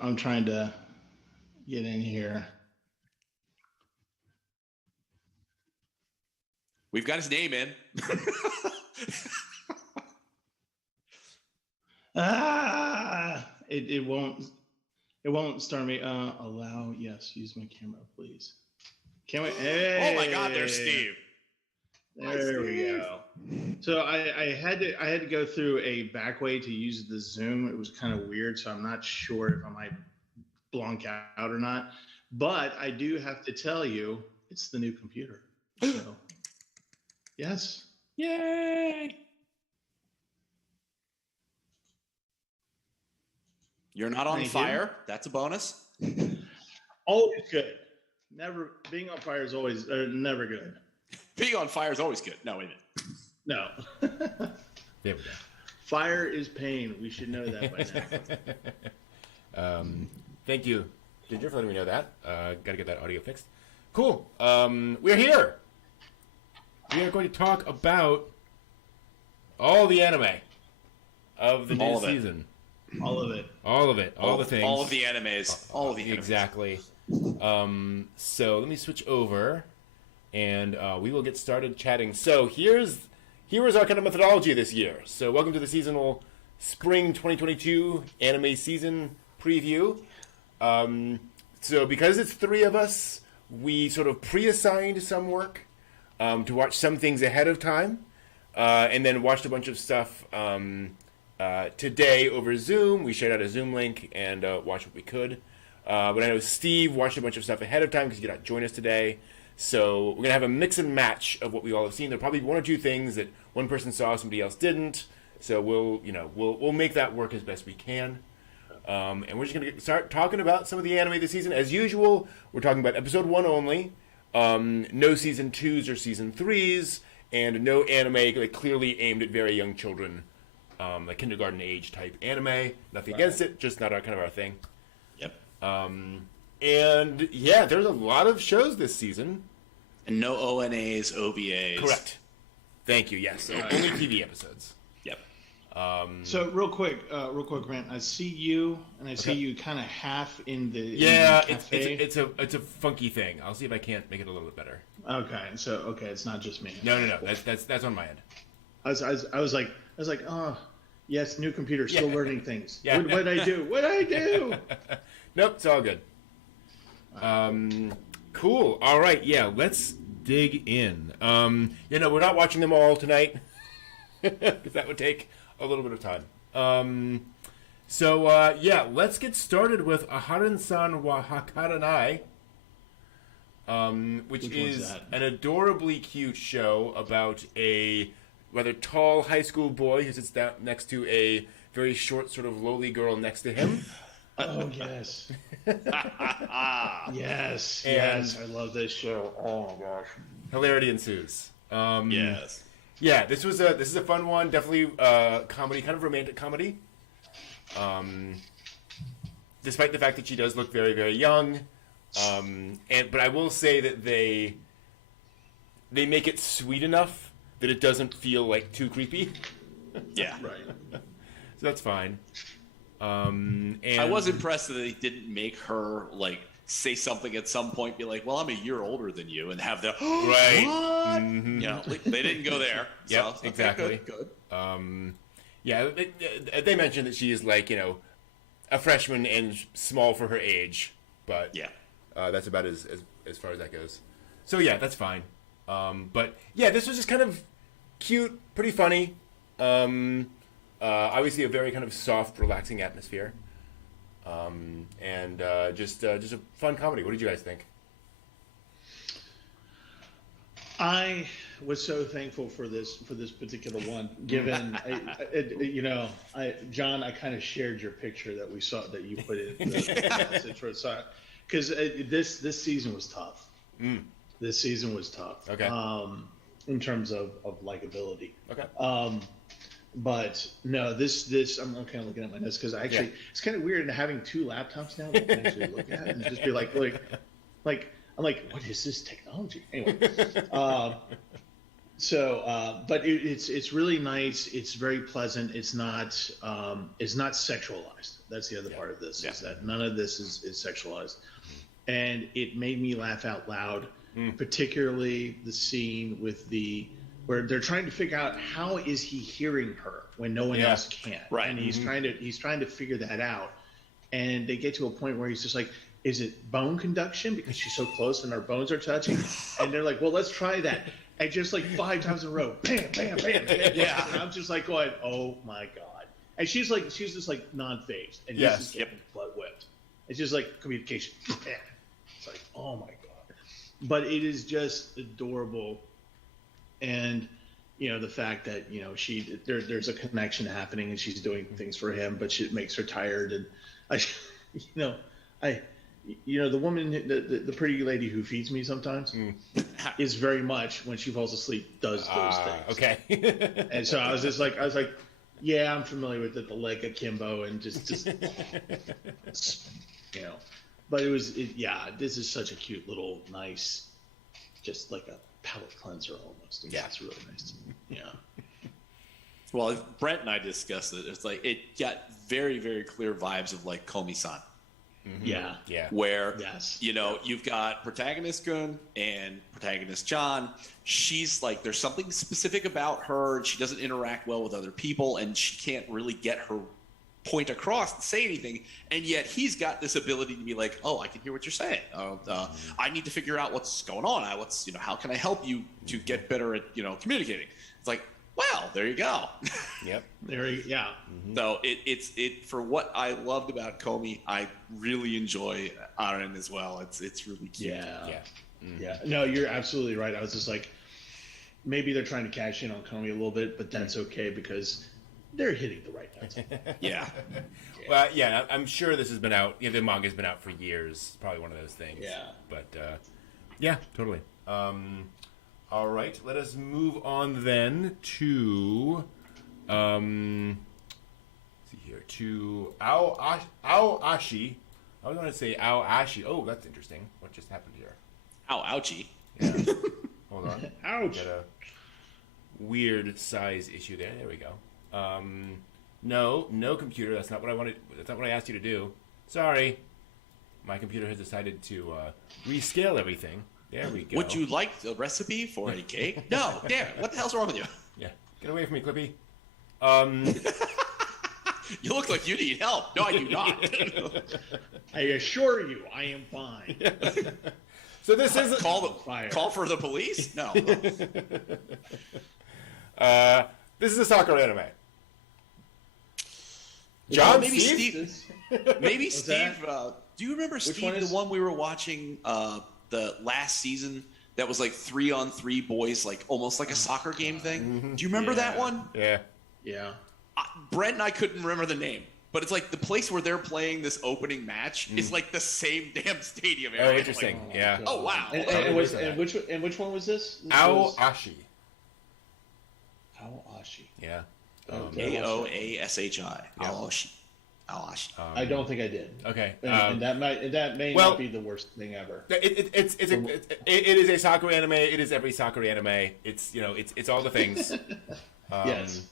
I'm trying to get in here. We've got his name in. It won't start me. Allow, yes, use my camera, please. Can't wait. Hey, Oh my God, there's Steve. There we go. So I had to go through a back way to use the Zoom. It was kind of weird, so I'm not sure if I might blonk out or not. But I do have to tell you, it's the new computer. So yes. Yay! You're not on fire. That's a bonus. Always good. Never being on fire is always never good. Being on fire is always good. No, wait a minute. No. There we go. Fire is pain. We should know that by now. Thank you, Ginger, for letting me know that. Got to get that audio fixed. Cool. We're here. We are going to talk about all the anime of the new season. All of it. All of it. All the things. All of the animes. All of the animes. Exactly. So let me switch over, and we will get started chatting. So here's our kind of methodology this year. So welcome to the seasonal spring 2022 anime season preview. So because it's three of us, we sort of pre-assigned some work to watch some things ahead of time, and then watched a bunch of stuff today over Zoom. We shared out a Zoom link and watched what we could. But I know Steve watched a bunch of stuff ahead of time because he did not join us today. So we're gonna have a mix and match of what we all have seen. There'll probably be one or two things that one person saw, somebody else didn't. So we'll make that work as best we can. And we're just gonna start talking about some of the anime this season. As usual, we're talking about episode 1 only. No season 2s or season 3s, and no anime like clearly aimed at very young children, like kindergarten age type anime. Nothing against it, just not our thing. Yep. And yeah, there's a lot of shows this season. And no ONAs, OVAs. Correct. Thank you. Yes, so only TV episodes. Yep. So real quick, Grant. I see you, and I see you kind of half in the cafe. It's a funky thing. I'll see if I can't make it a little bit better. Okay, so it's not just me. No. That's on my end. I was like, oh, yes, new computer, still learning things. Yeah. What'd I do? What'd I do? Nope, it's all good. Cool. All right, yeah, let's dig in. We're not watching them all tonight because that would take a little bit of time. Let's get started with Aharon-san wa Hakaranai, which is an adorably cute show about a rather tall high school boy who sits down next to a very short, sort of lowly girl next to him. Oh, yes. Yes, I love this show. Oh, my gosh. Hilarity ensues. Yes. Yeah, this is a fun one. Definitely comedy, kind of romantic comedy. Despite the fact that she does look very, very young. But I will say that they make it sweet enough that it doesn't feel like too creepy. Yeah. Right. So that's fine. And I was impressed that they didn't make her like say something at some point, be like, "Well, I'm a year older than you," and have the right. What? Mm-hmm. They didn't go there. Yeah, so, exactly. Good. They mentioned that she is like a freshman and small for her age, but yeah, that's about as far as that goes. So yeah, that's fine. But yeah, this was just kind of cute, pretty funny. Obviously a very kind of soft, relaxing atmosphere. And just a fun comedy. What did you guys think? I was so thankful for this particular one, given John, I kind of shared your picture that we saw that you put in the message for it, because this season was tough. This season was tough. Okay. In terms of likability. Okay. But no, this I'm kind of looking at my notes because actually it's kind of weird having two laptops now that I can actually look at and just be like I'm like, what is this technology? Anyway, But it's really nice. It's very pleasant. It's not sexualized. That's the other part of this, is that none of this is sexualized. And it made me laugh out loud, particularly the scene where they're trying to figure out how is he hearing her when no one else can. Right. And he's trying to figure that out. And they get to a point where he's just like, is it bone conduction because she's so close and our bones are touching? And they're like, well, let's try that. And just like 5 times in a row, bam, bam, bam, bam. Yeah. And I'm just like going, oh my God. And she's just like non-phased. And he's just getting butt whipped. It's just like communication. It's like, oh my God. But it is just adorable. And, the fact that, there's a connection happening and she's doing things for him, but it makes her tired. And the woman, the pretty lady who feeds me sometimes is very much, when she falls asleep, does those things. Okay. And so I was like, yeah, I'm familiar with it, the leg akimbo and just but this is such a cute little nice, just like a palate cleanser almost. It's really nice. Well, Brent and I discussed it. It's like it got very, very clear vibes of like Komi-san. Mm-hmm. Yeah. Where you've got protagonist Gun and protagonist John. She's like, there's something specific about her, and she doesn't interact well with other people, and she can't really get her point across and say anything. And yet he's got this ability to be like, oh, I can hear what you're saying. I need to figure out what's going on. How can I help you to get better at communicating? It's like, well, there you go. Yep. So it for what I loved about Komi, I really enjoy Aren as well. It's really cute. Yeah. No, you're absolutely right. I was just like, maybe they're trying to cash in on Komi a little bit, but that's okay because they're hitting the right notes. Yeah. Well, I'm sure this has been out. The manga's been out for years. Probably one of those things. Yeah. But yeah, totally. All right, let us move on then to, see here, to Aoashi. I was going to say Aoashi. Oh, that's interesting. What just happened here? Ouchie. Yeah. Hold on. Ouch. Got a weird size issue there. There we go. No computer. That's not what I wanted. That's not what I asked you to do. Sorry. My computer has decided to rescale everything. There we go. Would you like the recipe for a cake? No, damn it. What the hell's wrong with you? Yeah. Get away from me, Clippy. You look like you need help. No, I do not. I assure you, I am fine. So this is call for the police? No. This is a soccer anime. John, maybe Steve. Maybe What's Steve. that? Do you remember Steve, one is- the one we were watching the last season? That was like 3-on-3 boys, like almost like a soccer game thing. Mm-hmm. Do you remember that one? Yeah. Yeah. Brent and I couldn't remember the name, but it's like the place where they're playing this opening match is like the same damn stadium area. Oh, interesting. Like, yeah. oh wow. And which one was this? Aoashi. Aoashi. Yeah. Aoashi. Yeah. Aoashi. I don't think I did. Okay. And that may not be the worst thing ever. It is a soccer anime. It is every soccer anime. It's it's all the things. Yes.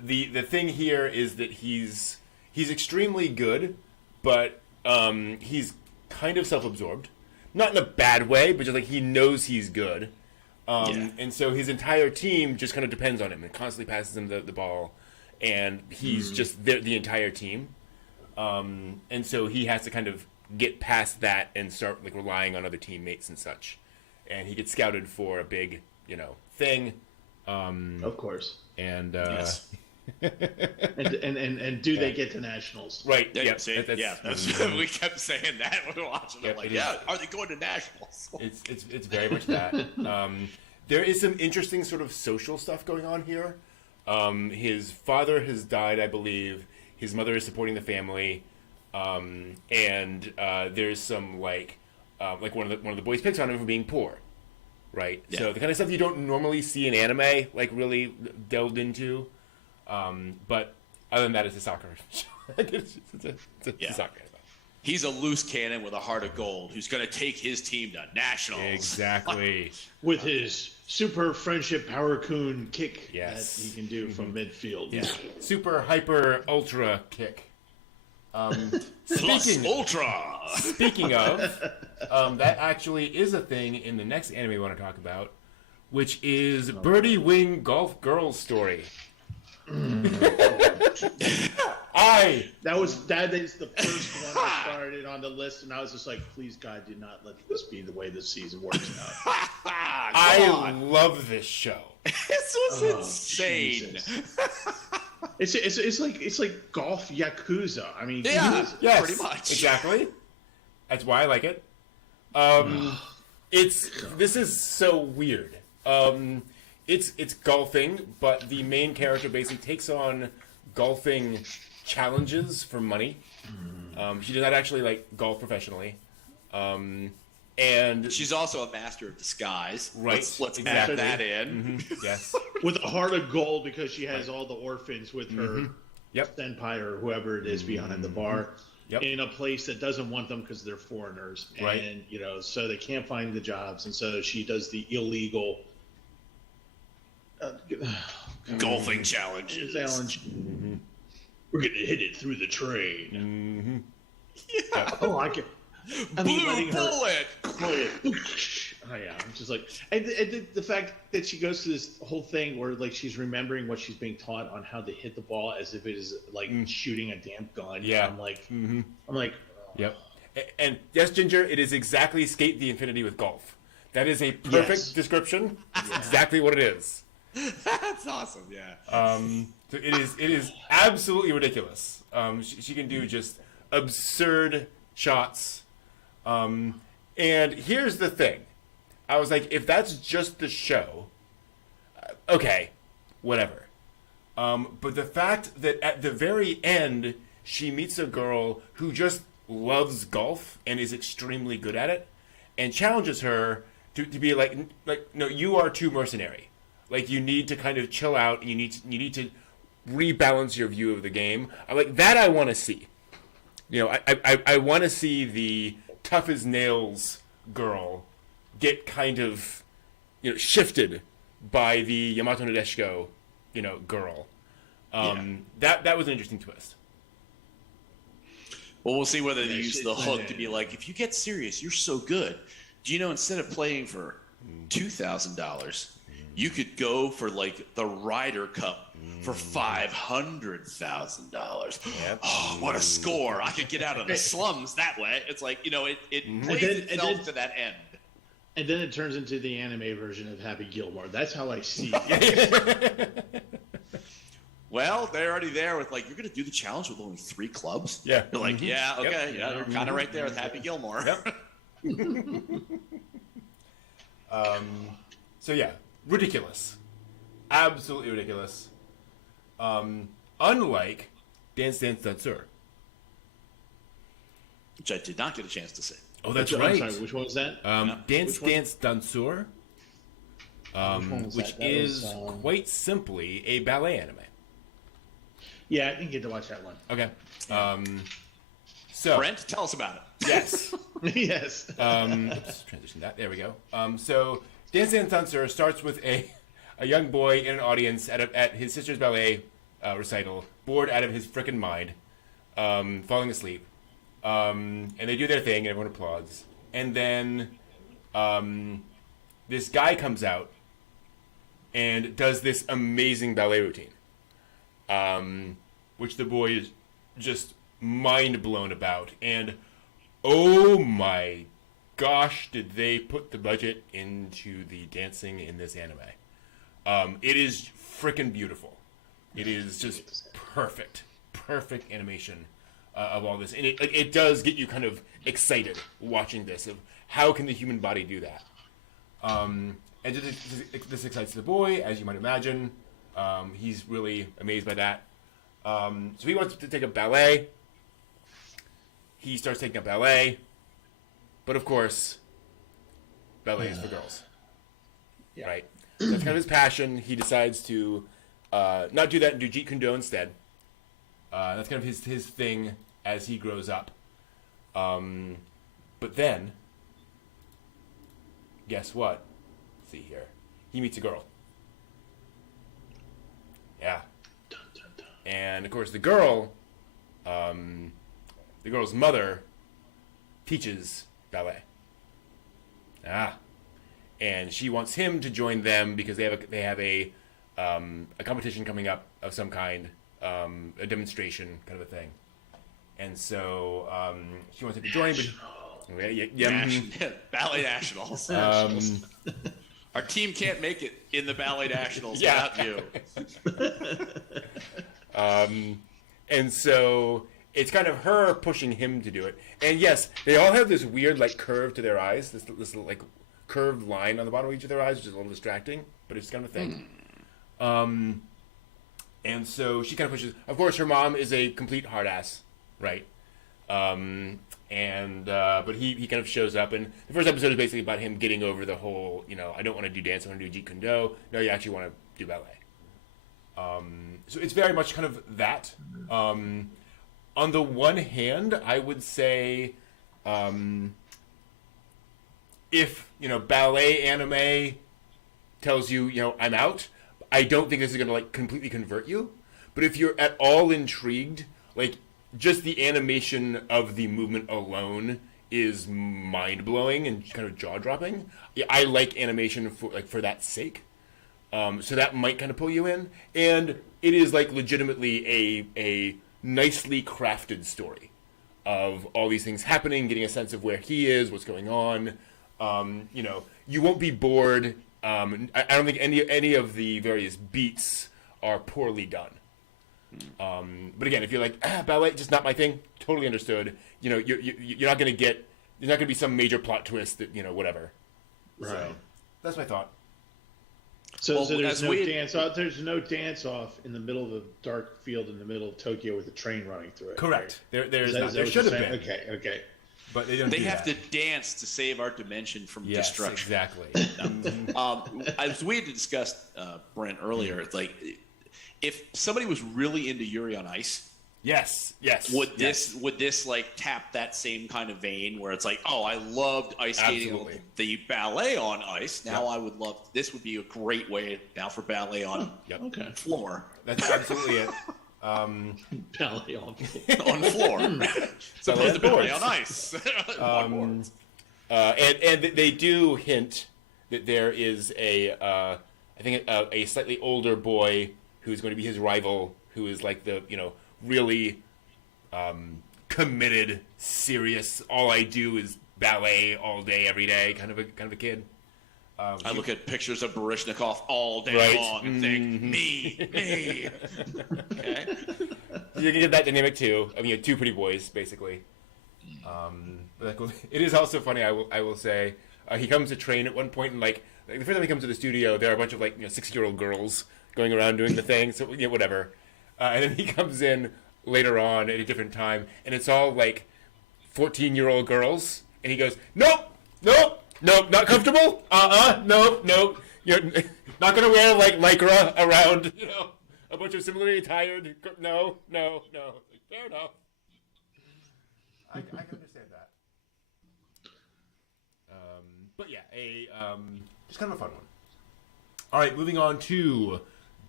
The thing here is that he's extremely good, but he's kind of self-absorbed, not in a bad way, but just like he knows he's good, and so his entire team just kind of depends on him and constantly passes him the ball, and he's just the entire team, and so he has to kind of get past that and start like relying on other teammates and such, and he gets scouted for a big thing. Of course. And yes. and do they get to nationals? Right. Yeah. That's we kept saying that when we were watching. Yep, I'm like, are they going to nationals? It's very much that. There is some interesting sort of social stuff going on here. His father has died, I believe. His mother is supporting the family, and there's some like one of the boys picks on him for being poor. Right, yeah. So the kind of stuff you don't normally see in anime, like really delved into, but other than that, it's a soccer. It's a soccer anime. He's a loose cannon with a heart of gold who's going to take his team to nationals. Exactly. With his super friendship power coon kick Yes. that he can do from midfield. Yeah. Super, hyper, ultra kick. Plus ultra. Speaking of, that actually is a thing in the next anime we want to talk about, which is Birdie Wing Golf Girls Story. That is the first one that started on the list, and I was just like, please God, do not let this be the way this season works out. I love this show. This was insane. It's like golf yakuza. I mean, yes, pretty much. Exactly. That's why I like it. This is so weird. It's golfing, but the main character basically takes on golfing challenges for money. She does not actually like golf professionally. And she's also a master of disguise. Right. Let's add that in. Mm-hmm. Yes. With a heart of gold because she has all the orphans with her Yep. senpai or whoever it is behind the bar. Yep. In a place that doesn't want them because they're foreigners. Right. And, so they can't find the jobs. And so she does the illegal golfing challenges. We're going to hit it through the train. Yeah. Oh, I can. Blue bullet. Oh yeah, I'm just like, and the fact that she goes through this whole thing where like she's remembering what she's being taught on how to hit the ball as if it is like shooting a damn gun. Yeah. I'm like, Yep. And yes, Ginger, it is exactly skate the infinity with golf. That is a perfect description. That's exactly what it is. That's awesome. Yeah. So it is absolutely ridiculous. She can do just absurd shots. And here's the thing. I was like, if that's just the show, okay, whatever. But the fact that at the very end, she meets a girl who just loves golf and is extremely good at it and challenges her to be like, no, you are too mercenary. Like, you need to kind of chill out and you need to rebalance your view of the game. I'm like, that I want to see. I want to see the tough as nails girl get kind of, shifted by the Yamato Nadeshiko, girl. That was an interesting twist. Well, we'll see whether they use the hook to be like, if you get serious, you're so good. Do you know instead of playing for $2,000, you could go for like the Ryder Cup for $500,000. Yep. Oh, what a score! I could get out of the slums that way. It's like it plays itself to that end. And then it turns into the anime version of Happy Gilmore. That's how I see it. Well, they're already there with like, you're going to do the challenge with only 3 clubs? Yeah. You're like, yeah, okay, Yep. yeah, they're kind of right there with Happy Gilmore. Yep. So yeah, ridiculous. Absolutely ridiculous. Unlike Dance Dance Danseur. Which I did not get a chance to see. Oh, that's I'm right. sorry, which one was that? Dance Dance Danseur, which that? That is was, quite simply a ballet anime. Yeah, I didn't get to watch that one. Okay. So Brent, tell us about it. yes. Yes. Oops, transition that. There we go. So Dance Dance Danseur starts with a young boy in an audience at his sister's ballet recital, bored out of his frickin' mind, falling asleep. And they do their thing, and everyone applauds. And then this guy comes out and does this amazing ballet routine, which the boy is just mind blown about. And oh my gosh, did they put the budget into the dancing in this anime. It is frickin' beautiful. It is just perfect animation of all this, and it does get you kind of excited watching this of how can the human body do that. And this excites the boy, as you might imagine. He's really amazed by that. So he wants to take up ballet. He starts taking up ballet, but of course, ballet is for girls, right? So that's kind of his passion. He decides to not do that and do Jeet Kune Do instead. That's kind of his thing as he grows up. But then, guess what? Let's see here. He meets a girl. Yeah. Dun, dun, dun. And, of course, the girl's mother teaches ballet. And she wants him to join them because they have a competition coming up of some kind, a demonstration kind of a thing. And so she wants him to join, but Ballet Nationals. Our team can't make it in the Ballet Nationals without you. And so it's kind of her pushing him to do it. And yes, they all have this weird like curve to their eyes, this like curved line on the bottom of each of their eyes, which is a little distracting, but it's kind of a thing. And so she kind of pushes. Of course, her mom is a complete hard ass, right? But he kind of shows up, and the first episode is basically about him getting over the whole, I don't want to do dance, I want to do Jeet Kune Do. No, you actually want to do ballet. So it's very much kind of that. On the one hand, I would say, if ballet anime tells you, I'm out, I don't think this is going to like completely convert you. But if you're at all intrigued, like just the animation of the movement alone is mind blowing and kind of jaw dropping. I like animation for that sake. So that might kind of pull you in, and it is like legitimately a nicely crafted story of all these things happening, getting a sense of where he is, what's going on. You won't be bored. I don't think any of the various beats are poorly done. But again, if you're like ballet, just not my thing, totally understood. You're not gonna get. There's not gonna be some major plot twist that whatever. Right. So, that's my thought. So there's no dance off. There's no dance off in the middle of a dark field in the middle of Tokyo with a train running through it. Correct. Right? There should have been. Okay. But they don't. They have to dance to save our dimension from destruction. Exactly. As we had discussed, Brent, earlier, it's like if somebody was really into Yuri on Ice. Yes. Would this like tap that same kind of vein where it's like, oh, I loved ice skating, the ballet on ice. Now I would love this. Would be a great way now for ballet on floor. That's absolutely it. Ballet on floor. Supposed to ballet on ice. And they do hint that there is I think a slightly older boy who's going to be his rival, who is like the really committed, serious. All I do is ballet all day, every day, kind of a kid. I look at pictures of Baryshnikov all day long and think, me. Okay. You can get that dynamic too. I mean, you have two pretty boys, basically. It is also funny. I will say he comes to train at one point, and like the first time he comes to the studio, there are a bunch of 6-year-old girls going around doing the thing. So whatever. And then he comes in later on at a different time, and it's all like 14-year-old girls. And he goes, nope, not comfortable. Nope. You're not gonna wear like lycra around, a bunch of similarly attired. No. Fair enough. I can understand that. But yeah, just kind of a fun one. All right, moving on to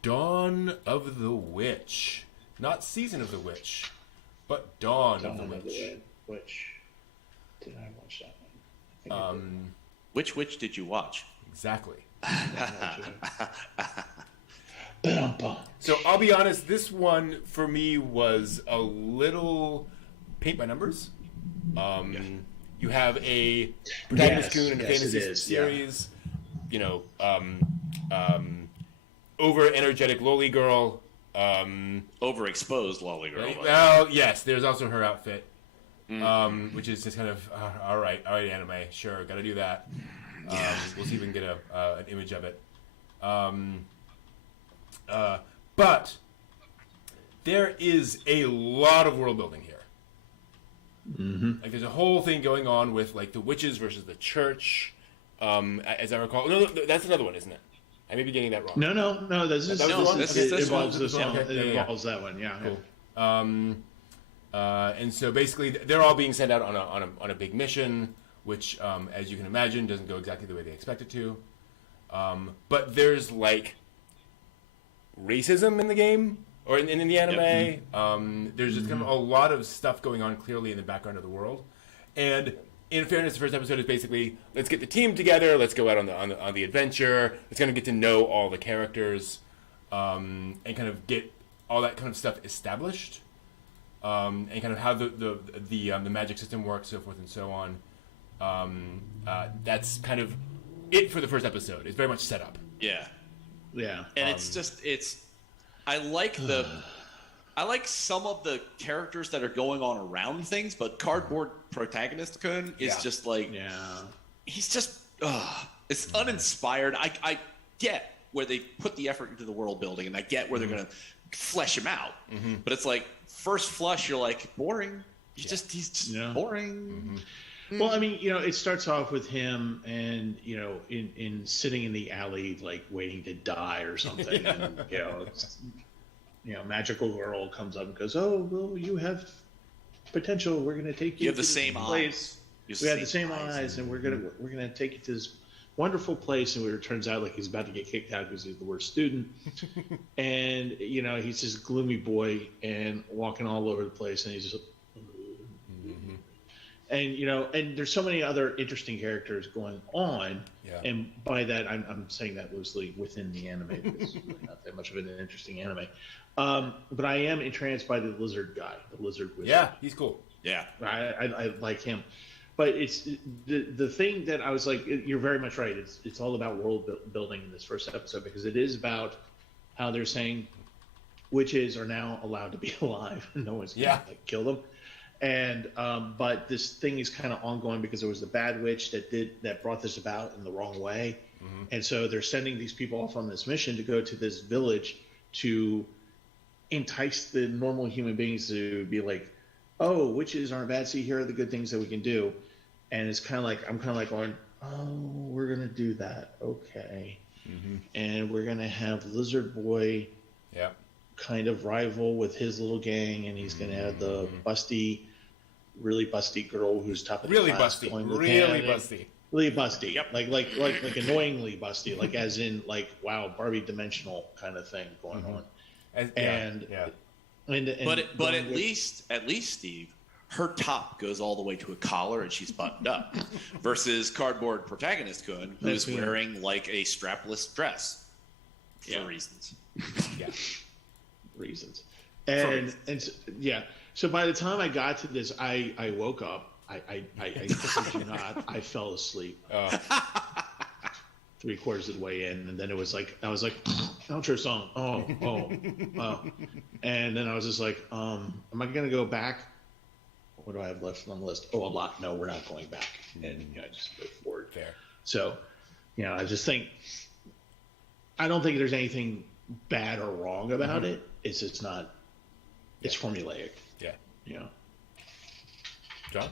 Dawn of the Witch. Not Season of the Witch, but Dawn of the Witch. Which did I watch that one? Which witch did you watch? Exactly. Ba-dum-bum. So I'll be honest, this one for me was a little paint by numbers. You have a protagonist goon in a fantasy series, over energetic lolly girl, overexposed lolly girl. Well, yes, there's also her outfit, which is just kind of all right, anime, sure, got to do that. We'll see if we can get an image of it. But there is a lot of world building here. Mm-hmm. Like there's a whole thing going on with like the witches versus the church. As I recall, no, that's another one, isn't it? I may be getting that wrong. No. This involves this this one. one. It involves that one. Yeah. Cool. And so basically, they're all being sent out on a big mission, which, as you can imagine, doesn't go exactly the way they expect it to. But there's like racism in the game or in the anime. Yep. There's just kind of a lot of stuff going on clearly in the background of the world. And in fairness, the first episode is basically, let's get the team together, let's go out on the adventure, let's kind of get to know all the characters, and kind of get all that kind of stuff established, and kind of how the magic system works, so forth and so on. That's kind of it for the first episode. It's very much set up. Yeah. Yeah. And I like some of the characters that are going on around things, but Cardboard Protagonist Kun is just like, he's just, it's uninspired. I get where they put the effort into the world building, and I get where they're going to flesh him out. But it's like, first flush, you're like, boring. He's just boring. Well, I mean, it starts off with him and, in sitting in the alley, like waiting to die or something. And, magical girl comes up and goes, "Oh, well, you have potential. We're going to take you. You have the same eyes. We have the same eyes, and we're gonna take you to this wonderful place." And it turns out like he's about to get kicked out because he's the worst student, and he's this gloomy boy and walking all over the place, and he's just. And and there's so many other interesting characters going on, and by that I'm saying that loosely within the anime. It's really not that much of an interesting anime, but I am entranced by the lizard guy, the lizard wizard. Yeah, he's cool. Yeah, I like him, but it's the thing that I was like, you're very much right. It's all about world building in this first episode, because it is about how they're saying witches are now allowed to be alive and no one's gonna kill them. And but this thing is kind of ongoing because there was the bad witch that brought this about in the wrong way, and so they're sending these people off on this mission to go to this village to entice the normal human beings to be like, "Oh, witches aren't bad. See, here are the good things that we can do." And it's kind of like I'm kind of like going, "Oh, we're gonna do that, okay?" And we're gonna have Lizard Boy, kind of rival with his little gang, and he's gonna have the really busty girl who's top of the class. Really busty. Yep. Like annoyingly busty, like as in like, wow, Barbie dimensional kind of thing going on. But at least Steve, her top goes all the way to a collar and she's buttoned up, versus Cardboard Protagonist Kun, who's wearing like a strapless dress for reasons. Reasons. And so by the time I got to this, I woke up. I kid you not, I fell asleep. 3/4 of the way in, and then it was like I was like, outro song. Oh. And then I was just like, am I gonna go back? What do I have left on the list? Oh, a lot. No, we're not going back. And I just go forward. Fair. So, I just think I don't think there's anything bad or wrong about it. It's just not. It's formulaic. Yeah. John?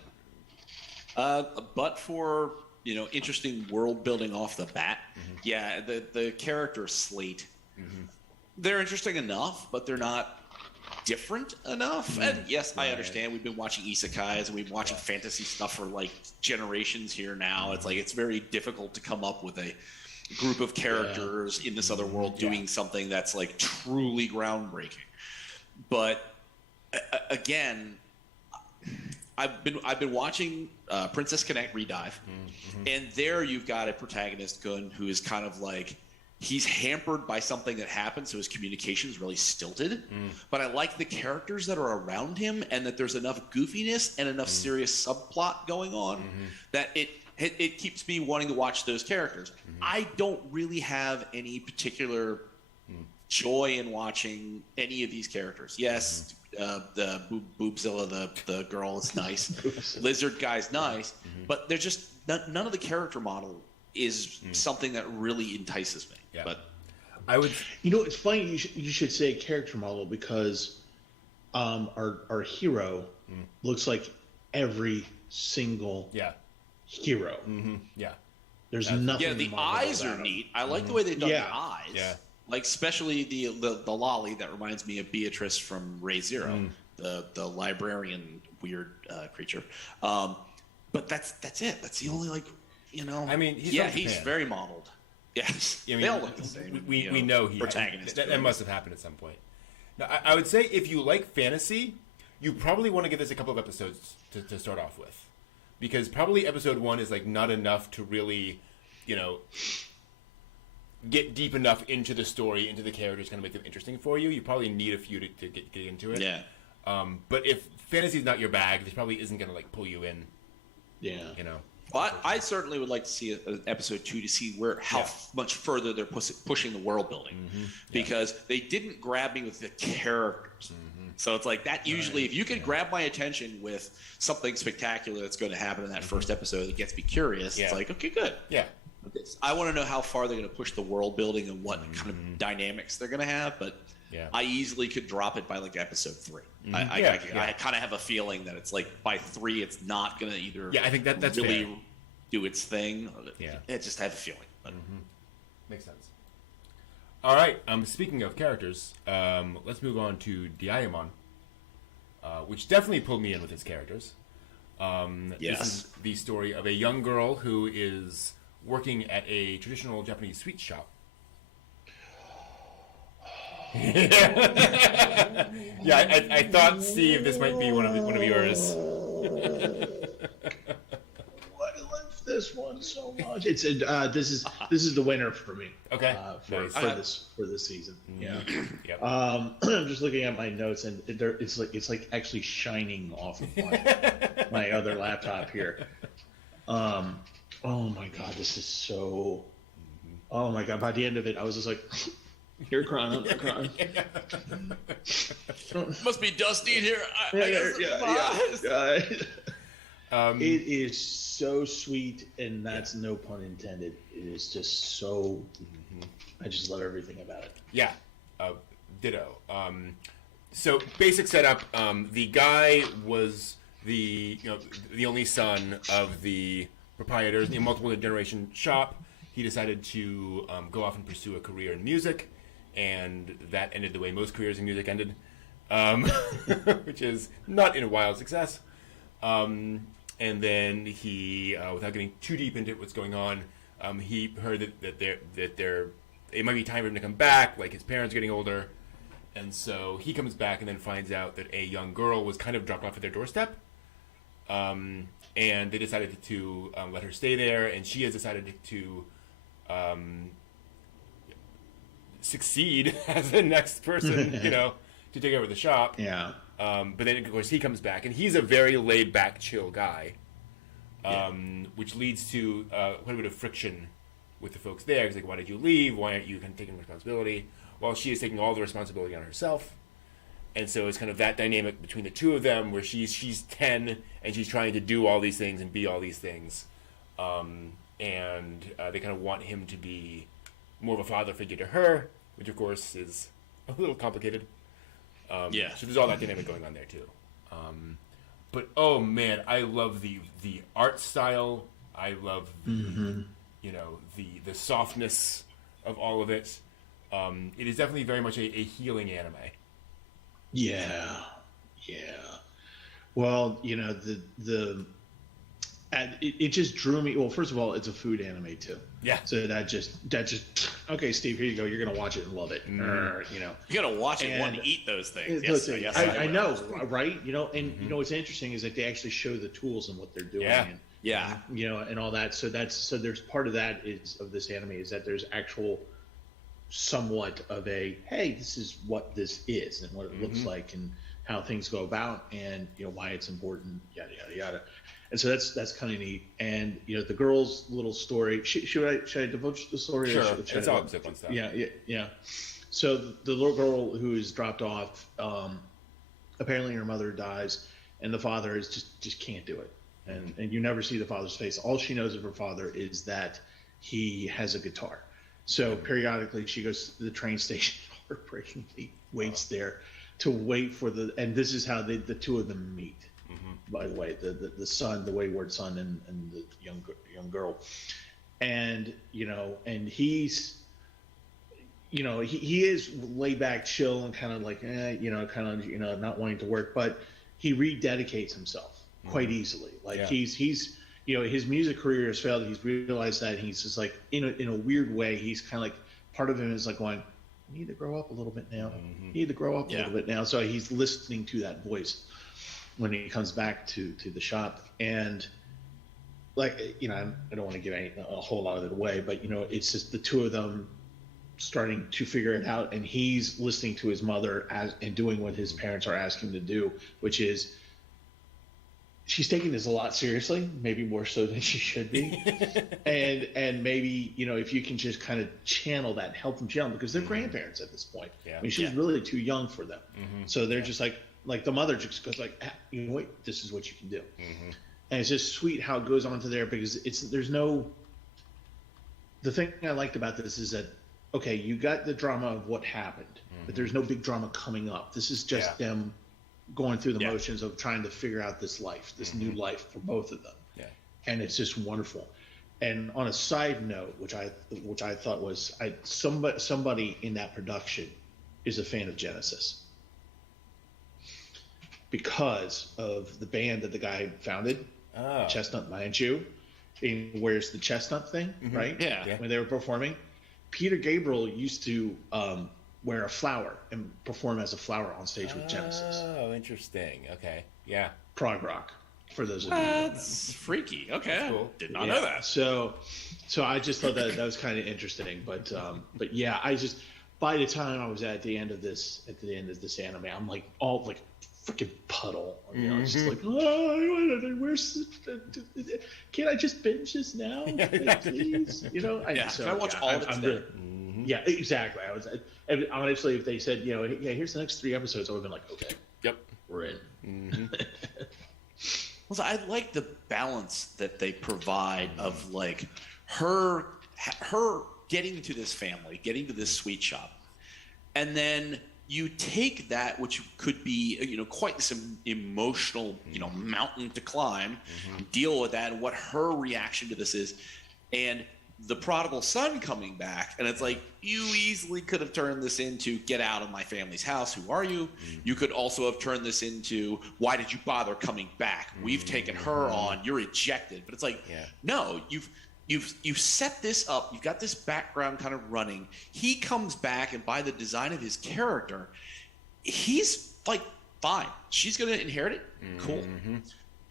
But for interesting world building off the bat, the character slate, they're interesting enough, but they're not different enough. And yes, I understand. We've been watching isekais and we've been watching fantasy stuff for like generations here now. It's like it's very difficult to come up with a group of characters in this other world doing something that's like truly groundbreaking. But again, I've been watching Princess Connect Redive, and there you've got a protagonist Kun who is kind of like he's hampered by something that happened, so his communication is really stilted. But I like the characters that are around him, and that there's enough goofiness and enough serious subplot going on that it keeps me wanting to watch those characters. I don't really have any particular joy in watching any of these characters. Yes, the Boobzilla, the girl is nice. Lizard guy's nice, but they're just none of the character model is something that really entices me. Yeah. But I would. It's funny you should say character model, because our hero looks like every single hero. There's nothing. Yeah, the eyes are neat. I like the way they've done the eyes. Yeah. Like especially the lolly that reminds me of Beatrice from Ray Zero. the librarian weird creature. But that's it. That's the only I mean, he's very modeled. Yes, I mean, they all look the same. We know he protagonist. That must have happened at some point. Now, I would say if you like fantasy, you probably want to give this a couple of episodes to start off with, because probably episode 1 is like not enough to really, get deep enough into the story, into the characters, kind of make them interesting for you. You probably need a few to get into it. Yeah. But if fantasy is not your bag, this probably isn't going to like pull you in. Yeah. Well, I certainly would like to see an episode 2 to see how much further they're pushing the world building, because they didn't grab me with the characters. So it's like that. Usually, if you can grab my attention with something spectacular that's going to happen in that first episode that gets me curious, it's like, okay, good. Yeah. I want to know how far they're going to push the world building and what kind of dynamics they're going to have, but I easily could drop it by like episode 3. I kind of have a feeling that it's like by 3, it's not going to either. Yeah, I think that's really fair. Do its thing. Yeah, I just have a feeling. But. Makes sense. All right. Speaking of characters, let's move on to Diamond, which definitely pulled me in with its characters. This is the story of a young girl who is working at a traditional Japanese sweet shop. I thought, Steve, this might be one of yours. I love this one so much. It's this is the winner for me. Okay, for this season. Yeah. Yep. I'm just looking at my notes, and it's like actually shining off of my other laptop here. Oh my god, this is so. Oh my god! By the end of it, I was just like, "You're crying, I'm not crying." Must be dusty in here. It is so sweet, and that's no pun intended. It is just so. I just love everything about it. Yeah, ditto. So basic setup. The guy was the only son of the proprietors in a multiple generation shop. He decided to go off and pursue a career in music, and that ended the way most careers in music ended, which is not in a wild success. And then he, without getting too deep into what's going on, he heard that it might be time for him to come back. Like his parents are getting older, and so he comes back and then finds out that a young girl was kind of dropped off at their doorstep. And they decided to let her stay there, and she has decided to succeed as the next person, to take over the shop. Yeah. But then, of course, he comes back, and he's a very laid-back, chill guy, which leads to quite a bit of friction with the folks there. He's like, why did you leave? Why aren't you kind of taking responsibility? Well, she is taking all the responsibility on herself. And so it's kind of that dynamic between the two of them, where she's 10 and she's trying to do all these things and be all these things, and they kind of want him to be more of a father figure to her, which of course is a little complicated. So there's all that dynamic going on there too. But oh man, I love the art style. I love the softness of all of it. It is definitely very much a healing anime. Yeah. Well, it just drew me. Well, first of all, it's a food anime too. Yeah. So that just okay, Steve, here you go. You're gonna watch it and love it. You're gonna watch it and want to eat those things. Listen, yes, I know, right? And what's interesting is that they actually show the tools and what they're doing. Yeah. And all that. So there's part of that of this anime is that there's actual somewhat of a, hey, this is what this is and what it looks like and how things go about and why it's important, yada yada yada. And so that's kind of neat. And the girl's little story. Should I divulge the story? Sure, it's all different stuff. Yeah. So the little girl who is dropped off, apparently her mother dies, and the father is just can't do it. And you never see the father's face. All she knows of her father is that he has a guitar. So periodically she goes to the train station, heartbreakingly waits there to wait for and this is how the two of them meet. By the way, the son, the wayward son, and the young girl, and and he's he is laid back, chill, and kind of like, not wanting to work, but he rededicates himself quite easily. Like he's his music career has failed. He's realized that, and he's just like, in a weird way, he's kind of like, part of him is like going, you need to grow up a little bit now. You need to grow up a little bit now. So he's listening to that voice when he comes back to the shop. And like, I don't want to give a whole lot of it away, but it's just the two of them starting to figure it out, and he's listening to his mother and doing what his parents are asking him to do, which is, she's taking this a lot seriously, maybe more so than she should be. and maybe, if you can just kind of channel that, help them channel, because they're grandparents at this point. I mean, she's really too young for them. So they're just like the mother just goes like, you know what, this is what you can do. And it's just sweet how it goes on to there, because the thing I liked about this is that, okay, you got the drama of what happened, but there's no big drama coming up. This is just them going through the motions of trying to figure out this life, this new life for both of them. And it's just wonderful. And on a side note, which I thought was, somebody in that production is a fan of Genesis, because of the band that the guy founded, Chestnut Manchu. And where's the chestnut thing, right? Yeah. When they were performing, Peter Gabriel used to wear a flower and perform as a flower on stage with Genesis. Oh, interesting. Okay. Yeah. Prog rock, for those of you who don't know. That's freaky. Okay. That's cool. Did not know that. So I just thought that was kind of interesting. But yeah, by the time I was at the end of this anime, I'm like all like freaking puddle. It's just like, where's can't I just binge this now, please? Can I watch all of it today? Yeah, exactly. And honestly, if they said, here's the next 3 episodes, I would have been like, okay, yep, we're in. Well, so I like the balance that they provide of like her getting to this family, getting to this sweet shop, and then you take that, which could be, quite some emotional, mountain to climb, deal with that, and what her reaction to this is, and the prodigal son coming back, and it's like, you easily could have turned this into, get out of my family's house, who are you? You could also have turned this into, why did you bother coming back? We've taken her on, you're ejected. But it's like, no, you've set this up, you've got this background kind of running. He comes back, and by the design of his character, he's like, fine, she's gonna inherit it, cool.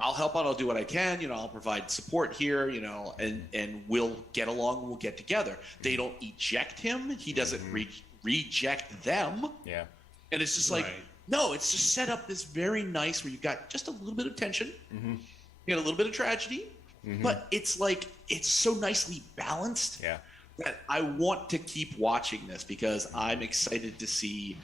I'll help out. I'll do what I can. I'll provide support here. And we'll get along. We'll get together. They don't eject him. He doesn't reject them. Yeah. And it's just like, no. It's just set up this very nice where you've got just a little bit of tension. You got a little bit of tragedy, but it's like it's so nicely balanced. Yeah. That I want to keep watching this, because I'm excited to see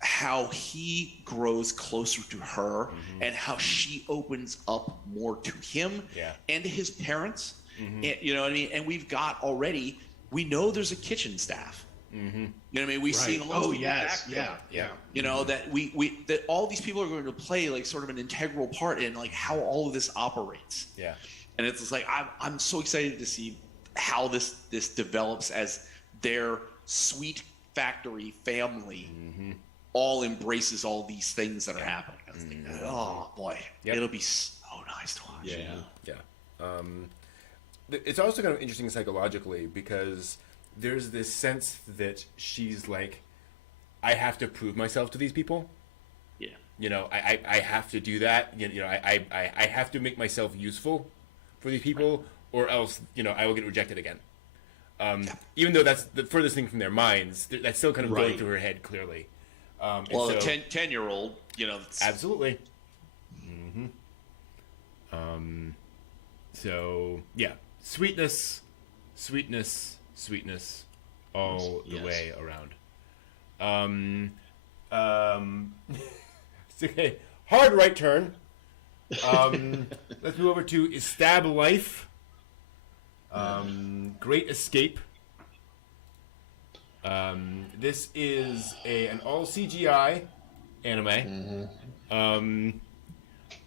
how he grows closer to her and how she opens up more to him and to his parents. And, you know what I mean? And we've got already, we know there's a kitchen staff. You know what I mean? We've seen a lot of that that all these people are going to play like sort of an integral part in like how all of this operates. Yeah. And it's just like, I'm so excited to see how this develops as their sweet factory family all embraces all these things that are happening. I was thinking, oh boy, it'll be so nice to watch. It's also kind of interesting psychologically, because there's this sense that she's like, I have to prove myself to these people. I have to do that. I have to make myself useful for these people, or else I will get rejected again. Even though that's the furthest thing from their minds, that's still kind of going through her head clearly. Well, a 10-year-old, absolutely. So yeah, sweetness, all the way around. Okay, hard right turn. Let's move over to Stab Life. Great Escape. This is an all CGI anime.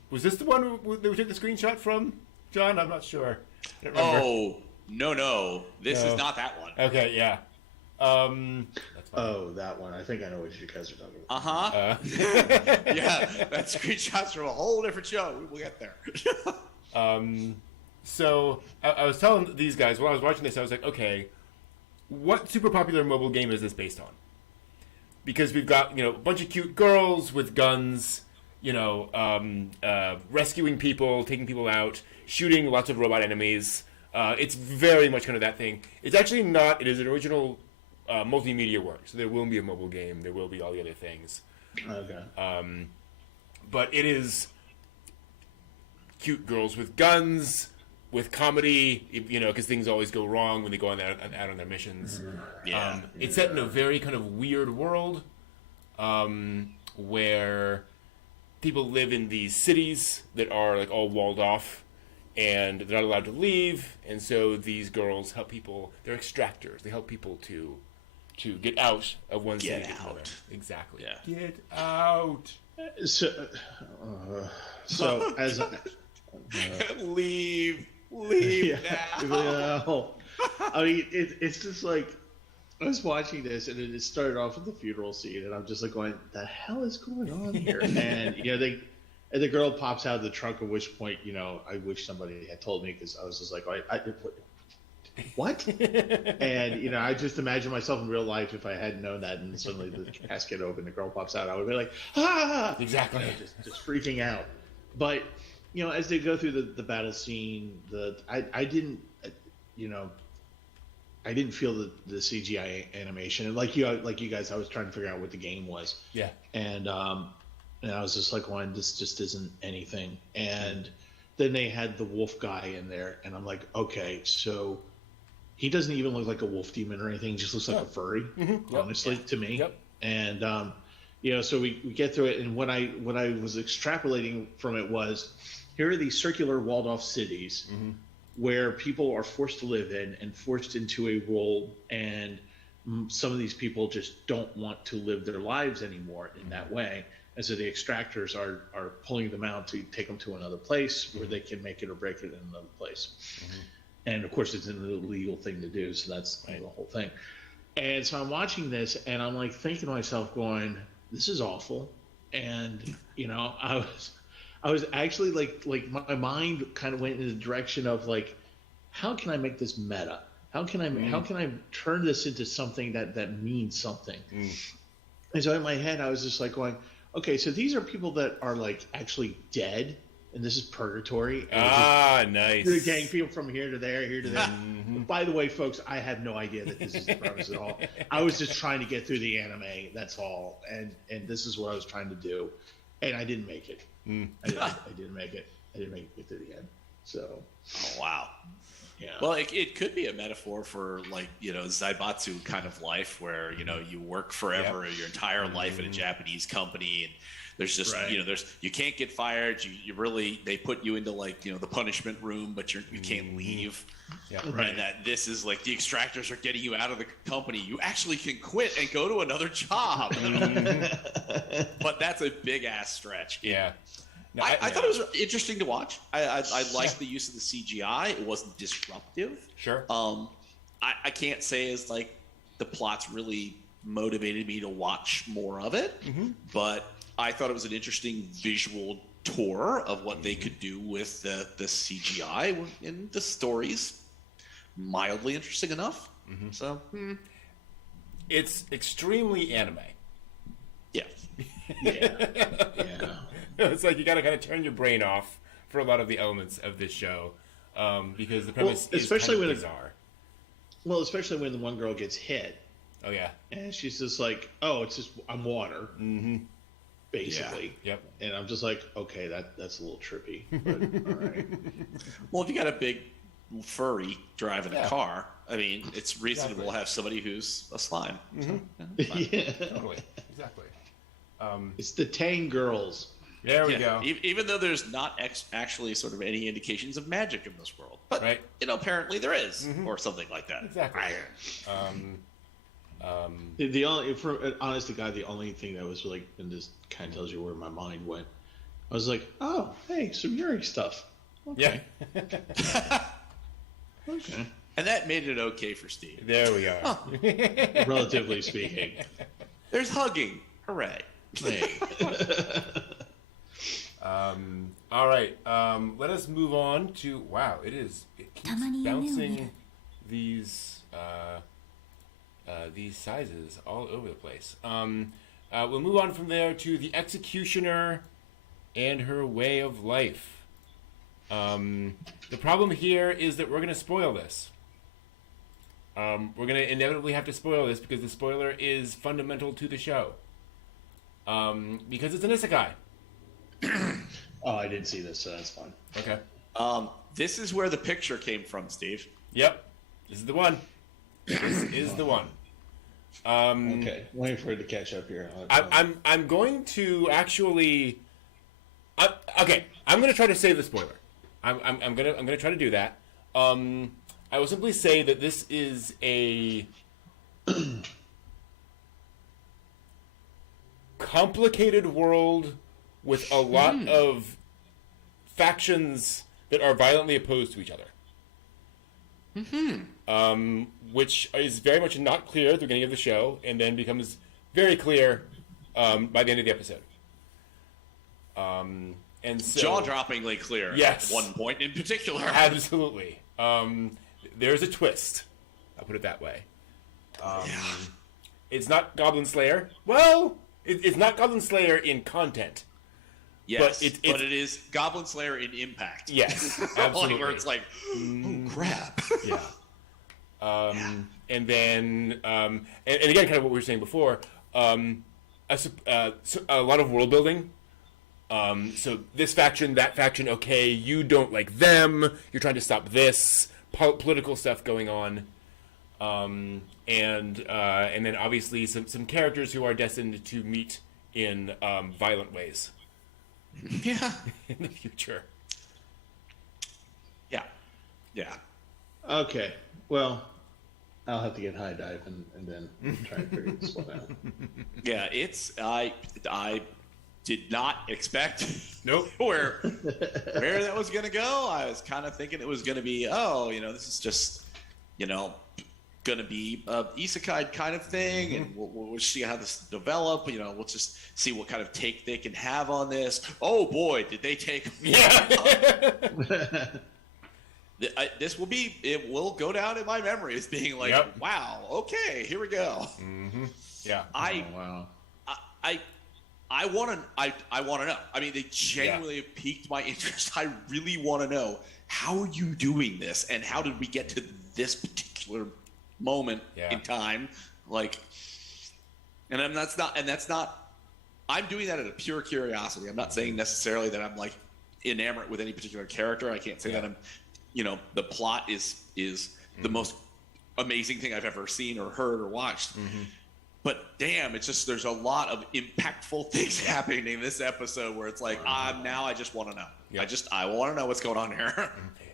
Was this the one that we took the screenshot from, John? I'm not sure. I don't remember. Oh, no. This is not that one. Okay, yeah. That's fine. Oh, that one. I think I know what you guys are talking about. Yeah, that's screenshots from a whole different show. We'll get there. So I was telling these guys while I was watching this, I was like, okay, what super popular mobile game is this based on? Because we've got, a bunch of cute girls with guns, rescuing people, taking people out, shooting lots of robot enemies. It's very much kind of that thing. It's actually not. It is an original multimedia work, so there will be a mobile game. There will be all the other things. Okay. But it is cute girls with guns, with comedy, because things always go wrong when they go out on their missions. Yeah. It's set in a very kind of weird world where people live in these cities that are like all walled off, and they're not allowed to leave. And so these girls help people. They're extractors. They help people to get out of one city to another. Exactly. Yeah. Get out. So as Leave now. No. I mean, it's just like I was watching this, and it started off with the funeral scene, and I'm just like going, "The hell is going on here?" And the girl pops out of the trunk. At which point, I wish somebody had told me, because I was just like, "What?" And I just imagine myself in real life if I hadn't known that, and suddenly the casket opened, the girl pops out, I would be like, "Ah!" Exactly. Just freaking out. But as they go through the battle scene, I didn't feel the CGI animation, and like you guys, I was trying to figure out what the game was. Yeah. And I was just like, "Well, this just isn't anything." And then they had the wolf guy in there, and I'm like, okay, so he doesn't even look like a wolf demon or anything; he just looks like a furry, honestly, to me. Yep. And so we get through it, and what I was extrapolating from it was, here are these circular walled off cities where people are forced to live in and forced into a role, and some of these people just don't want to live their lives anymore in that way. And so the extractors are pulling them out to take them to another place where they can make it or break it in another place. And of course, it's an illegal thing to do, so that's the whole thing. And so I'm watching this, and I'm like thinking to myself, going, "This is awful." And I was actually like my mind kind of went in the direction of like, how can I make this meta? How can I turn this into something that means something? And so in my head, I was just like going, okay, so these are people that are like actually dead, and this is purgatory. Nice. You're getting people from here to there, here to there. By the way, folks, I have no idea that this is the premise at all. I was just trying to get through the anime. That's all, and this is what I was trying to do, and I didn't make it. I didn't make it. I didn't make it to the end. So. Oh wow. Yeah. Well, it could be a metaphor for like Zaibatsu kind of life, where you work forever, your entire life in a Japanese company, and there's just you can't get fired. You really, they put you into like the punishment room, but you can't leave. Yeah. Right. And that this is like the extractors are getting you out of the company. You actually can quit and go to another job. But that's a big ass stretch. Yeah. No, I thought it was interesting to watch. I liked the use of the CGI. It wasn't disruptive. Sure. I can't say as like the plot's really motivated me to watch more of it, but I thought it was an interesting visual tour of what they could do with the CGI, and the stories mildly interesting enough. So it's extremely anime. yeah. Yeah. It's like you got to kind of turn your brain off for a lot of the elements of this show, because the premise is especially kind of when bizarre. Well, especially when the one girl gets hit, Oh yeah. and she's just like, "Oh, it's just I'm water," basically. Yep. And I'm just like, okay, that's a little trippy, but all right. Well, if you got a big furry driving a car, I mean, it's reasonable to have somebody who's a slime. So, Yeah. Totally. Exactly. It's the Tang girls. There we go. Even though there's not actually sort of any indications of magic in this world, but apparently there is, or something like that. Exactly. The only, for honest to God, the only thing that was like, and this kind of tells you where my mind went. I was like, oh, hey, some Yuri stuff. Okay. Yeah. Okay. And that made it okay for Steve. There we are. Huh. Relatively speaking. There's hugging. Hooray. Hey. All right. Let us move on to. Wow, it is. It keeps bouncing these sizes all over the place. We'll move on from there to the Executioner and her way of life. The problem here is that we're going to spoil this. We're going to inevitably have to spoil this because the spoiler is fundamental to the show. Because it's an isekai. Oh, I didn't see this, so that's fine. Okay. This is where the picture came from, Steve. Yep. This is the one. This is the one. Okay, waiting for it to catch up here. I'm going to actually. Okay, I'm going to try to save the spoiler. I'm gonna try to do that. I will simply say that this is a complicated world with a lot of factions that are violently opposed to each other. Which is very much not clear at the beginning of the show, and then becomes very clear by the end of the episode. And so, jaw-droppingly clear. Yes. At one point in particular. Absolutely. There's a twist. I'll put it that way. It's not Goblin Slayer. Well, it's not Goblin Slayer in content. Yes, but it is Goblin Slayer in impact. Yes, absolutely. Where it's like, oh crap. Yeah. And then, and again, kind of what we were saying before, a lot of world building. So this faction, that faction, okay, you don't like them, you're trying to stop this, political stuff going on. And then obviously some characters who are destined to meet in violent ways. Yeah. In the future. Yeah. Yeah. Okay. Well, I'll have to get high dive and then try and figure this one out. Yeah, I did not expect Nope. where that was gonna go. I was kind of thinking it was gonna be, this is just, gonna be a isekai kind of thing, and we'll see how this develop. We'll just see what kind of take they can have on this. Oh boy, did they take? Yeah. It will go down in my memory as being like, Yep. wow, okay, here we go. Mm-hmm. Yeah. Wow. I want to know. I mean, they genuinely have piqued my interest. I really want to know, how are you doing this, and how did we get to this particular moment in time? That's not. I'm doing that out of pure curiosity. I'm not saying necessarily that I'm like enamored with any particular character. I can't say that I'm. The plot is the most amazing thing I've ever seen or heard or watched. Mm-hmm. But damn, it's just, there's a lot of impactful things happening in this episode where it's like, now I just want to know. Yep. I want to know what's going on here.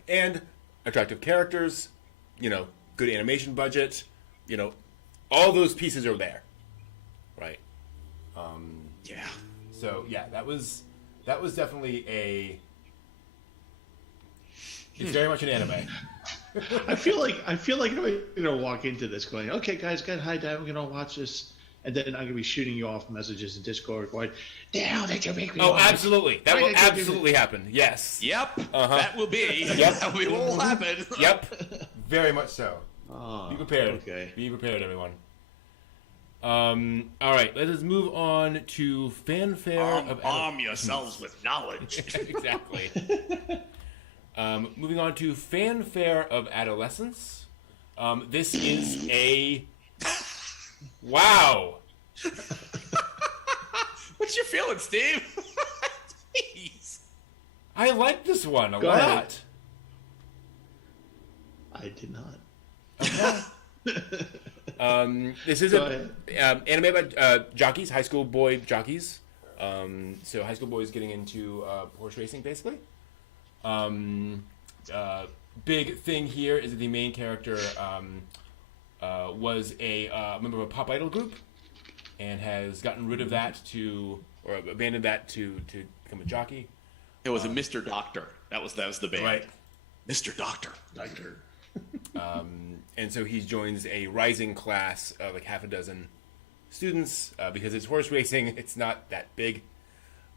And attractive characters, good animation budget, all those pieces are there, right? Yeah. So yeah, that was definitely it's very much an anime. I feel like I'm gonna walk into this going, okay, guys, get high dive. We're gonna watch this, and then I'm gonna be shooting you off messages in Discord going, "The hell did you make me?" Oh, absolutely. That will absolutely happen. Yes. Yep. Uh-huh. That will be. Yep. That will be what will happen. Yep. Very much so. Oh, be prepared. Okay. Be prepared, everyone. All right. Let us move on to fanfare of arm yourselves with knowledge. Exactly. Moving on to fanfare of adolescence. This is a wow. What's your feeling, Steve? Jeez. I like this one a Go lot. ahead. I did not. This is an anime about jockeys, high school boy jockeys. So high school boys getting into horse racing, basically. Big thing here is that the main character was a member of a pop idol group and has gotten rid of that or abandoned that to become a jockey. It was a Mr. Doctor. That was the band. Right. Mr. Doctor. And so he joins a rising class of like half a dozen students because it's horse racing. It's not that big.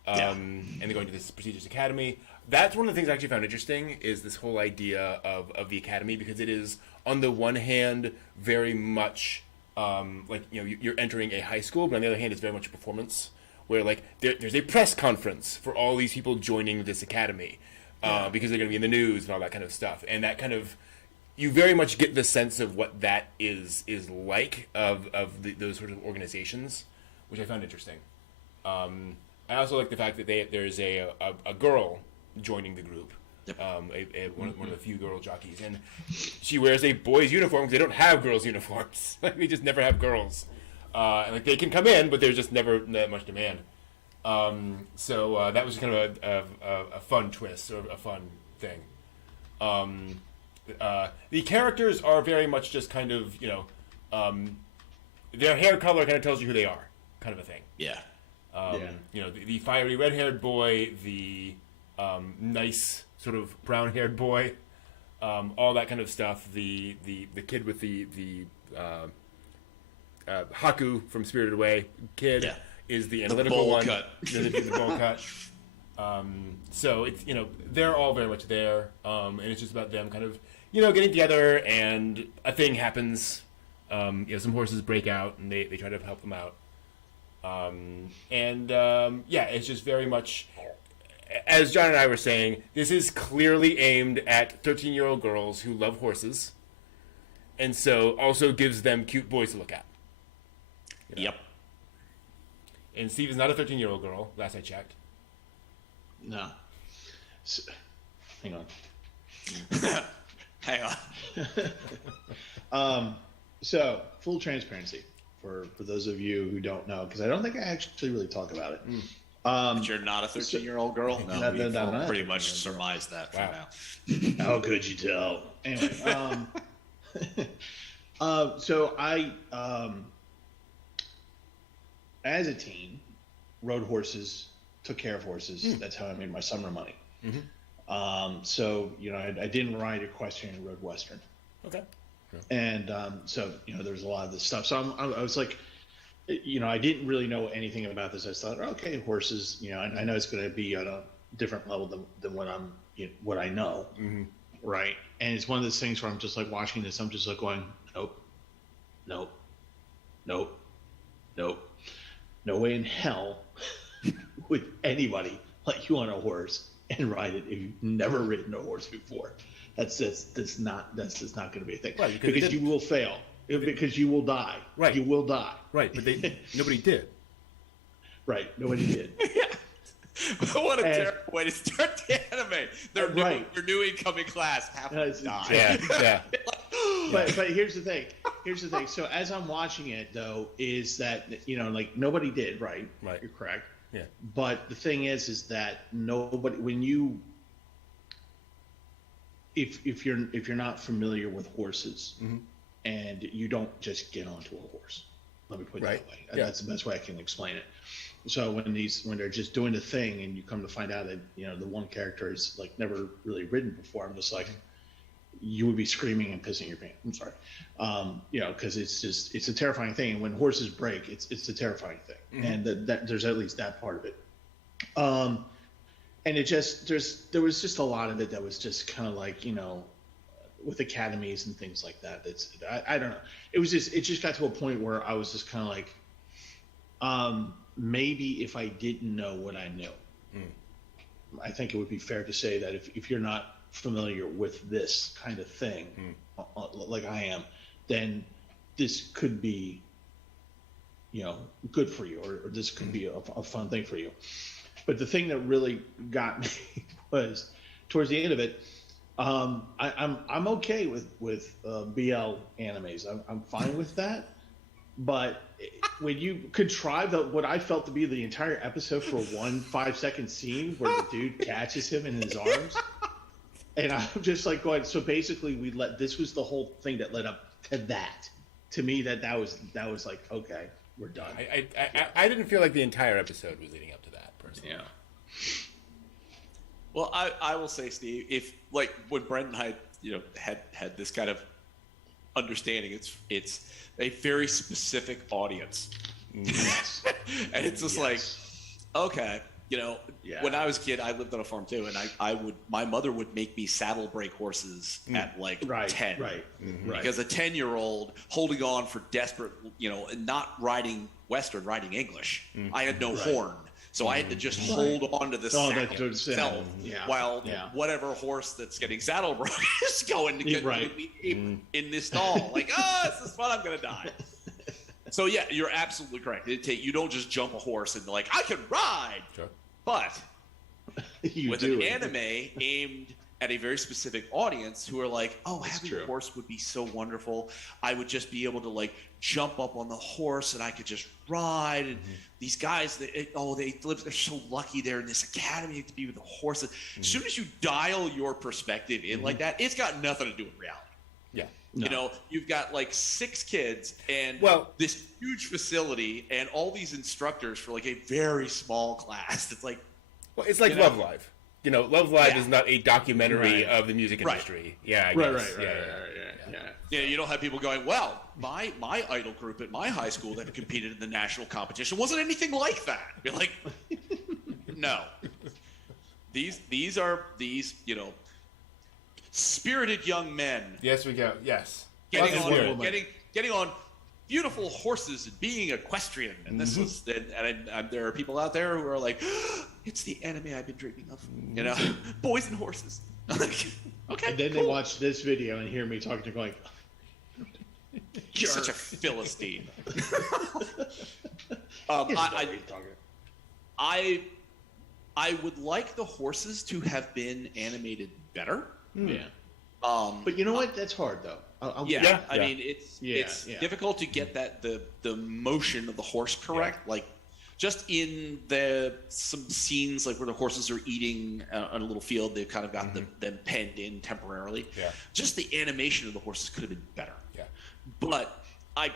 And they're going to this prestigious academy. That's one of the things I actually found interesting is this whole idea of the academy, because it is, on the one hand, very much like, you know, you're entering a high school, but on the other hand, it's very much a performance where like there's a press conference for all these people joining this academy because they're going to be in the news and all that kind of stuff. And that kind of, you very much get the sense of what that is like of those sort of organizations, which I found interesting. I also like the fact that there's a girl joining the group, one of the few girl jockeys, and she wears a boy's uniform because they don't have girls' uniforms. Like, they just never have girls, and like they can come in, but there's just never that much demand. So that was kind of a fun twist or a fun thing. The characters are very much just kind of, you know, their hair color kind of tells you who they are, kind of a thing. Yeah. You know, the fiery red-haired boy, the nice sort of brown-haired boy, all that kind of stuff. The kid with the Haku from Spirited Away kid is the analytical bowl one. cut. The bowl cut. So it's, you know, they're all very much there, and it's just about them kind of, you know, getting together, and a thing happens. You know, some horses break out, and they try to help them out. Yeah, it's just very much, as John and I were saying, this is clearly aimed at 13-year-old girls who love horses, and so also gives them cute boys to look at. You know? Yep. And Steve is not a 13-year-old girl, last I checked. No. So, hang on. Hang on. So, full transparency for those of you who don't know, because I don't think I actually really talk about it. But you're not a 13-year-old girl? No, No, pretty much surmised that for now. How could you tell? Anyway, so I, as a teen, rode horses, took care of horses. That's how I made my summer money. So, you know, I didn't ride equestrian, I rode Western. Okay. And so, you know, there's a lot of this stuff. So I was like, you know, I didn't really know anything about this. I just thought, okay, horses, you know, I know it's going to be on a different level than what I'm, you know, what I know. Right. And it's one of those things where I'm just like watching this. I'm just like going, nope, nope, nope, nope. No way in hell would anybody let you on a horse and ride it if you've never ridden a horse before. That's just not going to be a thing. Right, because you will fail. Because you will die. Right. You will die. Right, but nobody did. Right, nobody did. What a terrible way to start the anime. Their new incoming class have to die. Yeah. But here's the thing. So as I'm watching it, though, is that, you know, like, nobody did. Right. You're correct. Yeah. But the thing is that nobody, when you, if you're not familiar with horses, and you don't just get onto a horse, let me put it that way. Yeah. That's the best way I can explain it. So when they're just doing the thing, and you come to find out that, you know, the one character is like never really ridden before, I'm just like, you would be screaming and pissing your pants. I'm sorry, you know, because it's a terrifying thing. And when horses break, it's a terrifying thing, and that there's at least that part of it. And it just there was just a lot of it that was just kind of like, you know, with academies and things like that. That's I don't know. It just got to a point where I was just kind of like, maybe if I didn't know what I knew, I think it would be fair to say that if you're not familiar with this kind of thing, like I am, then this could be, you know, good for you, or this could be a fun thing for you. But the thing that really got me was towards the end of it. I'm okay with BL animes. I'm fine with that. But when you contrive what I felt to be the entire episode for one 5-second scene where the dude catches him in his arms, and I'm just like going, so basically this was the whole thing that led up to that. To me, that was like, okay, we're done. I didn't feel like the entire episode was leading up to that, personally. Yeah. Well, I will say, Steve, if, like, when Brent and I had this kind of understanding. It's a very specific audience, Yes. and it's just like, okay, when I was a kid, I lived on a farm too, and my mother would make me saddle break horses at like 10, right, because a 10-year-old holding on for desperate, not riding Western, riding English. I had no horn. So I had to just hold on to the saddle itself while whatever horse that's getting saddle broke is going to get in this stall. Like, this is fun. I'm going to die. So, yeah, you're absolutely correct. You don't just jump a horse and like, I can ride. Sure. But with an anime aimed at a very specific audience who are like, having a horse would be so wonderful. I would just be able to like jump up on the horse and I could just ride. And these guys, they're so lucky they're in this academy to be with the horses. As soon as you dial your perspective in like that, it's got nothing to do with reality. Yeah. No. You've got like 6 kids and this huge facility and all these instructors for like a very small class. It's like, it's like Love Live. Love Live is not a documentary of the music industry. Yeah, I guess. Yeah, you don't have people going, well, my idol group at my high school that competed in the national competition wasn't anything like that. You're like, no. These are spirited young men. Yes, we go. Yes. Getting on beautiful horses and being equestrian, and this was, and there are people out there who are like, it's the anime I've been dreaming of, boys and horses. Like, okay, and then they watch this video and hear me talking to going, you're such a Philistine. I would like the horses to have been animated better. Yeah. But you know what? That's hard though. I mean, it's difficult to get the motion of the horse correct. Like, just in some scenes like where the horses are eating on a little field, they've kind of got them penned in temporarily. Yeah. Just the animation of the horses could have been better. Yeah. But I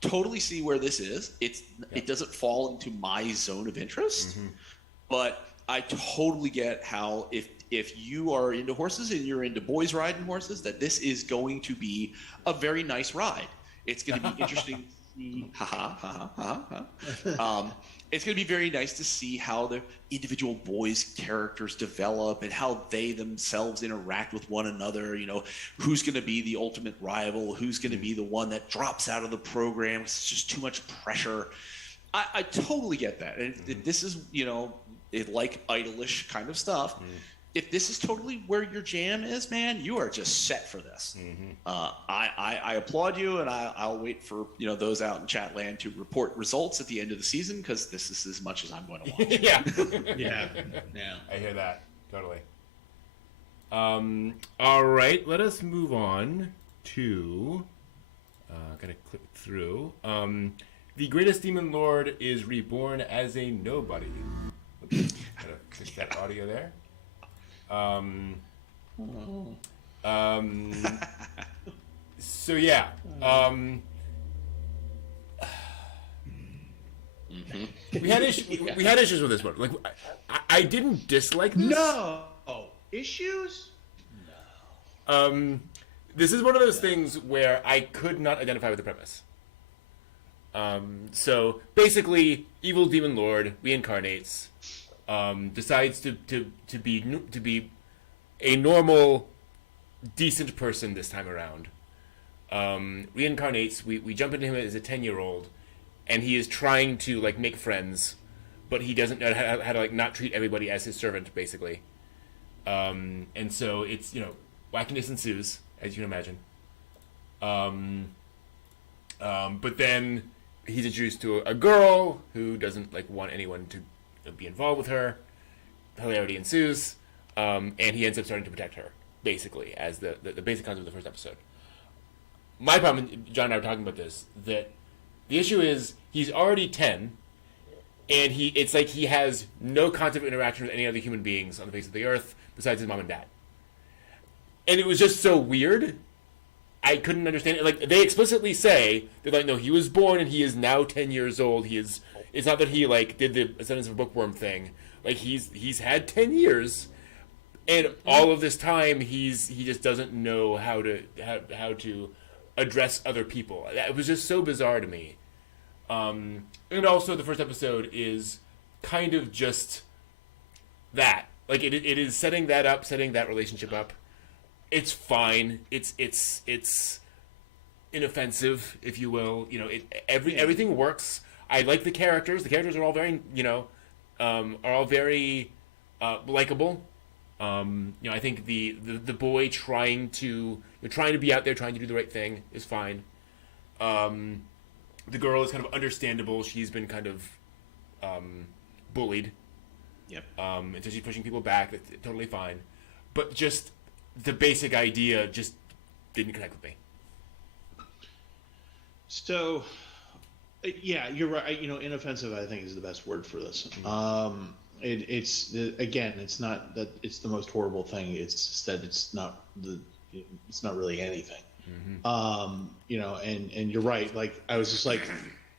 totally see where this is. It doesn't fall into my zone of interest, but I totally get how if you are into horses and you're into boys riding horses, that this is going to be a very nice ride. It's going to be interesting to see. It's going to be very nice to see how the individual boys' characters develop and how they themselves interact with one another. Who's going to be the ultimate rival? Who's going to be the one that drops out of the program? It's just too much pressure. I totally get that. And if this is, like idolish kind of stuff. If this is totally where your jam is, man, you are just set for this. I applaud you, and I'll wait for those out in chat land to report results at the end of the season, because this is as much as I'm going to watch. yeah. I hear that totally. All right, let us move on to. Gotta click through. The greatest demon lord is reborn as a nobody. Oops, gotta fix that audio there. So yeah. We had issues with this one. Like, I didn't dislike this. No issues. No. This is one of those things where I could not identify with the premise. So basically, evil demon lord reincarnates. Decides to be a normal, decent person this time around. Reincarnates. We jump into him as a 10-year-old, and he is trying to like make friends, but he doesn't know how to like not treat everybody as his servant, basically. And so it's wackiness ensues, as you can imagine. But then he's introduced to a girl who doesn't like want anyone to be involved with her. Hilarity ensues, and he ends up starting to protect her, basically, as the basic concept of the first episode. My problem, John and I were talking about this, that the issue is he's already 10, and it's like he has no concept of interaction with any other human beings on the face of the earth besides his mom and dad. And it was just so weird. I couldn't understand it. Like, they explicitly say, they're like, no, he was born and he is now 10 years old. It's not that he like did the Ascendance of a Bookworm thing. Like, he's had 10 years, And all of this time, he just doesn't know how to address other people. It was just so bizarre to me. And also, the first episode is kind of just that. Like it is setting that relationship up. It's fine. It's inoffensive, if you will. You know, everything works. I like the characters. The characters are all very, are all very likable. I think the boy trying to be out there, trying to do the right thing is fine. The girl is kind of understandable. She's been kind of bullied. Yep. And so she's pushing people back. That's totally fine. But just the basic idea just didn't connect with me. So, yeah, you're right. Inoffensive, I think, is the best word for this. It's not that it's the most horrible thing. It's just that it's not really anything. And you're right. Like, I was just like,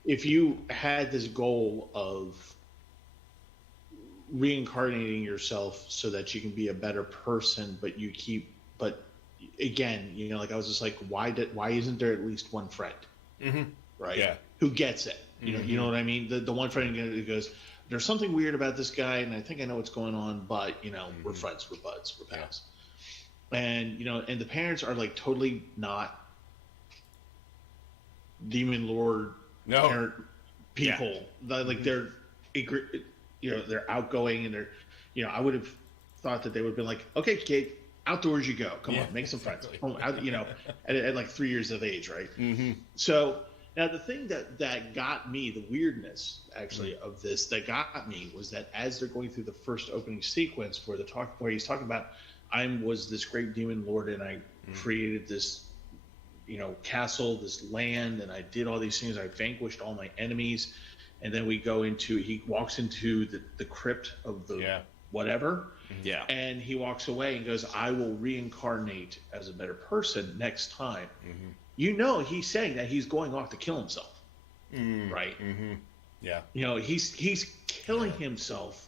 if you had this goal of reincarnating yourself so that you can be a better person, but again, like, I was just like, why isn't there at least one friend? Right? Yeah. Who gets it? You know what I mean? The one friend who goes, there's something weird about this guy, and I think I know what's going on, but we're friends, we're buds, we're pals. And and the parents are like totally not demon lord parent people. Like they're outgoing, and they're I would have thought that they would have been like, okay, kid, outdoors you go, come on, make some friends. At like 3 years of age, right? So now the thing that got me, the weirdness actually of this that got me, was that as they're going through the first opening sequence where he's talking about, I was this great demon lord, and I created this castle, this land, and I did all these things. I vanquished all my enemies. And then he walks into the crypt of the whatever. Yeah. And he walks away and goes, I will reincarnate as a better person next time. He's saying that he's going off to kill himself. Right? Yeah. He's killing himself.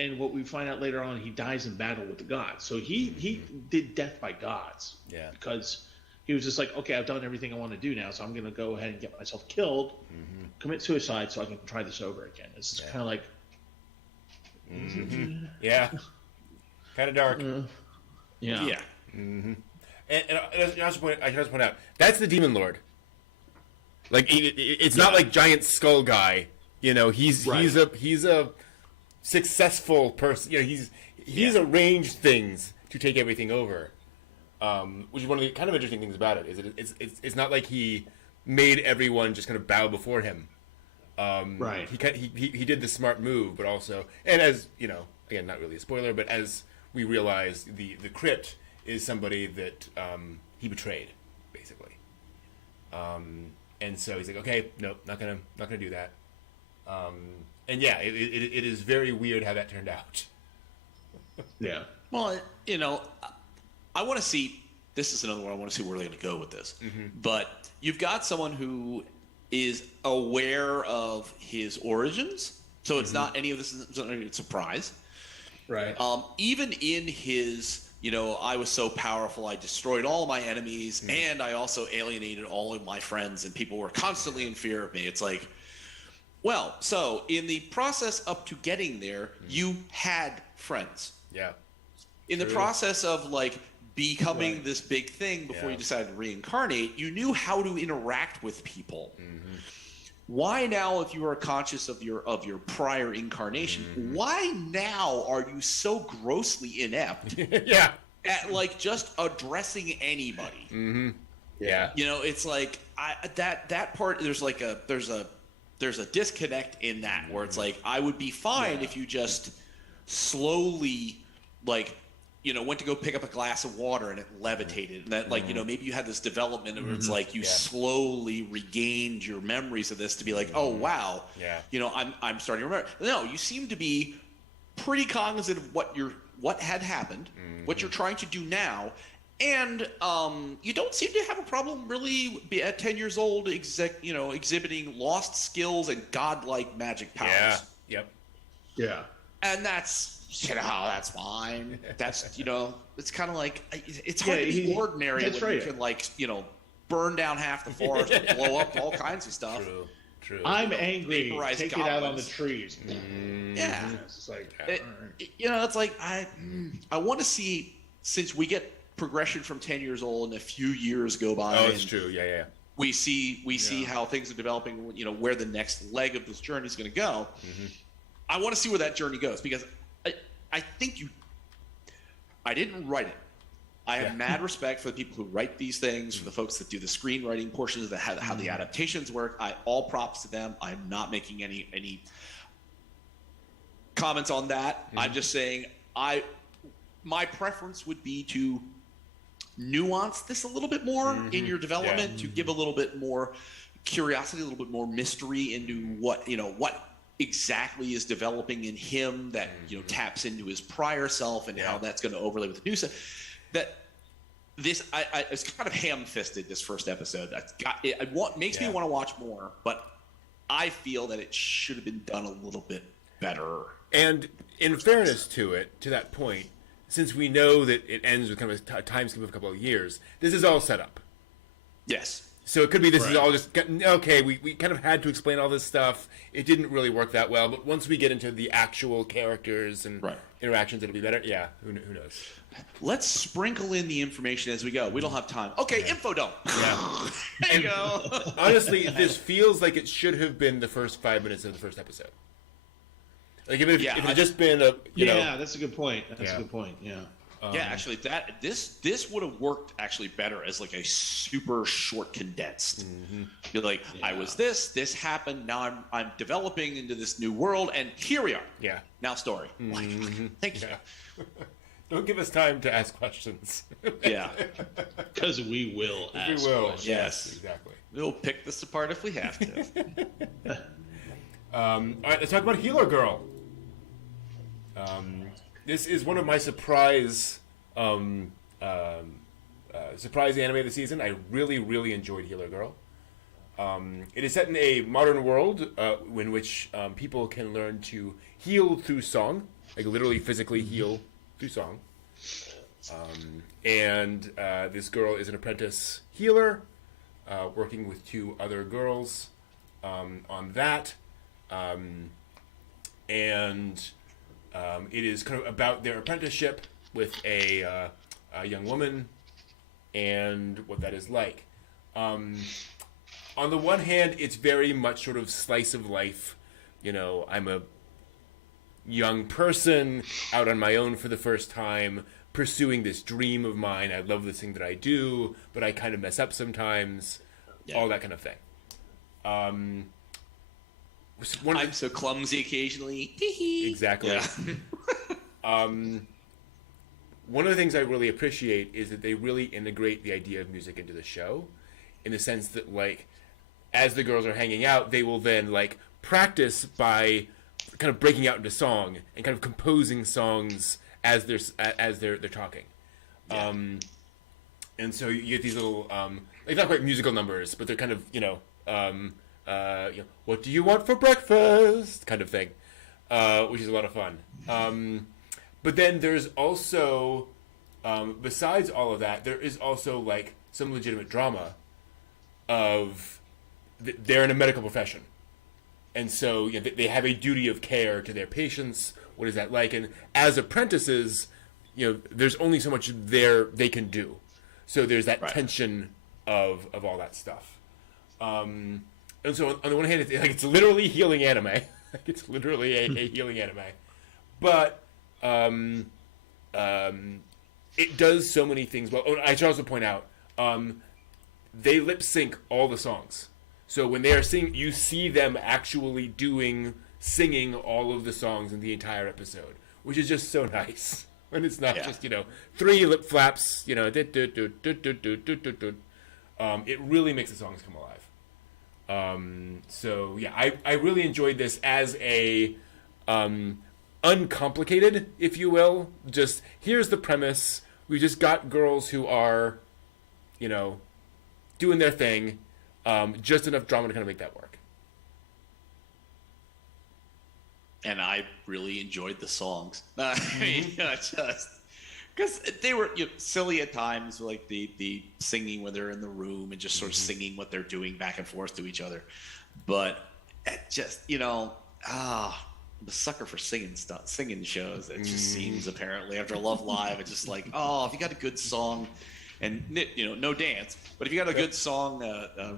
And what we find out later on, he dies in battle with the gods. So he did death by gods. Yeah. Because he was just like, okay, I've done everything I want to do now, so I'm going to go ahead and get myself killed, commit suicide, so I can try this over again. It's kind of like... Yeah. Kind of dark. Yeah. And I can also point out, that's the Demon Lord. Like, it's not like giant skull guy. He's a successful person. He's arranged things to take everything over. Which is one of the kind of interesting things about it, is it's not like he made everyone just kind of bow before him. Right. He did the smart move, but also, and as again, not really a spoiler, but as we realize, the crypt is somebody that he betrayed, basically. And so he's like, okay, nope, not gonna do that. And yeah, it is very weird how that turned out. Yeah. Well, I want to see. This is another one I want to see where they're going to go with this. But you've got someone who is aware of his origins, so it's not any of this is a surprise. Right. Even in his, I was so powerful, I destroyed all my enemies, and I also alienated all of my friends, and people were constantly in fear of me. It's like, well, so in the process up to getting there, you had friends. Yeah. In the process of like becoming this big thing before you decided to reincarnate, you knew how to interact with people. Why now, if you are conscious of your prior incarnation, why now are you so grossly inept at like just addressing anybody? Yeah. It's like that part. There's a disconnect in that where it's like, I would be fine if you just slowly went to go pick up a glass of water and it levitated, and that maybe you had this development where it's like you slowly regained your memories of this to be like, oh wow, I'm starting to remember. No, you seem to be pretty cognizant of what had happened, what you're trying to do now, and you don't seem to have a problem really at 10 years old exhibiting lost skills and godlike magic powers. Yep. Yeah. And that's that's fine. That's, it's kind of like, it's hard to be ordinary when you can, like, burn down half the forest and blow up all kinds of stuff. True. I'm angry. Take goblins. it out on the trees. Yeah. It's like, it's like, I want to see, since we get progression from 10 years old and a few years go by. Oh, it's true. Yeah. We see how things are developing, where the next leg of this journey is going to go. Mm-hmm. I want to see where that journey goes, because I think I didn't write it. I have mad respect for the people who write these things, for the folks that do the screenwriting portions, how the adaptations work. All props to them. I'm not making any comments on that. Mm-hmm. I'm just saying my preference would be to nuance this a little bit more in your development, to give a little bit more curiosity, a little bit more mystery into what exactly is developing in him that taps into his prior self, and how that's going to overlay with the new stuff. That this it's kind of ham-fisted, this first episode. Makes me want to watch more, but I feel that it should have been done a little bit better. And in fairness to that point, since we know that it ends with kind of a time skip of a couple of years, this is all set up. Yes. So it could be this is all just, okay, we kind of had to explain all this stuff. It didn't really work that well, but once we get into the actual characters and interactions, it'll be better. Yeah, who knows? Let's sprinkle in the information as we go. We don't have time. Okay, info dump. Yeah. There you go. Honestly, this feels like it should have been the first 5 minutes of the first episode. Like if it had just been that's a good point. That's a good point. Yeah. Actually, this would have worked actually better as like a super short condensed. Mm-hmm. You're like, I was this happened. Now I'm developing into this new world, and here we are. Yeah. Now story. Mm-hmm. Thank you. Don't give us time to ask questions. Yeah. Because we will ask questions. Yes, exactly. We'll pick this apart if we have to. All right, let's talk about Healer Girl. This is one of my surprise anime of the season. I really, really enjoyed Healer Girl. It is set in a modern world in which people can learn to heal through song, like literally physically heal through song. And this girl is an apprentice healer, working with 2 other girls on that. It is kind of about their apprenticeship with a young woman and what that is like. On the one hand, it's very much sort of slice of life. I'm a young person out on my own for the first time, pursuing this dream of mine. I love this thing that I do, but I kind of mess up sometimes. All that kind of thing. I'm so clumsy occasionally. Exactly. Yeah. One of the things I really appreciate is that they really integrate the idea of music into the show, in the sense that, like, as the girls are hanging out, they will then, like, practice by kind of breaking out into song and kind of composing songs as they're talking. Yeah. And so you get these little, like, not quite musical numbers, but they're kind of, what do you want for breakfast kind of thing, which is a lot of fun. But then there's also, besides all of that, there is also like some legitimate drama of they're in a medical profession. And so they have a duty of care to their patients. What is that like? And as apprentices, there's only so much they can do. So there's that tension of all that stuff. And so on the one hand, it's literally healing anime. It's literally a healing anime. But it does so many things well. Oh, I should also point out, they lip sync all the songs. So when they are singing, you see them actually singing all of the songs in the entire episode, which is just so nice. When it's not just, 3 lip flaps, it really makes the songs come alive. So yeah, I really enjoyed this as a uncomplicated, if you will. Just here's the premise. We just got girls who are, doing their thing. Just enough drama to kind of make that work. and I really enjoyed the songs. I mean, just because they were silly at times, like the singing when they're in the room and just sort of singing what they're doing back and forth to each other. But it just, I'm a sucker for singing stuff, singing shows. It just seems apparently after Love Live, it's just like, oh, if you got a good song, and no dance, but if you got a good song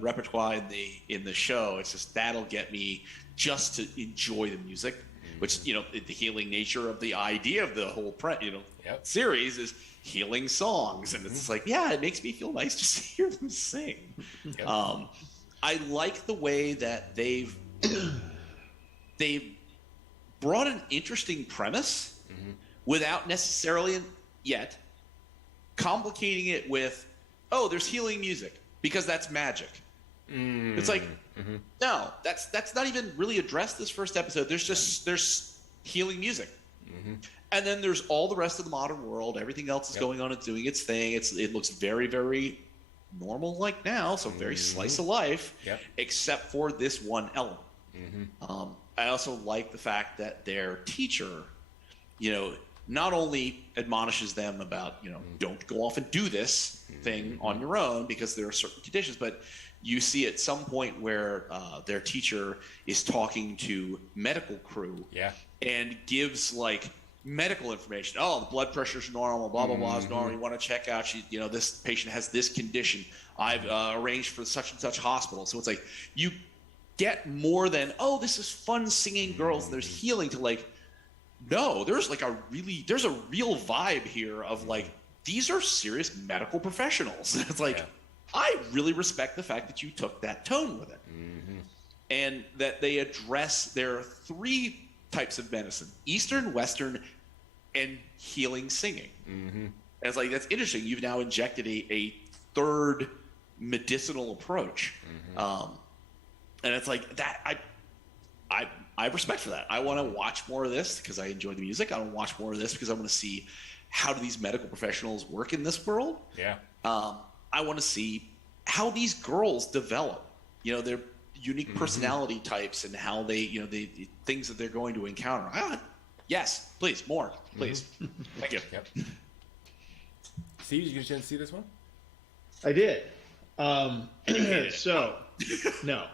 repertoire in the show, it's just that'll get me just to enjoy the music. Which the healing nature of the idea of the whole series is healing songs, and it's like, yeah, it makes me feel nice just to hear them sing. Yep. I like the way that they've brought an interesting premise without necessarily yet complicating it with, oh, there's healing music because that's magic. It's like, no, that's not even really addressed this first episode. There's healing music, and then there's all the rest of the modern world. Everything else is going on and doing its thing. It looks very, very normal like now, so very slice of life, except for this one element. I also like the fact that their teacher, not only admonishes them about, don't go off and do this thing on your own because there are certain conditions, but you see at some point where their teacher is talking to medical crew and gives like medical information. Oh, the blood pressure's normal, blah, blah, blah is normal. You want to check out, this patient has this condition. I've arranged for such and such hospital. So it's like you get more than, oh, this is fun singing girls and there's healing, to like, no, there's a real vibe here of like, these are serious medical professionals. It's like, I really respect the fact that you took that tone with it. And that they address their three types of medicine: Eastern, Western, and healing singing. And it's like, that's interesting. You've now injected a third medicinal approach. And it's like that. I have respect for that. I want to watch more of this because I enjoy the music. I want to watch more of this because I want to see how do these medical professionals work in this world. I want to see how these girls develop, their unique personality types and how they, the things that they're going to encounter. Yes, please, more, please. Thank you. Steve, did you get a chance to see this one? I did. So, no.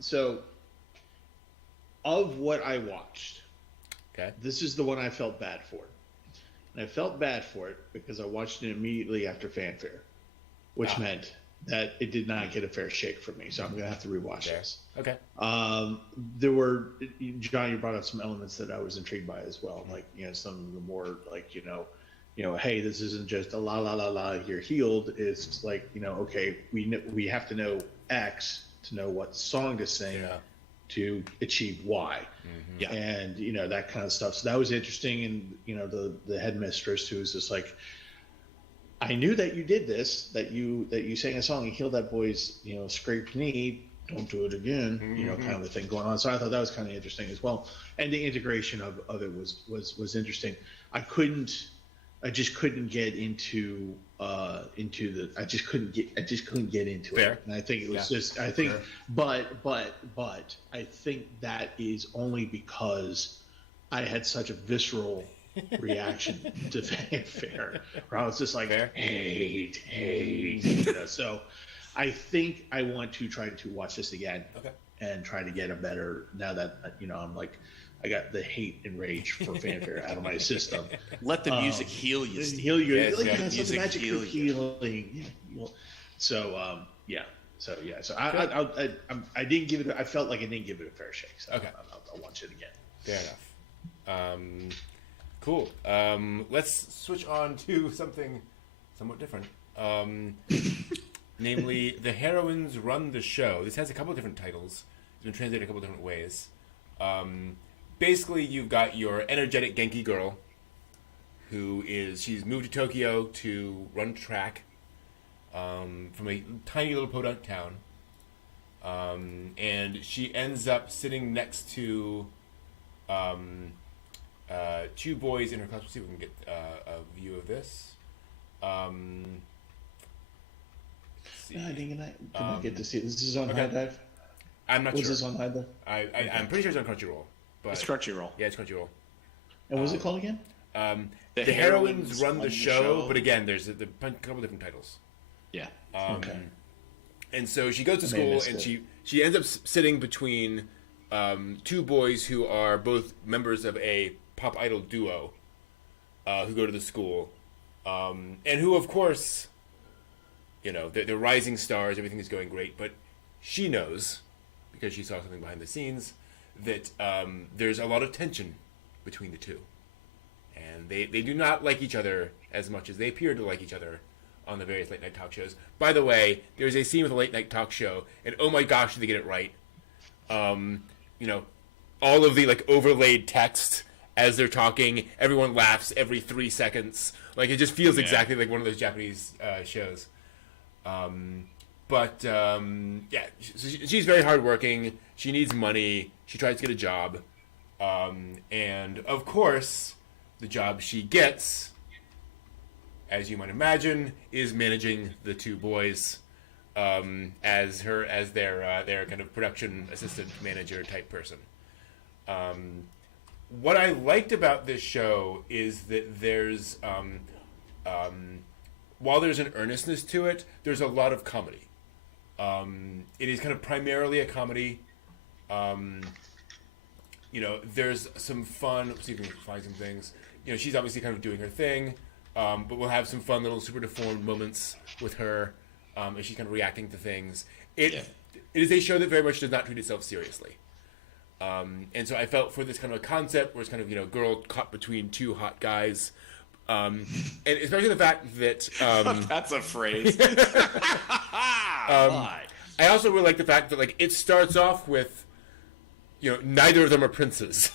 So, of what I watched, this is the one I felt bad for. And I felt bad for it because I watched it immediately after Fanfare, which meant that it did not get a fair shake from me. So I'm going to have to rewatch this. Okay. There were, John, you brought up some elements that I was intrigued by as well. Like, some of the more like, hey, this isn't just a la la la la, you're healed. It's like, okay, we have to know X to know what song to sing to achieve Y. And, that kind of stuff. So that was interesting. And, the headmistress who was just like, I knew that you did this, that you sang a song and healed that boy's, scraped knee. Don't do it again, kind of a thing going on. So I thought that was kind of interesting as well. And the integration of it was interesting. I just couldn't get into the. I just couldn't get into it. And I think it was but I think that is only because I had such a visceral reaction to Fanfare, where I was just like, hate. So I think I want to try to watch this again and try to get a better, now that, I'm like, I got the hate and rage for Fanfare out of my system. Let the music heal you, Steve. Heal you. Yes, Like, the magic of healing. So, So I didn't give it. I felt like I didn't give it a fair shake. So I'll watch it again. Fair enough. Cool. Let's switch on to something somewhat different. Namely, The Heroines Run the Show. This has a couple of different titles. It's been translated a couple of different ways. Basically, you've got your energetic Genki girl she's moved to Tokyo to run track from a tiny little podunk town. And she ends up sitting next to two boys in her class. Let's see if we can get a view of this. I didn't get to see it. This is on High Dive? I'm not sure. Was this on High Dive? I'm pretty sure it's on Crunchyroll, but it's Crunchyroll. Yeah, it's Crunchyroll. And what was it called again? The Heroines run the show, but again, there's a couple different titles. Yeah. Okay. And so she goes to school, and she ends up sitting between two boys who are both members of a pop idol duo who go to the school, and who, of course, they're rising stars. Everything is going great, but she knows, because she saw something behind the scenes, that there's a lot of tension between the two. And they do not like each other as much as they appear to like each other on the various late night talk shows. By the way, there's a scene with a late night talk show, and oh my gosh, did they get it right. All of the overlaid text as they're talking, everyone laughs every 3 seconds. Like, it just feels exactly like one of those Japanese shows. She's very hardworking. She needs money. She tries to get a job. And, of course, the job she gets, as you might imagine, is managing the two boys as their kind of production assistant manager type person. What I liked about this show is that there's while there's an earnestness to it, there's a lot of comedy. It is kind of primarily a comedy. There's some fun. Let's see if we can find some things. She's obviously kind of doing her thing, but we'll have some fun little super deformed moments with her as she's kind of reacting to things. It is a show that very much does not treat itself seriously. And so I felt for this kind of a concept where it's kind of, girl caught between two hot guys. And especially the fact that... That's a phrase. I also really like the fact that, it starts off with, neither of them are princes.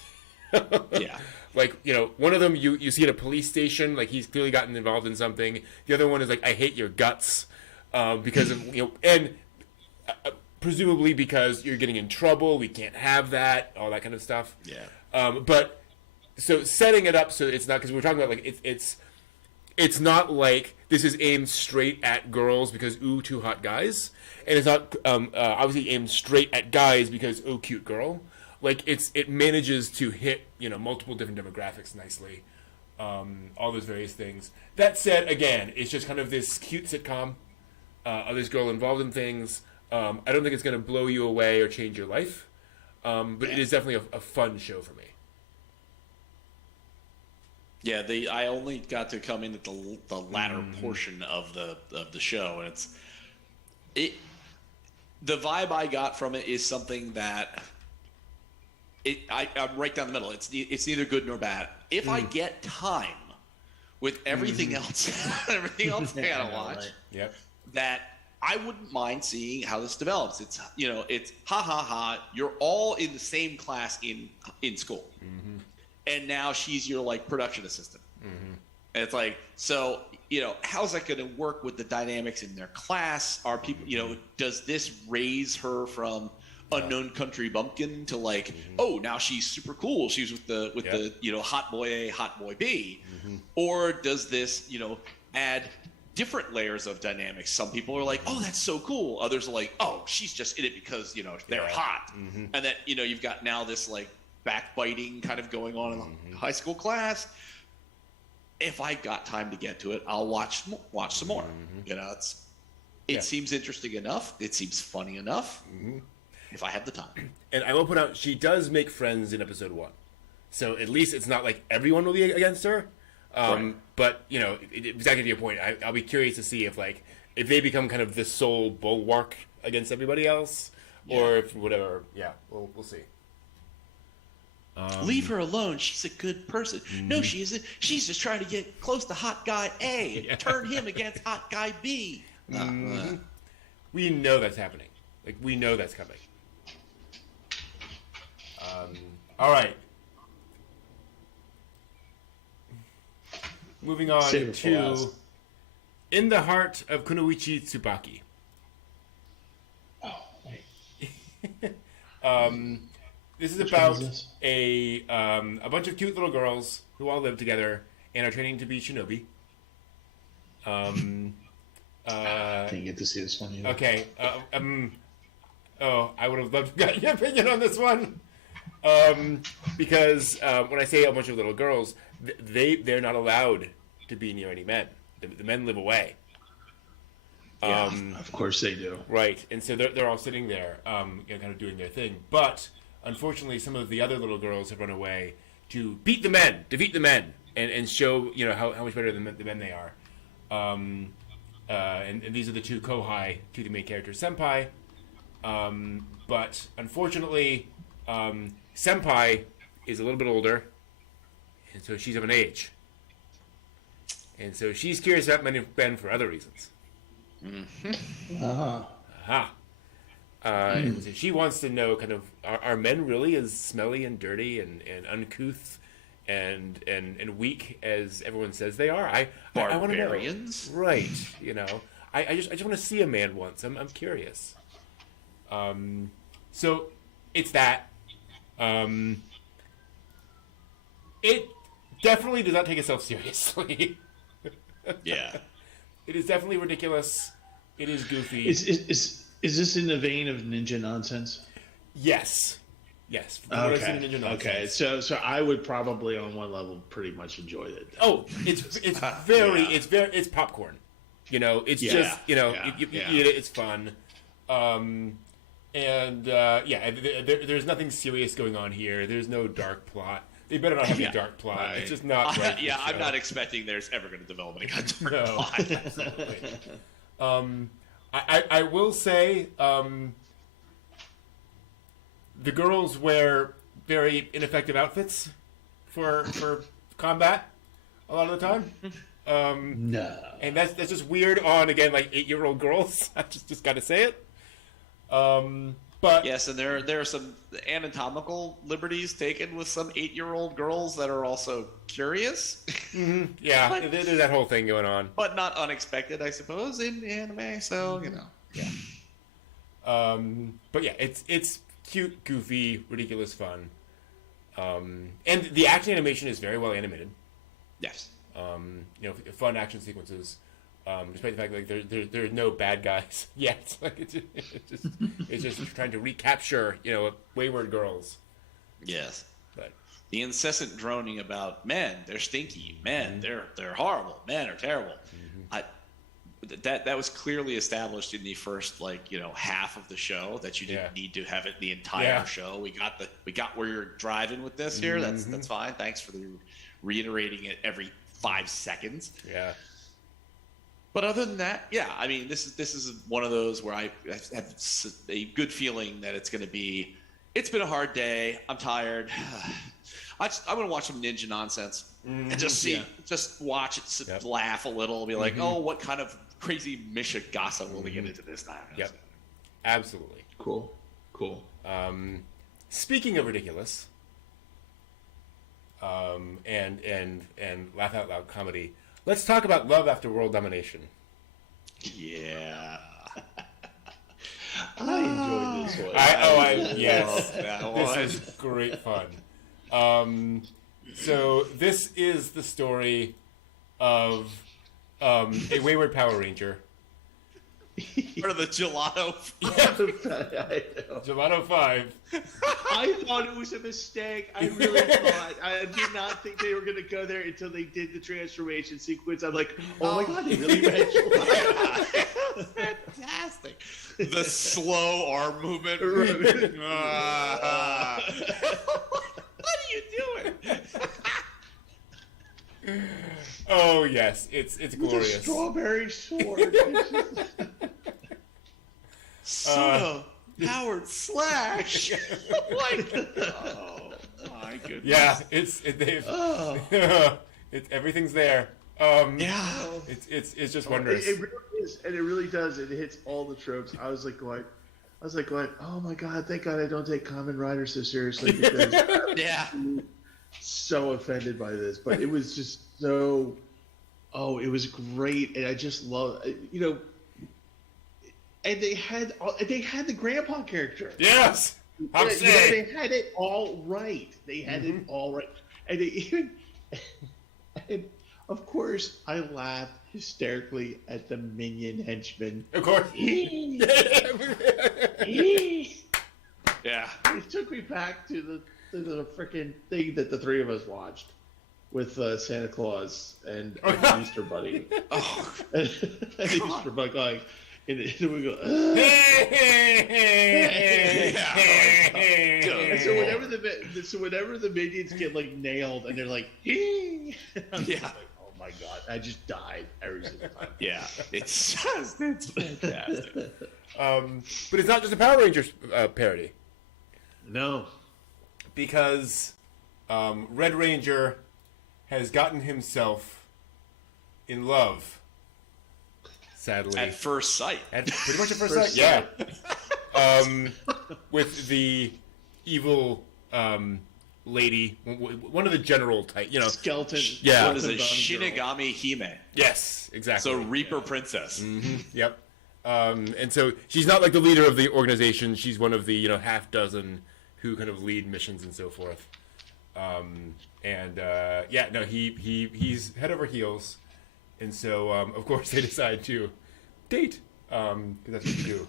Yeah. One of them you see at a police station, he's clearly gotten involved in something. The other one is I hate your guts, because of, and presumably because you're getting in trouble, we can't have that, all that kind of stuff. Yeah. But so setting it up so it's not, because we're talking about it's not like this is aimed straight at girls because ooh, two hot guys, and it's not obviously aimed straight at guys because oh, cute girl. It manages to hit multiple different demographics nicely, all those various things. That said, again, it's just kind of this cute sitcom of this girl involved in things. I don't think it's going to blow you away or change your life, but it is definitely a fun show for me. Yeah, I only got to come in at the latter portion of the show, and the vibe I got from it is something that I'm right down the middle. It's neither good nor bad. If I get time with everything else, everything else I gotta watch, that I wouldn't mind seeing how this develops. It's it's ha ha ha. You're all in the same class in school, and now she's your production assistant. And it's so how's that going to work with the dynamics in their class? Are people does this raise her from unknown country bumpkin to oh, now she's super cool, she's with the hot boy A, hot boy B, or does this add different layers of dynamics? Some people are oh, that's so cool. Others are oh, she's just in it because they're hot, and that you've got now this backbiting kind of going on in the high school class. If I got time to get to it, I'll watch some more. It seems interesting enough. It seems funny enough. If I have the time. And I will point out, she does make friends in episode 1. So at least it's not everyone will be against her. Right. But, exactly to your point, I'll be curious to see if they become kind of the sole bulwark against everybody else. Or if whatever. Yeah, we'll see. Leave her alone. She's a good person. No, she isn't. She's just trying to get close to hot guy A and turn him against hot guy B. We know that's happening. We know that's coming. All right. Moving on to In the Heart of Kunoichi Tsubaki. Oh, wait. This is about a bunch of cute little girls who all live together and are training to be shinobi. Didn't get to see this one either. Okay. I would have loved to get your opinion on this one. Because when I say a bunch of little girls, they're not allowed to be near any men. The men live away. Yeah, of course they do. Right, and so they're all sitting there, kind of doing their thing. But unfortunately, some of the other little girls have run away to defeat the men, and show how much better than the men they are. And these are the two kohai to the main character Senpai. But unfortunately, Senpai is a little bit older, and so she's of an age. And so she's curious about men for other reasons. Mm-hmm. Aha. And so she wants to know kind of, are men really as smelly and dirty and uncouth and weak as everyone says they are? I want to know. Barbarians? Right. I just want to see a man once. I'm curious. So it's that. It definitely does not take itself seriously. Yeah. It is definitely ridiculous. It is goofy. Is this in the vein of ninja nonsense? Yes. Yes. Okay. So I would probably on one level pretty much enjoy it. Oh, it's popcorn. It's just you eat it. It's fun. There's nothing serious going on here. There's no dark plot. They better not have a dark plot. Right. It's just not. Right I'm not expecting there's ever going to develop any kind of dark plot. I will say, the girls wear very ineffective outfits for combat a lot of the time. No, and that's just weird on, again, like 8-year-old girls. I just got to say it. But yes, and there are some anatomical liberties taken with some 8-year-old girls that are also curious. Mm-hmm. Yeah, there's that whole thing going on, but not unexpected, I suppose, in anime. So yeah. But yeah, it's cute, goofy, ridiculous fun, and the action animation is very well animated. Yes. Fun action sequences. Despite the fact that there are no bad guys yet, like it's just trying to recapture wayward girls. Yes, but the incessant droning about men, they're stinky, men, they're horrible, men are terrible. Mm-hmm. That was clearly established in the first half of the show, that you didn't need to have it the entire show. We got where you're driving with this here. Mm-hmm. That's fine. Thanks for reiterating it every 5 seconds. Yeah. But other than that, I mean, this is one of those where I have a good feeling that it's going to be. It's been a hard day. I'm tired. I'm going to watch some ninja nonsense and just watch it, laugh a little, be like, oh, what kind of crazy Mishigasa will we get into this time? Yep, absolutely. Cool. Speaking of ridiculous, and laugh out loud comedy. Let's talk about Love After World Domination. Yeah. I enjoyed this one. Yes. This is great fun. So this is the story of a wayward Power Ranger. Part of the Gelato. Gelato 5. I thought it was a mistake. I really thought. I did not think they were going to go there until they did the transformation sequence. I'm like, oh my god, they really made Gelato. Fantastic. The slow arm movement. What are you doing? Oh yes, it's glorious. With a strawberry sword. Soda powered slash. Oh my goodness. Yeah, everything's there. It's just wondrous. It really is, and it really does. It hits all the tropes. I was like going, oh my god, thank God I don't take Kamen Rider so seriously, because I'm so offended by this. But it was just so. Oh, it was great, and I just love And they had the grandpa character. Yes, they had it all right. They had it all right, and they even. And of course, I laughed hysterically at the minion henchman. Of course. Yeah. It took me back to there's a freaking thing that the three of us watched with Santa Claus and Easter Bunny. Oh, And Easter Bunny going, and we go, and so whenever the minions get like nailed and they're like, I'm just like, oh my god, I just died every single time. Yeah, it's fantastic. But it's not just a Power Rangers parody, No. because Red Ranger has gotten himself in love. Sadly, At first sight. pretty much at first sight, yeah. With the evil lady, one of the general type, Skeleton. Yeah. What is it? Skeleton Shinigami Hime. Yes, exactly. So Reaper Princess. Yep. And so she's not like the leader of the organization. She's one of the half dozen who kind of lead missions and so forth. He's head over heels, and so of course they decide to date, because that's what you do.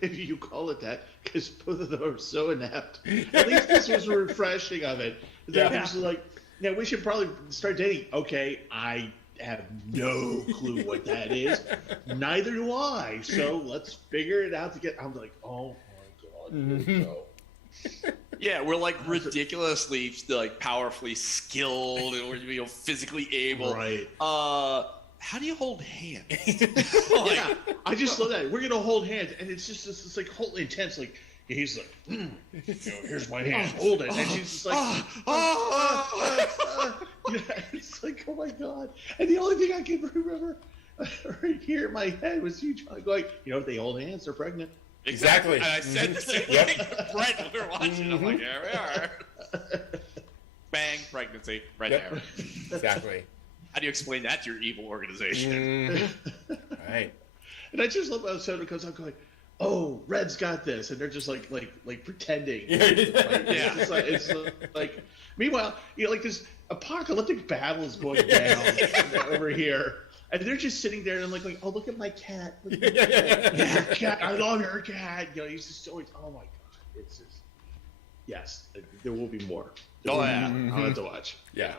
If you call it that, because both of them are so inept. At least this was refreshing of it. They're just like, yeah, we should probably start dating. Okay, I have no clue what that is. Neither do I. So let's figure it out together. I'm like, oh my god, here we go. Yeah, we're like ridiculously like powerfully skilled and we're physically able. Right. How do you hold hands? Yeah, I just love that. We're gonna hold hands, and it's just this like whole intense. Like he's like, here's my hand, hold it, and she's just like, it's like, oh my god. And the only thing I can remember right here in my head was you going, if they hold hands, they're pregnant. Exactly. And I said the same thing to Brett when we were watching. I'm like, here we are. Bang, pregnancy, right there. Exactly. How do you explain that to your evil organization? Right. And I just love how Soda comes out going, oh, Red's got this, and they're just like pretending. It's like meanwhile, like this apocalyptic battle is going down over here. And they're just sitting there, and I'm like, oh, look at my cat. Look at my cat. Her cat. I love her cat. He's just always, oh my god. It's just, yes, there will be more. Oh, yeah. I'll have to watch. Yeah.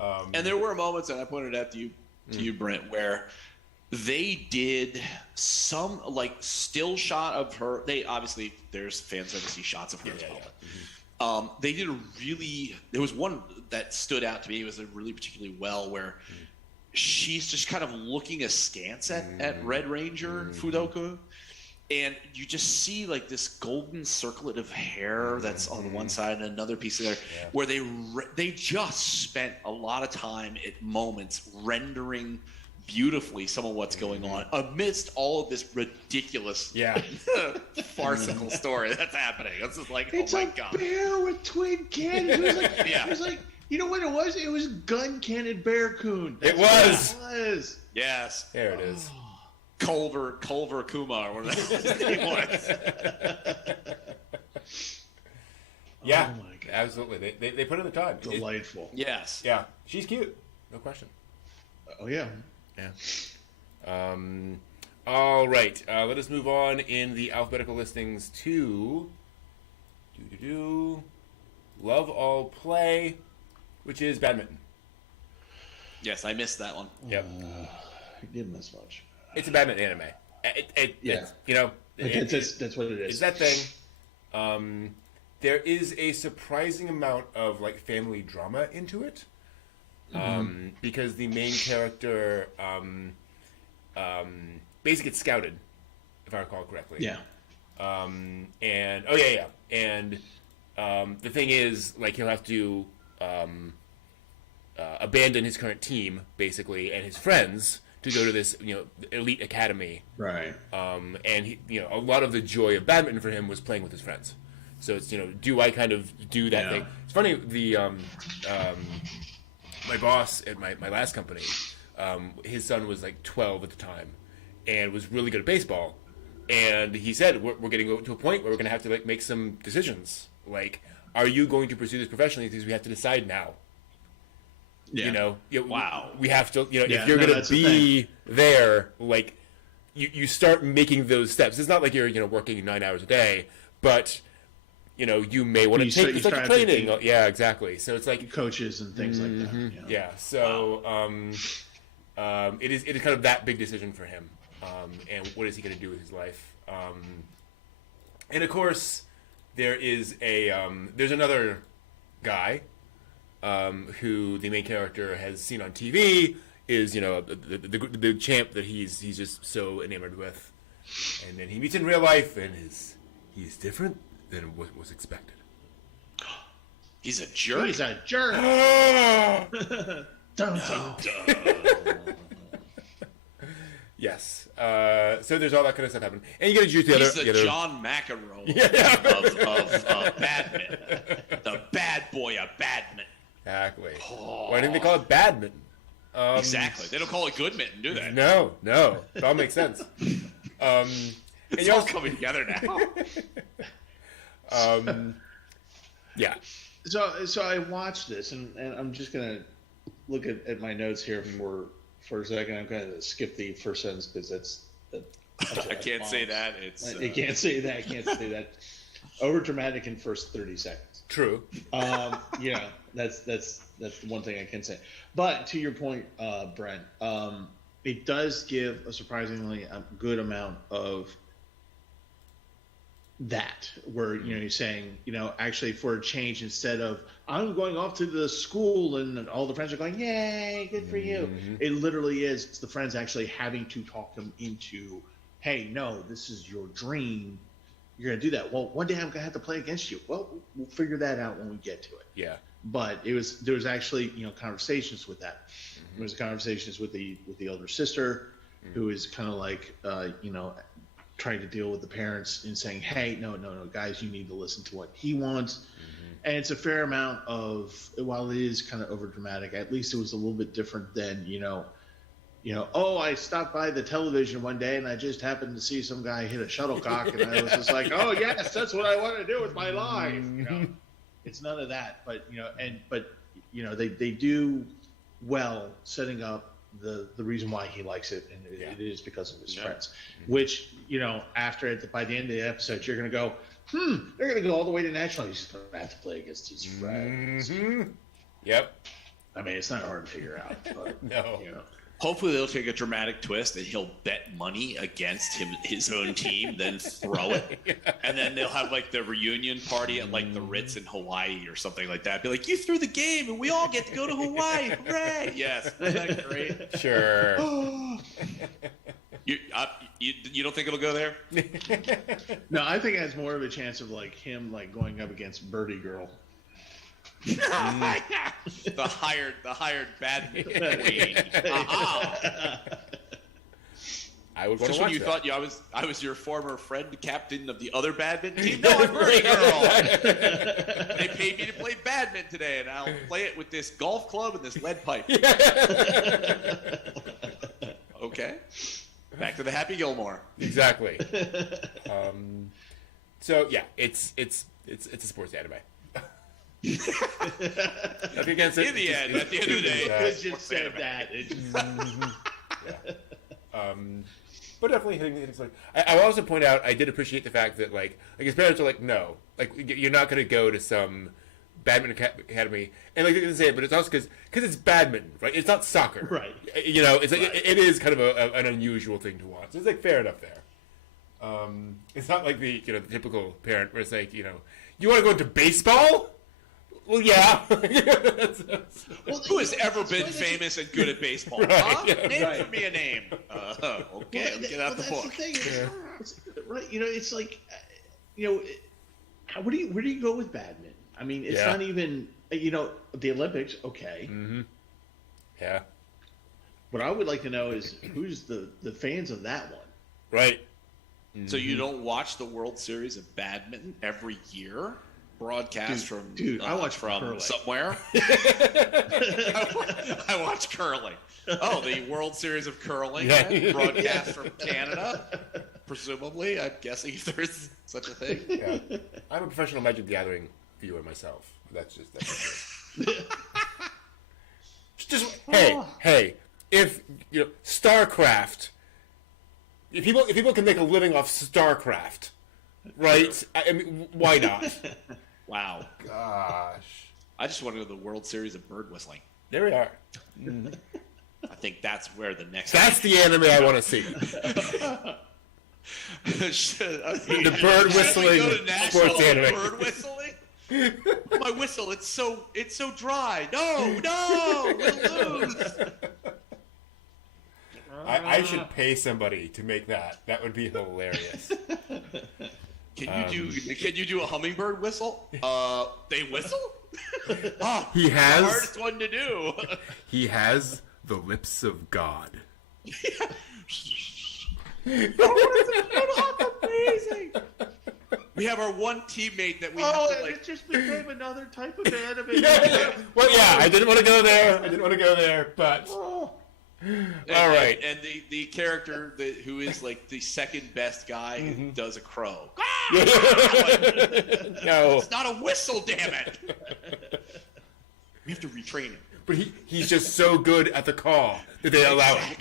And there were moments, and I pointed out to you, Brent, where they did some like still shot of her. There's fan service shots of her as well. They did there was one that stood out to me. It was really particularly well where she's just kind of looking askance at Red Ranger Fudoka, and you just see like this golden circlet of hair that's on one side and another piece of there, where they just spent a lot of time at moments rendering beautifully some of what's going on amidst all of this ridiculous farcical story that's happening. It's just like, it's oh my god, bear with twin cannons. It was like you know what it was? It was Gun Cannon Bear-kun. It was. Yes. There it is. Culver Kumar, whatever his name was. Yeah, oh my God. Absolutely. They put in the time. Delightful. Yes. Yeah, she's cute. No question. Oh yeah. Yeah. All right. Let us move on in the alphabetical listings to Love All Play, which is badminton. Yes, I missed that one. Yep. I didn't miss much. It's a badminton anime. It's, that's what it is. It's that thing. There is a surprising amount of like family drama into it, because the main character basically gets scouted, if I recall correctly. Yeah. And the thing is, like, he'll have to abandon his current team basically and his friends to go to this elite academy. Right. And he, a lot of the joy of badminton for him was playing with his friends. So it's do I kind of do that thing? It's funny, the my boss at my last company, his son was like 12 at the time and was really good at baseball, and he said we're getting to a point where we're going to have to like make some decisions, like, are you going to pursue this professionally, because we have to decide now. Wow. We have to, if you're going to be there, like, you start making those steps. It's not like you're, working 9 hours a day, but you may want to take such training. Yeah, exactly. So it's like coaches and things like that. Yeah. So it is kind of that big decision for him, and what is he going to do with his life? And of course, there's another guy who the main character has seen on TV. Is the champ that he's just so enamored with, and then he meets in real life, and he's different than what was expected. He's a jerk. He's a jerk. Dun, dun, dun. Yes. So there's all that kind of stuff happening, and you get to choose the other. He's the John McEnroe of badminton. The bad boy of badminton. Exactly. Why didn't they call it badminton? Exactly. They don't call it good mitten, do they? No. It all makes sense. It's all coming together now. Yeah. So I watched this, and I'm just gonna look at my notes here for a second. I'm gonna skip the first sentence because I can't say that. You can't say that. I can't say that. Over dramatic in first 30 seconds. True. That's the one thing I can say. But to your point, Brent, it does give a surprisingly good amount of that, where you're saying, actually for a change, instead of I'm going off to the school and all the friends are going, yay, good for you. It literally is. It's the friends actually having to talk them into, hey, no, this is your dream. You're going to do that. Well, one day I'm going to have to play against you. Well, we'll figure that out when we get to it. Yeah. But there was actually, conversations with that. There was conversations with the older sister, who is kind of like, trying to deal with the parents and saying, hey, no, guys, you need to listen to what he wants. And it's a fair amount of, while it is kind of over dramatic, at least it was a little bit different than, oh, I stopped by the television one day and I just happened to see some guy hit a shuttlecock and I was just like, oh yes, that's what I want to do with my life. It's none of that, but they do well setting up the reason why he likes it, and it is because of his friends. Which after by the end of the episode, you're gonna go, they're gonna go all the way to national. He's gonna have to play against his friends. Yep. I mean, it's not hard to figure out. But, No. Hopefully they'll take a dramatic twist and he'll bet money against his own team, then throw it. And then they'll have like the reunion party at like the Ritz in Hawaii or something like that. Be like, you threw the game and we all get to go to Hawaii. Hooray! Yes. Isn't that great? Sure. You don't think it'll go there? No, I think it has more of a chance of like him like going up against Birdie Girl. The hired badminton queen. I would want Just to when watch you that. thought I was your former friend, captain of the other badminton team. No, I'm Birdie Girl. They paid me to play badminton today, and I'll play it with this golf club and this lead pipe. Okay, back to the Happy Gilmore. Exactly. So yeah, it's a sports anime. Nothing against it. In the end, at the end of the day, It just said that. But definitely hitting like I will also point out I did appreciate the fact that like his parents are like, no, like you're not going to go to some badminton academy, and like they didn't say it, but it's also because it's badminton, right? It's not soccer, Right. It's like it is kind of an unusual thing to watch. It's like fair enough there. It's not like the the typical parent where it's like you want to go into baseball. Well, yeah. Who has ever been famous and good at baseball? Right, Huh? yeah. Name for me a name. Okay, let's get out the book. That's the thing. Right. It's like, where do you go with badminton? I mean, it's not even, the Olympics, okay. Mm-hmm. Yeah. What I would like to know is who's the fans of that one. Right. So you don't watch the World Series of Badminton every year? Broadcast from I watch from curling. somewhere. I watch curling. Oh, the World Series of Curling, broadcast from Canada, presumably. I'm guessing if there's such a thing. Yeah. I'm a professional Magic the Gathering viewer myself. That's just hey. If StarCraft, if people can make a living off StarCraft, right? I mean, why not? Wow. Gosh. I just want to go to the World Series of bird whistling. There we are. I think that's where the next. That's the anime I want to see. The bird whistling sports anime. Bird whistling. My whistle, it's so dry. No, we'll lose. I should pay somebody to make that. That would be hilarious. Can you do a hummingbird whistle? They whistle? He has the hardest one to do. He has the lips of God. Oh, it's amazing. We have our one teammate that we have to, it just became another type of anime. Well, yeah, I didn't want to go there. But all right. And the character who is like the second best guy who does a crow. No, it's not a whistle, damn it. We have to retrain him. But he's just so good at the call that they allow it.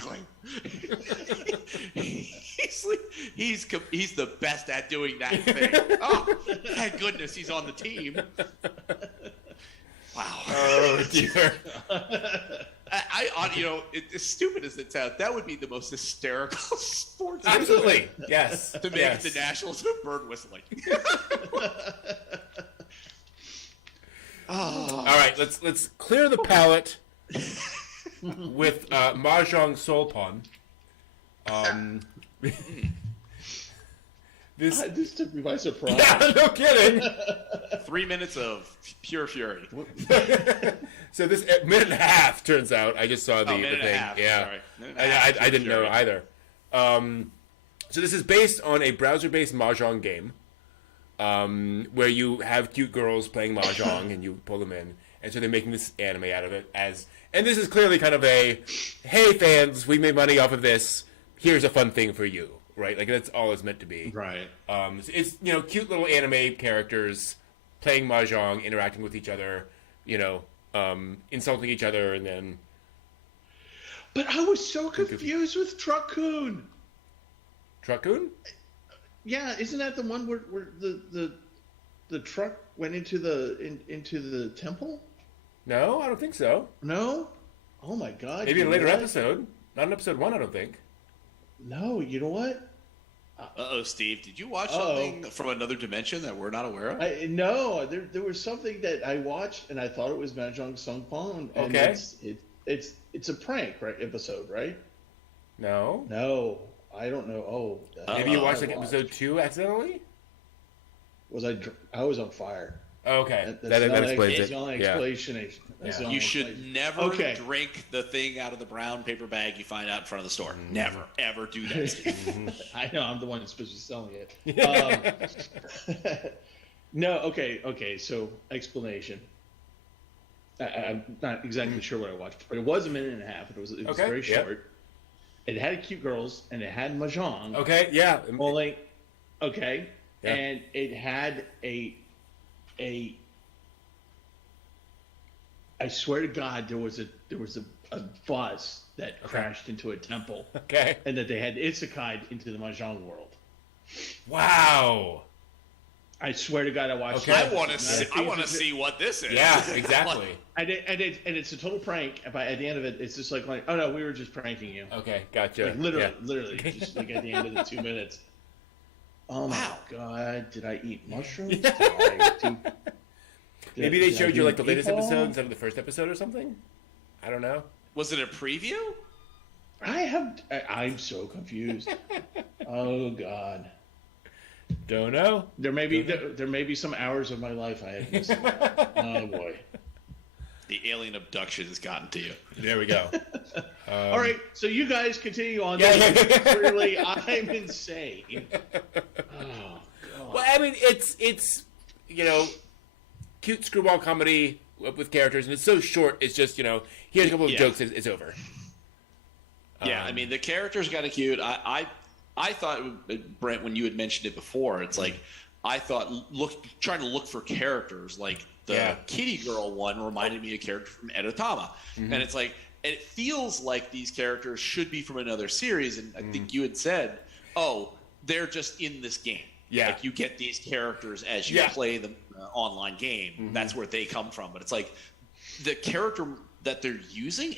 He's the best at doing that thing. Oh, thank goodness he's on the team. Wow. Oh dear. As stupid as it sounds, that would be the most hysterical sports. Absolutely. Yes. To make it the Nationals of bird whistling. All right, let's clear the palate with Mahjong Soul Pun. This took me by surprise. Yeah, no kidding. 3 minutes of pure fury. So this minute and a half turns out. I just saw the minute thing. and a half, Yeah, sorry. I didn't know either. So this is based on a browser-based mahjong game, where you have cute girls playing mahjong and you pull them in, and so they're making this anime out of it. And this is clearly kind of a, hey fans, we made money off of this. Here's a fun thing for you, right? Like that's all it's meant to be. Right. It's cute little anime characters playing mahjong, interacting with each other, insulting each other, and then. But I was so confused with Truck-kun. Truck-kun? Yeah, isn't that the one where the truck went into the temple? No, I don't think so. No? Oh my god. Maybe in a later episode. Not in episode 1, I don't think. No, you know what? Steve, did you watch something from another dimension that we're not aware of? No, there was something that I watched and I thought it was Mahjong Sung Pon. Okay. It's a prank, right? Episode, right? No. No, I don't know. Maybe you watched episode 2 accidentally? I was on fire. Okay, That explains it. That's the only explanation. You should never drink the thing out of the brown paper bag you find out in front of the store. Never, ever do that, Steve. I know, I'm the one that's supposed to be selling it. No, okay, so explanation. I'm not exactly sure what I watched, but it was a minute and a half. It was very short. It had cute girls, and it had mahjong. Okay, yeah. Only, okay, yeah. And it had a I swear to God, there was a bus that crashed into a temple. Okay. And that they had isekai'd into the mahjong world. Wow. I swear to God, I watched. Okay. I want to see what this is. Yeah, exactly. And it's a total prank. But at the end of it, it's just like, oh no, we were just pranking you. Okay, gotcha. Like literally, just like at the end of the 2 minutes. Oh my God! Did I eat mushrooms? Maybe they showed you like the latest episode instead of the first episode or something. I don't know. Was it a preview? I'm so confused. Oh God. Don't know. There may be some hours of my life I have missed. Oh boy. The alien abduction has gotten to you. There we go. All right, so you guys continue on. Clearly, I'm insane. Oh God. Well, I mean, it's cute screwball comedy with characters, and it's so short. It's just here's a couple of jokes. It's over. Yeah, I mean the characters got cute. I thought, Brent, when you had mentioned it before, it's like I thought trying to look for characters like the kitty girl one reminded me of a character from Edotama, and it's like it feels like these characters should be from another series, and I think you had said, oh, they're just in this game. Yeah. Like you get these characters as you play the online game. That's where they come from. But it's like the character that they're using,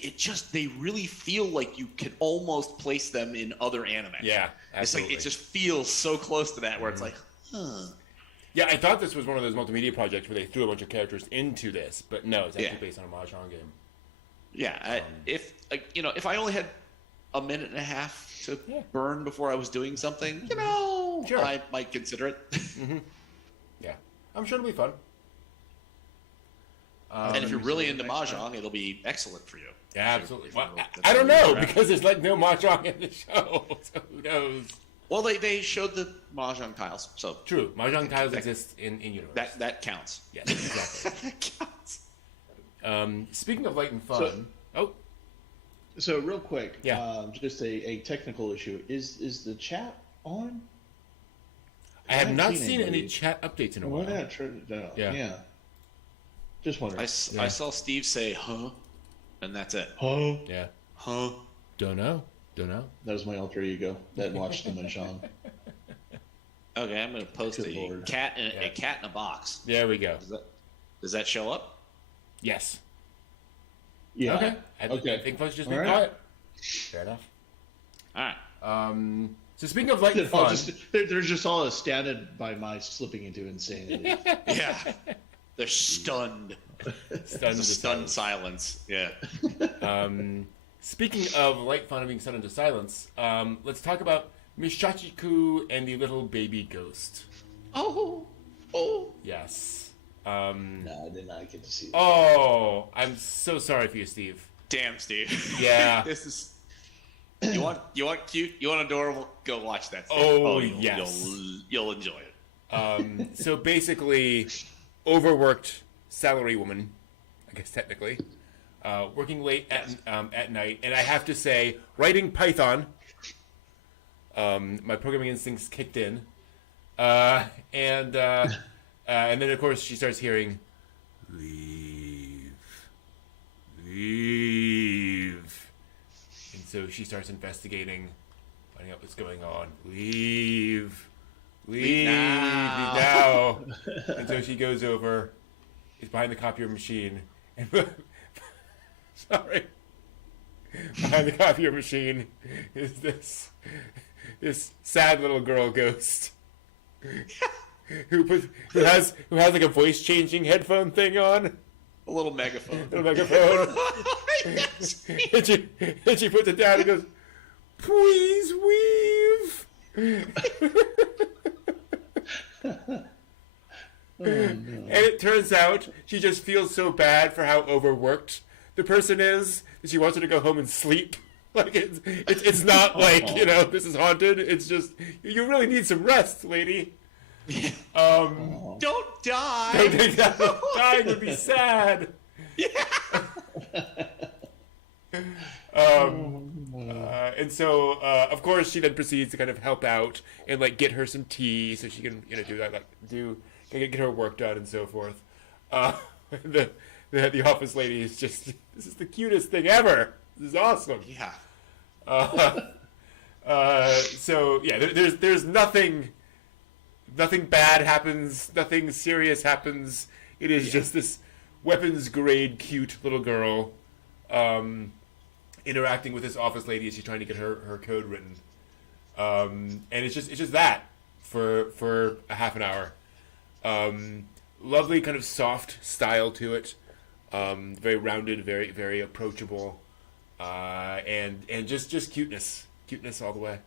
they really feel like you can almost place them in other anime. Yeah, absolutely. It's like, it just feels so close to that where it's like, huh. Yeah, I thought this was one of those multimedia projects where they threw a bunch of characters into this, but no, it's actually based on a Mahjong game. Yeah, if I only had a minute and a half to burn before I was doing something, Sure. I might consider it. Yeah, I'm sure it'll be fun. And if you're really into Mahjong, it'll be excellent for you. Yeah, absolutely. Well, I don't know, because there's like no Mahjong in the show, so who knows? Well, they showed the Mahjong tiles, so... True, Mahjong tiles exist in universe. That counts. Yes, exactly. That counts. Speaking of light and fun... So real quick, Yeah. Just a technical issue. Is the chat on? I have not seen any chat updates in a while. Why not turn it down? Yeah. Just wondering. I saw Steve say, huh? And that's it. Oh. Yeah. Huh? Don't know. That was my alter ego that watched the Mahjong. Okay, I'm going to post Good a Lord. cat in a box. There we go. Does that show up? Yes. Yeah. Okay. Okay. I think folks just All be right. quiet. Fair enough. All right. So speaking of light and fun... They're just all astounded by my slipping into insanity. Yeah. They're stunned. Stunned silence. Yeah. Speaking of light, fun, and being stunned into silence, let's talk about Miss Shachiku and the little baby ghost. Oh. Yes. No, I did not get to see that. Oh, I'm so sorry for you, Steve. Damn, Steve. Yeah. This is... You want cute? You want adorable? Go watch that. Steve. Oh, yes. You'll enjoy it. So basically, overworked salary woman, I guess technically, working late at night, and I have to say, writing Python. My programming instincts kicked in, and then of course she starts hearing, leave, and so she starts investigating, finding out what's going on. Leave now. And so she goes over, is behind the copier machine, and behind the copier machine is this sad little girl ghost who has like a voice changing headphone thing on. A little megaphone. Yes. and she puts it down and goes, "Please weave." Oh, no. And it turns out she just feels so bad for how overworked the person is that she wants her to go home and sleep. Like it's not like, this is haunted. It's just, you really need some rest, lady. Don't die. Don't think that dying would be sad. And so, of course, she then proceeds to kind of help out and like get her some tea so she can, do that, get her work done and so forth. The office lady is just, this is the cutest thing ever. This is awesome. Yeah. So yeah, there's nothing bad happens, nothing serious happens. It is just this weapons grade cute little girl interacting with this office lady as she's trying to get her code written. And it's just that for a half an hour. Lovely kind of soft style to it. Very rounded, very, very approachable. And just cuteness all the way.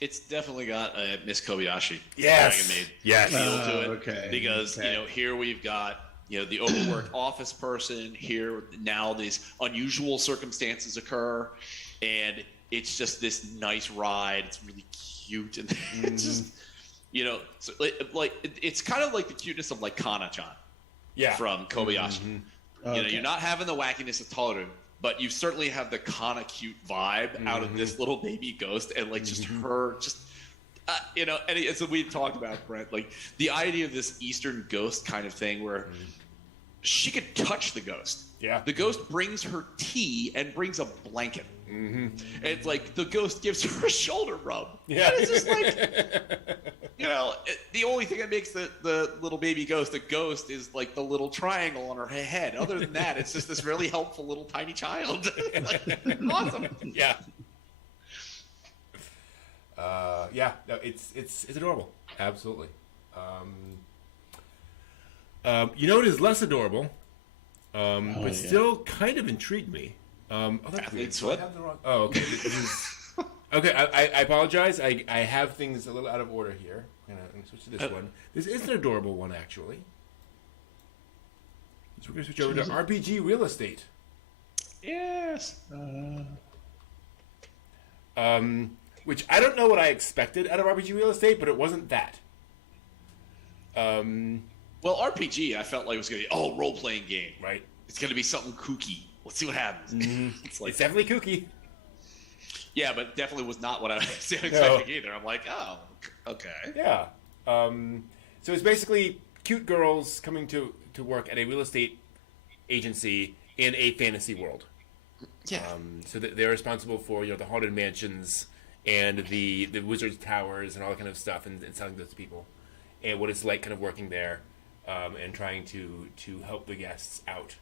It's definitely got a Miss Kobayashi Yes. Dragon Maid Yes. feel to it. Okay. Because, here we've got, the overworked office person. Here now these unusual circumstances occur. And it's just this nice ride. It's really cute. And it's just, so it's kind of like the cuteness of like Kana-chan from Kobayashi. Okay. You're not having the wackiness of Toru, but you certainly have the Kana cute vibe out of this little baby ghost, and like just her, and as we talked about, Brent, like the idea of this Eastern ghost kind of thing where she could touch the ghost. Yeah. The ghost brings her tea and brings a blanket. And it's like the ghost gives her a shoulder rub. Yeah. And it's just like the only thing that makes the little baby ghost a ghost is like the little triangle on her head. Other than that, it's just this really helpful little tiny child. Awesome. Yeah. Yeah, no, it's adorable. Absolutely. You know what is less adorable, but still kind of intrigued me. That's weird. So Oh, okay. Okay, I apologize. I have things a little out of order here. I'm gonna switch to this one. This is an adorable one, actually. So we're gonna switch over to RPG real estate. Yes. Which I don't know what I expected out of RPG real estate, but it wasn't that. Well, RPG, I felt like it was going to be, role-playing game. Right. It's going to be something kooky. Let's see what happens. Mm-hmm. It's definitely kooky. Yeah, but definitely was not what I was expecting either. I'm like, oh, okay. Yeah. So it's basically cute girls coming to work at a real estate agency in a fantasy world. Yeah. So they're responsible for the haunted mansions and the wizard's towers and all that kind of stuff, and selling those to people, and what it's like kind of working there, and trying to help the guests out.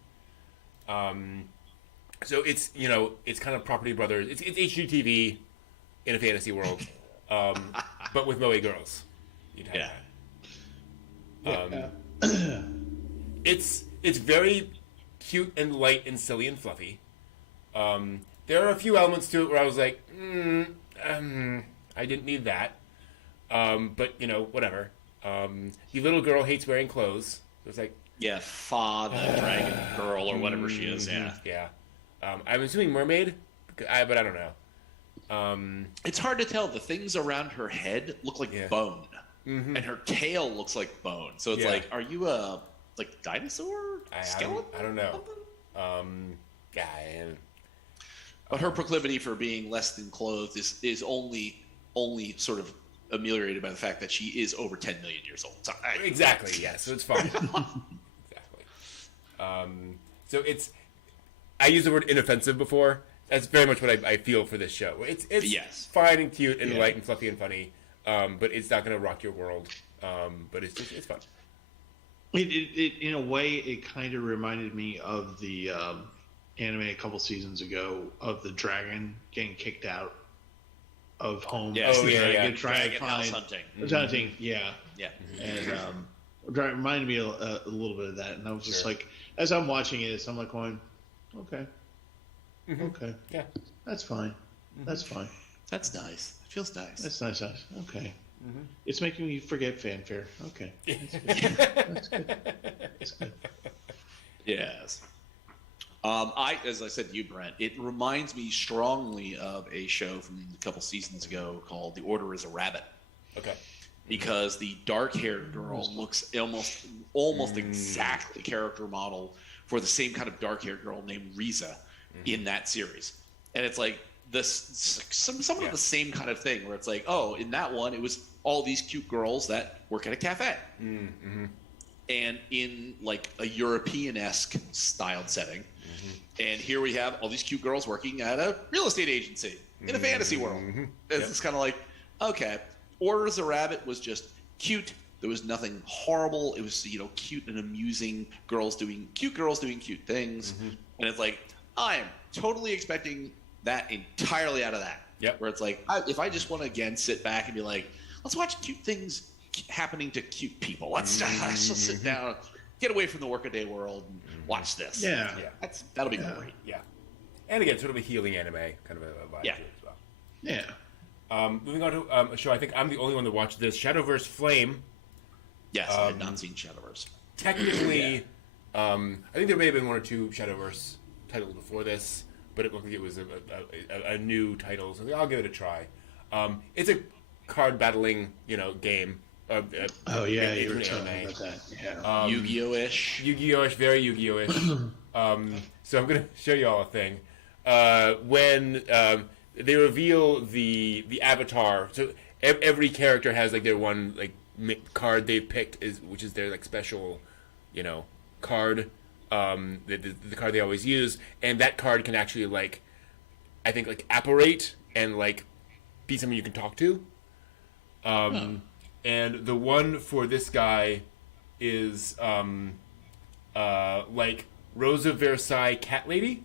So it's it's kind of Property Brothers. It's HGTV in a fantasy world, but with moe girls. Yeah. It's very cute and light and silly and fluffy. There are a few elements to it where I was like, I didn't need that. But whatever. The little girl hates wearing clothes. So it's like, yeah, Fa, the dragon girl or whatever she is. Yeah. Yeah. I'm assuming mermaid, but I don't know. It's hard to tell. The things around her head look like bone, Mm-hmm. and her tail looks like bone. So it's like, are you a dinosaur skeleton? I don't know. But her proclivity for being less than clothed is only sort of ameliorated by the fact that she is over 10 million years old. So Exactly. Yeah. So it's fine. Exactly. So I used the word inoffensive before. That's very much what I feel for this show. It's fine and cute and light and fluffy and funny, but it's not going to rock your world. But it's fun. It in a way, it kind of reminded me of the anime a couple seasons ago of the dragon getting kicked out of home. Yes, Dragon house hunting. Hunting, yeah. Yeah. And it reminded me a little bit of that. And I was just like, as I'm watching it, I'm like going, okay. Mm-hmm. Okay. Yeah. That's fine. That's fine. That's nice. It feels nice. That's nice. Okay. Mm-hmm. It's making me forget fanfare. Okay. That's good. That's good. Yes. As I said to you, Brent, it reminds me strongly of a show from a couple seasons ago called The Order is a Rabbit. Okay. Because the dark-haired girl looks almost exactly character model for the same kind of dark-haired girl named Riza in that series. And it's like somewhat of the same kind of thing where it's like, in that one, it was all these cute girls that work at a cafe. Mm-hmm. And in like a European-esque styled setting. And here we have all these cute girls working at a real estate agency in a fantasy world. It's kind of like, okay, Order as a Rabbit was just cute. There was nothing horrible. It was, cute and amusing girls doing cute things. And it's like, I am totally expecting that entirely out of that. Yep. Where it's like, if I just want to, again, sit back and be like, let's watch cute things happening to cute people. Let's just sit down, get away from the workaday world and watch this. Yeah. That'll be great. Yeah. And again, sort of a healing anime kind of a vibe to it as well. Yeah. Moving on to a show, I think I'm the only one that watched this, Shadowverse Flame. Yes, I had not seen Shadowverse. Technically, I think there may have been one or two Shadowverse titles before this, but it looked like it was a new title, so I'll give it a try. It's a card battling, game. You were telling me about that. Yeah. Yu-Gi-Oh-ish. Yu-Gi-Oh-ish, very Yu-Gi-Oh-ish. So I'm going to show you all a thing. When they reveal the avatar, so every character has like their one like card they've picked, which is their like special, card. The card they always use, and that card can actually I think apparate and be someone you can talk to. and the one for this guy is like Rosa Versailles cat lady.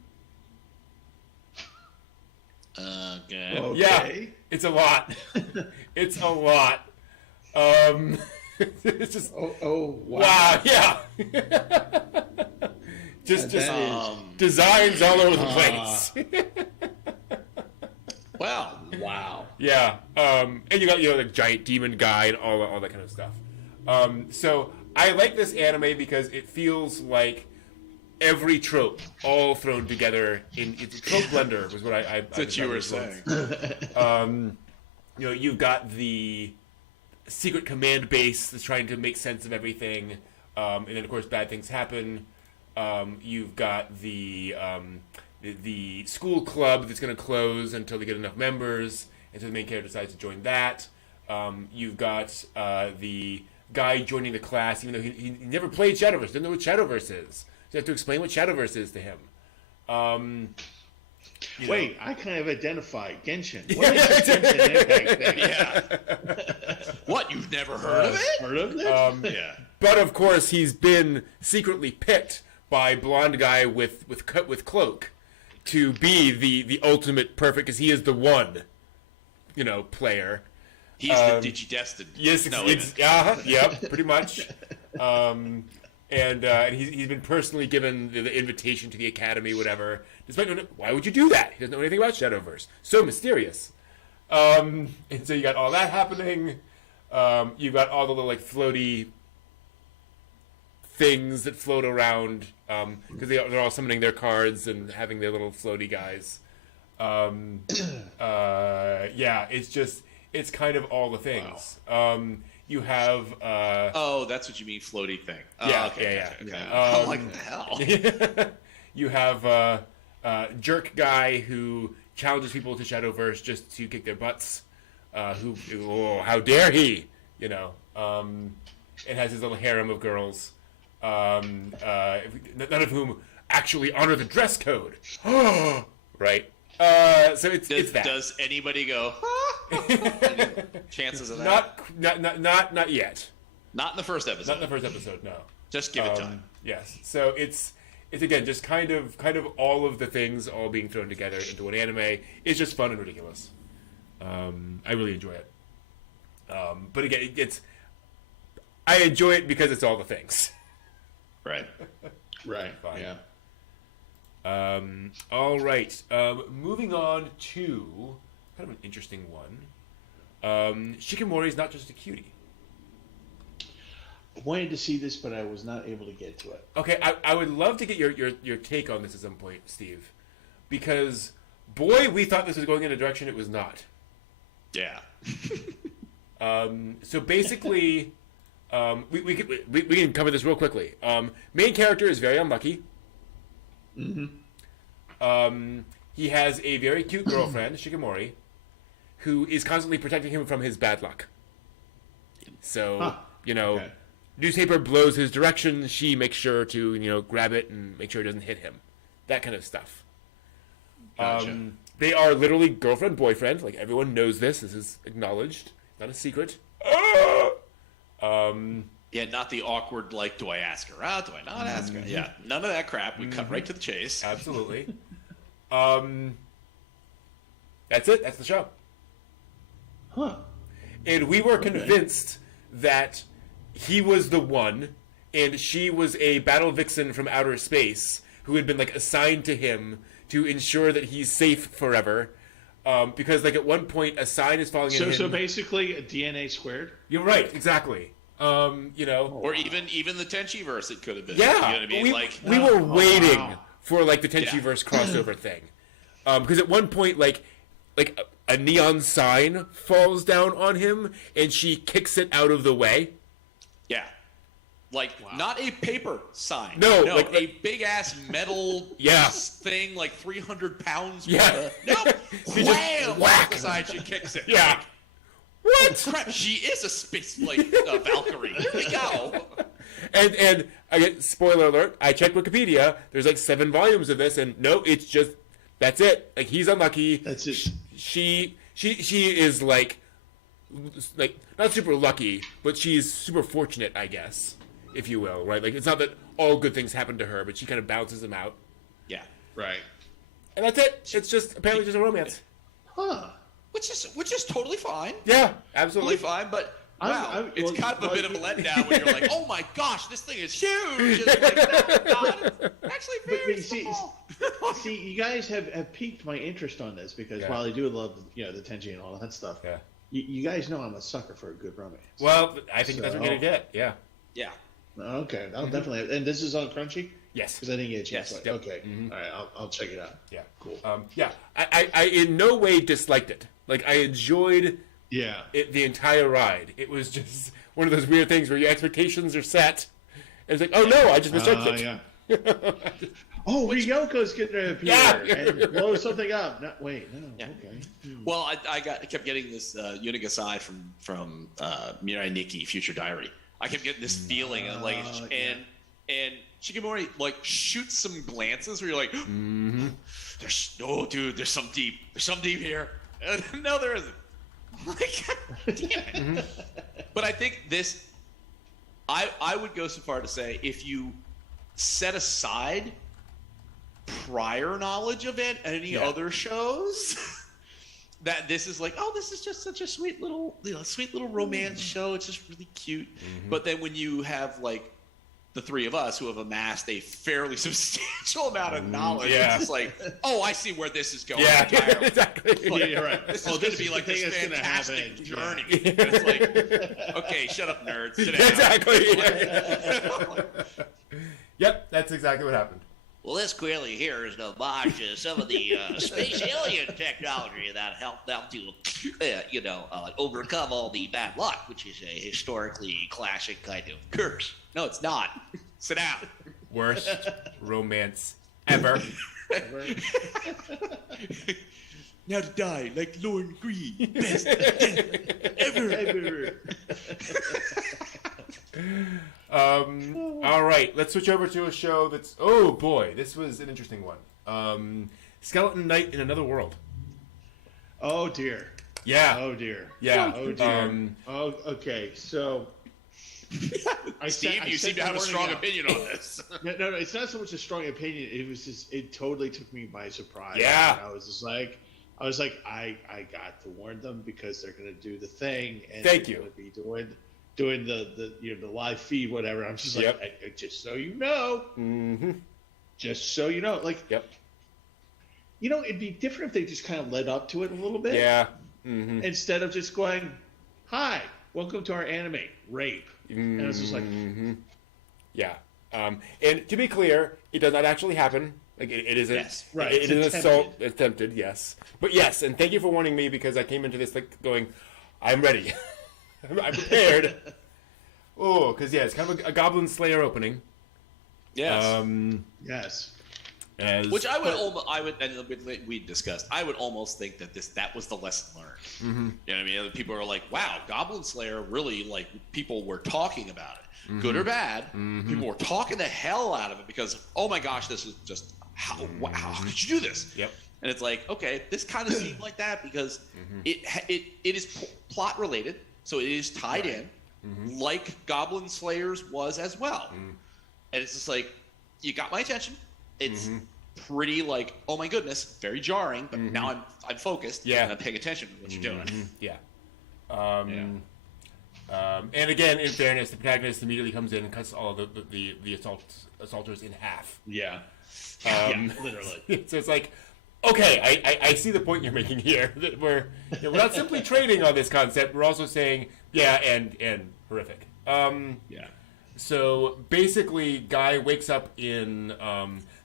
Okay. Okay. Yeah, it's a lot. It's a lot. It's just Oh, wow. wow. Yeah. just designs all over the place. Well, Wow. Yeah. And you got the giant demon guy and all that kind of stuff. So I like this anime because it feels like every trope all thrown together in it's a trope blender was what I that's what you were saying. You've got the secret command base that's trying to make sense of everything, and then of course bad things happen. You've got the school club that's going to close until they get enough members, and so the main character decides to join that. You've got the guy joining the class, even though he never played Shadowverse, doesn't know what Shadowverse is. So you have to explain what Shadowverse is to him. Wait, I kind of identify Genshin. What is Genshin Impact thing? Yeah. What? You've never heard of it? Heard of it? Yeah. But of course, he's been secretly picked by blonde guy with cloak to be the ultimate perfect, because he is the one, player. He's the digidestined. Yes, yep, pretty much. And he's been personally given the invitation to the academy, whatever. Despite why would you do that? He doesn't know anything about Shadowverse. So mysterious. And so you got all that happening. You've got all the little floaty things that float around because they're all summoning their cards and having their little floaty guys. It's kind of all the things. Wow. You have that's what you mean, floaty thing. Okay. I'm like, the hell? You have jerk guy who challenges people to Shadowverse just to kick their butts. How dare he? And has his little harem of girls, none of whom actually honor the dress code. Right. So it's that. Does anybody go? Any chances of that? Not yet. Not in the first episode. Not in the first episode. No. Just give it time. Yes. So it's again just kind of all of the things all being thrown together into one anime. It's just fun and ridiculous. I really enjoy it. But again, I enjoy it because it's all the things. Right. Right. Fine. Yeah. All right. Moving on to kind of an interesting one. Shikimori is not just a cutie. I wanted to see this, but I was not able to get to it. Okay, I would love to get your take on this at some point, Steve, because boy, we thought this was going in a direction it was not. Yeah. So basically, we can cover this real quickly. Main character is very unlucky. Mm-hmm. He has a very cute girlfriend, Shikimori, who is constantly protecting him from his bad luck. So, okay. Newspaper blows his direction, she makes sure to, grab it and make sure it doesn't hit him. That kind of stuff. Gotcha. They are literally girlfriend-boyfriend. Like, everyone knows this. This is acknowledged. Not a secret. Yeah, not the awkward, do I ask her out? Do I not ask her? Yeah, none of that crap. We cut right to the chase. Absolutely. That's it. That's the show. Huh. And we were convinced that he was the one, and she was a battle vixen from outer space who had been, assigned to him to ensure that he's safe forever. Because, at one point, a sign is falling in him. So basically, a DNA squared? You're right. Exactly. Or even the Tenchiverse, it could have been. Yeah, you know what I mean? we were waiting for the Tenchiverse crossover thing, because at one point, a neon sign falls down on him, and she kicks it out of the way. Yeah, not a paper sign. No, a big ass metal thing, 300 pounds. Yeah, nope. She Wham! Whack The side, she kicks it. Yeah. What? Oh, crap, she is a space Valkyrie. Here we go. And again, spoiler alert, I checked Wikipedia. There's 7 volumes of this, and no, it's just that's it. He's unlucky. That's it. She is like not super lucky, but she's super fortunate, I guess, if you will, right? Like it's not that all good things happen to her, but she kind of balances them out. Yeah. Right. And that's it. It's just apparently just a romance. Huh. Which is totally fine. Yeah, absolutely Totally fine, but wow, it's well, kind of a bit of a letdown when you're like, oh my gosh, this thing is huge. It's like, no, God, it's actually very small. See, you guys have piqued my interest on this because while I do love the tension and all that stuff, you guys know I'm a sucker for a good romance. Well, I think that's what we're gonna get. Yeah. Yeah. Okay, I'll definitely. And this is on Crunchy. Yes. Because I didn't get a chance. Yep. Okay. All right, I'll check it out. Yeah. Cool. Yeah. I in no way disliked it. Like I enjoyed. Yeah. The entire ride. It was just one of those weird things where your expectations are set. And it's like, oh no, I just misjudged it. Yeah. Oh, Ryoko's going to appear and blow something up. No, wait, no. Yeah. Okay. Well, I kept getting this Unigasai from Mirai Nikki Future Diary. I kept getting this feeling of like, and Shigemori like shoots some glances where you're like, there's some deep here. And no, there isn't. Like, God damn it. But I think this, I would go so far to say if you set aside prior knowledge of it and any other shows, that this is like, oh, this is just such a sweet little romance show. It's just really cute. But then when you have like the three of us who have amassed a fairly substantial amount of knowledge, it's just like, oh, I see where this is going. Yeah, entirely. exactly. Like, you're right. This is going to be like this fantastic journey. Yeah. And it's like, okay, shut up, nerds. Sit down. Exactly. Yep, that's exactly what happened. Well, this clearly here is an homage to some of the space alien technology that helped them to, overcome all the bad luck, which is a historically classic kind of curse. No, it's not. Sit down. Worst romance ever. Now to die like Lorne Green. Best ever. All right, let's switch over to a show that's, oh boy, this was an interesting one. Skeleton Knight in Another World. Oh dear. Yeah. Oh dear. Yeah. Oh dear. Okay. So, Steve, you seem to have a strong opinion on this. No, it's not so much a strong opinion. It was just, it totally took me by surprise. Yeah. And I was like, I got to warn them because they're going to do the thing, and Thank they're you. going to be doing the live feed, whatever. I'm just like, just so you know, just so you know, like, it'd be different if they just kind of led up to it a little bit, instead of just going, "Hi, welcome to our anime rape," and it's just like, yeah. And to be clear, it does not actually happen. Like it isn't. Yes, right. It is an assault attempted. Yes, but yes, and thank you for warning me because I came into this like going, I'm ready. I'm prepared. Oh, because it's kind of a Goblin Slayer opening. Yes. yes. Which I would, and we discussed. I would almost think that was the lesson learned. You know what I mean? Other people are like, "Wow, Goblin Slayer really like." People were talking about it, good or bad. People were talking the hell out of it because, oh my gosh, this is just how could you do this? Yep. And it's like, okay, this kind of seemed like that because it is plot related. So it is tied in, like Goblin Slayers was as well. And it's just like, you got my attention. It's pretty like, oh my goodness, very jarring, but now I'm focused and I'm paying attention to what you're doing. Yeah. And again, in fairness, the protagonist immediately comes in and cuts all the assaulters in half. Yeah. Literally. So it's like, okay, I see the point you're making here. That we're not simply trading on this concept. We're also saying, and horrific. So basically, Guy wakes up in.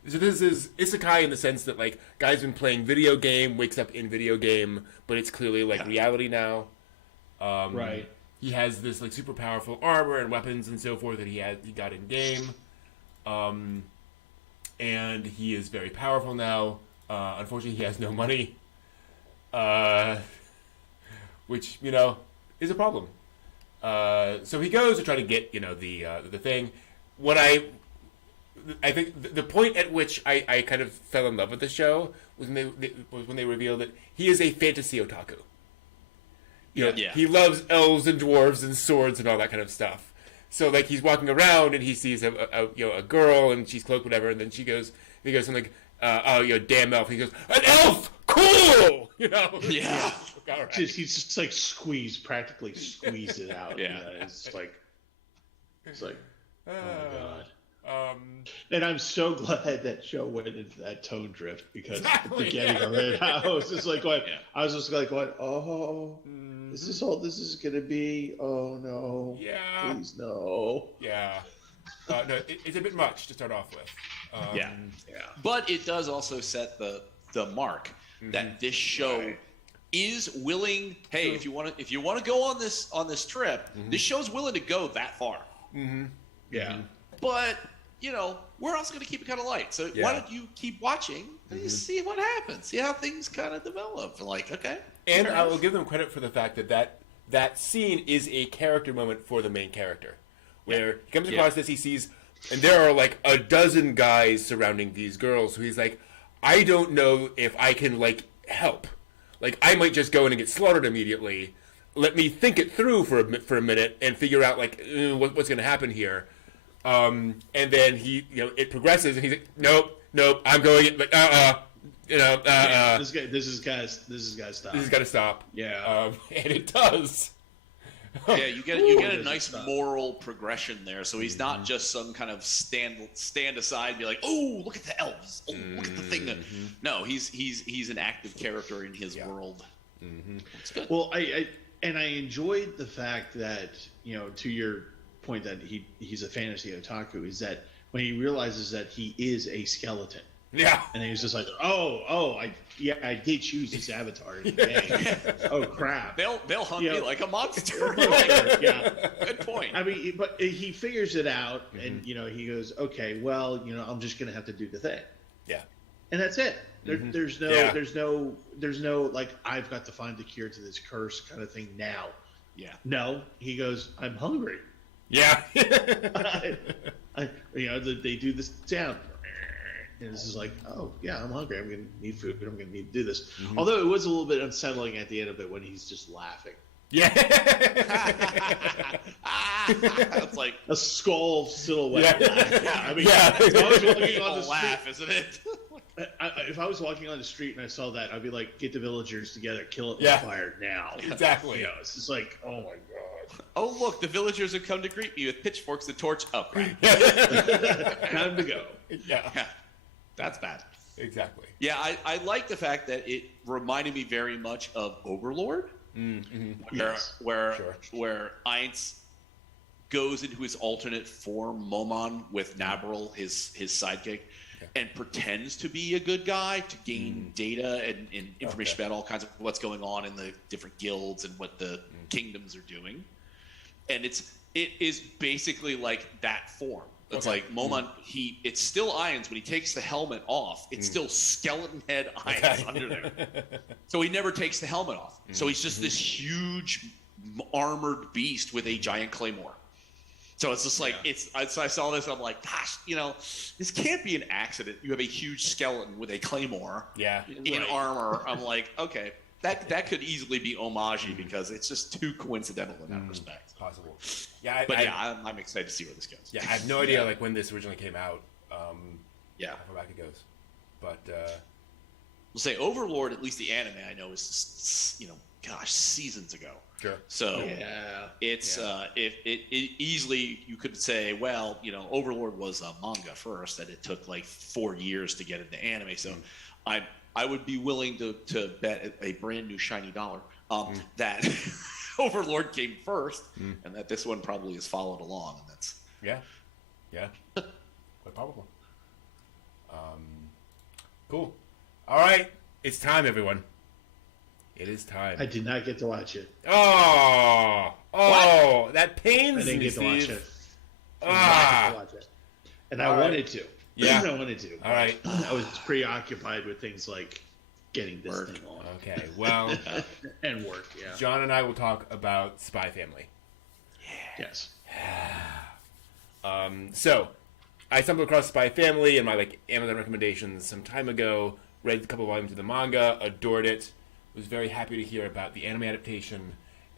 So this is isekai in the sense that like Guy's been playing video game, wakes up in video game, but it's clearly like reality now. Right. He has this like super powerful armor and weapons and so forth that he got in game. And he is very powerful now. Unfortunately, he has no money, which is a problem. So he goes to try to get the thing. When I think the point at which I kind of fell in love with the show was when they revealed that he is a fantasy otaku. Yeah. he loves elves and dwarves and swords and all that kind of stuff. So like he's walking around and he sees a girl and she's cloaked, whatever, and then he goes something like, oh, damn elf. He goes, an elf, cool, Yeah. All right. He's just like practically squeeze it out. Yeah. It's like, oh my god. Um, And I'm so glad that show went into that tone drift because at the beginning yeah. of it, I was just like, what? Yeah. I was just like, what? Oh, is this all this is gonna be? Oh no! Yeah. Please no! Yeah. No, it's a bit much to start off with. Yeah. Yeah. But it does also set the mark that this show Right. is willing. Hey, if you want to go on this trip, this show's willing to go that far. Yeah. But we're also going to keep it kind of light. So Yeah. why don't you keep watching and you see what happens, see how things kind of develop? Like, okay. And fair I will enough. give them credit for the fact that scene is a character moment for the main character, where he comes across this, he sees, and there are like a dozen guys surrounding these girls, who he's like, I don't know if I can like help. Like I might just go in and get slaughtered immediately. Let me think it through for a minute and figure out like what's going to happen here. And then he, it progresses, and he's like, nope, I'm going. Like, This is guys stop. This has got to stop. Yeah. And it does. Yeah, you get a nice stuff. moral progression there. So he's not just some kind of stand aside and be like, oh, look at the elves. Oh, look at the thing. No, he's an active character in his world. It's good. Well, I enjoyed the fact that to your point that he's a fantasy otaku is that when he realizes that he is a skeleton. Yeah. And he was just like, I did choose this avatar in the game. Oh crap! They'll hunt me like a monster. Yeah. Good point. I mean, but he figures it out, and he goes, okay, well, I'm just gonna have to do the thing, Yeah. and that's it. There's no, Yeah. there's no like I've got to find the cure to this curse kind of thing now. Yeah. No, he goes, I'm hungry. Yeah. They do this sound. And this is like, oh, yeah, I'm hungry. I'm going to need food. I'm going to need to do this. Although it was a little bit unsettling at the end of it when he's just laughing. Yeah. It's like A skull silhouette. Yeah. Laughing. I mean, Yeah. if I was walking on a the laugh, isn't it? street, if I was walking on the street and I saw that, I'd be like, get the villagers together, kill it with Yeah. fire now. Exactly. It's just like, oh my god. Oh, look, the villagers have come to greet me with pitchforks and torch. Oh, crap. Time to go. Yeah. Yeah, that's bad. Exactly. Yeah, I like the fact that it reminded me very much of Overlord, Yes. where Ainz goes into his alternate form, Momon, with Nabril, his sidekick, and pretends to be a good guy to gain data and information about all kinds of what's going on in the different guilds and what the kingdoms are doing. And it is basically like that form. It's like Momon, it's still Ainz. When he takes the helmet off, it's still skeleton head Ainz under there. So he never takes the helmet off. So he's just this huge armored beast with a giant claymore. So it's just like so I saw this. I'm like, gosh, this can't be an accident. You have a huge skeleton with a claymore, Yeah. in armor. I'm like, okay, that could easily be homage because it's just too coincidental in that respect. Possible. Yeah. I'm excited to see where this goes. Yeah. I have no idea like when this originally came out. Yeah. How far back it goes, but We'll say Overlord, at least the anime I know is seasons ago. sure. So It's if it easily you could say, well, Overlord was a manga first, and it took like 4 years to get into anime. So I would be willing to bet a brand new shiny dollar that Overlord came first, and that this one probably has followed along, and that's quite probable. Cool. All right, it's time, everyone. It is time. I did not get to watch it. That pains I didn't me, get to watch Steve. it. I did not get to watch it. And I All right. wanted to. Yeah. I wanted to. All right. I was preoccupied with things like getting this thing on. Okay. Well, And work, yeah. John and I will talk about Spy Family. Yes. So, I stumbled across Spy Family in my Amazon recommendations some time ago. Read a couple volumes of the manga, adored it. Was very happy to hear about the anime adaptation,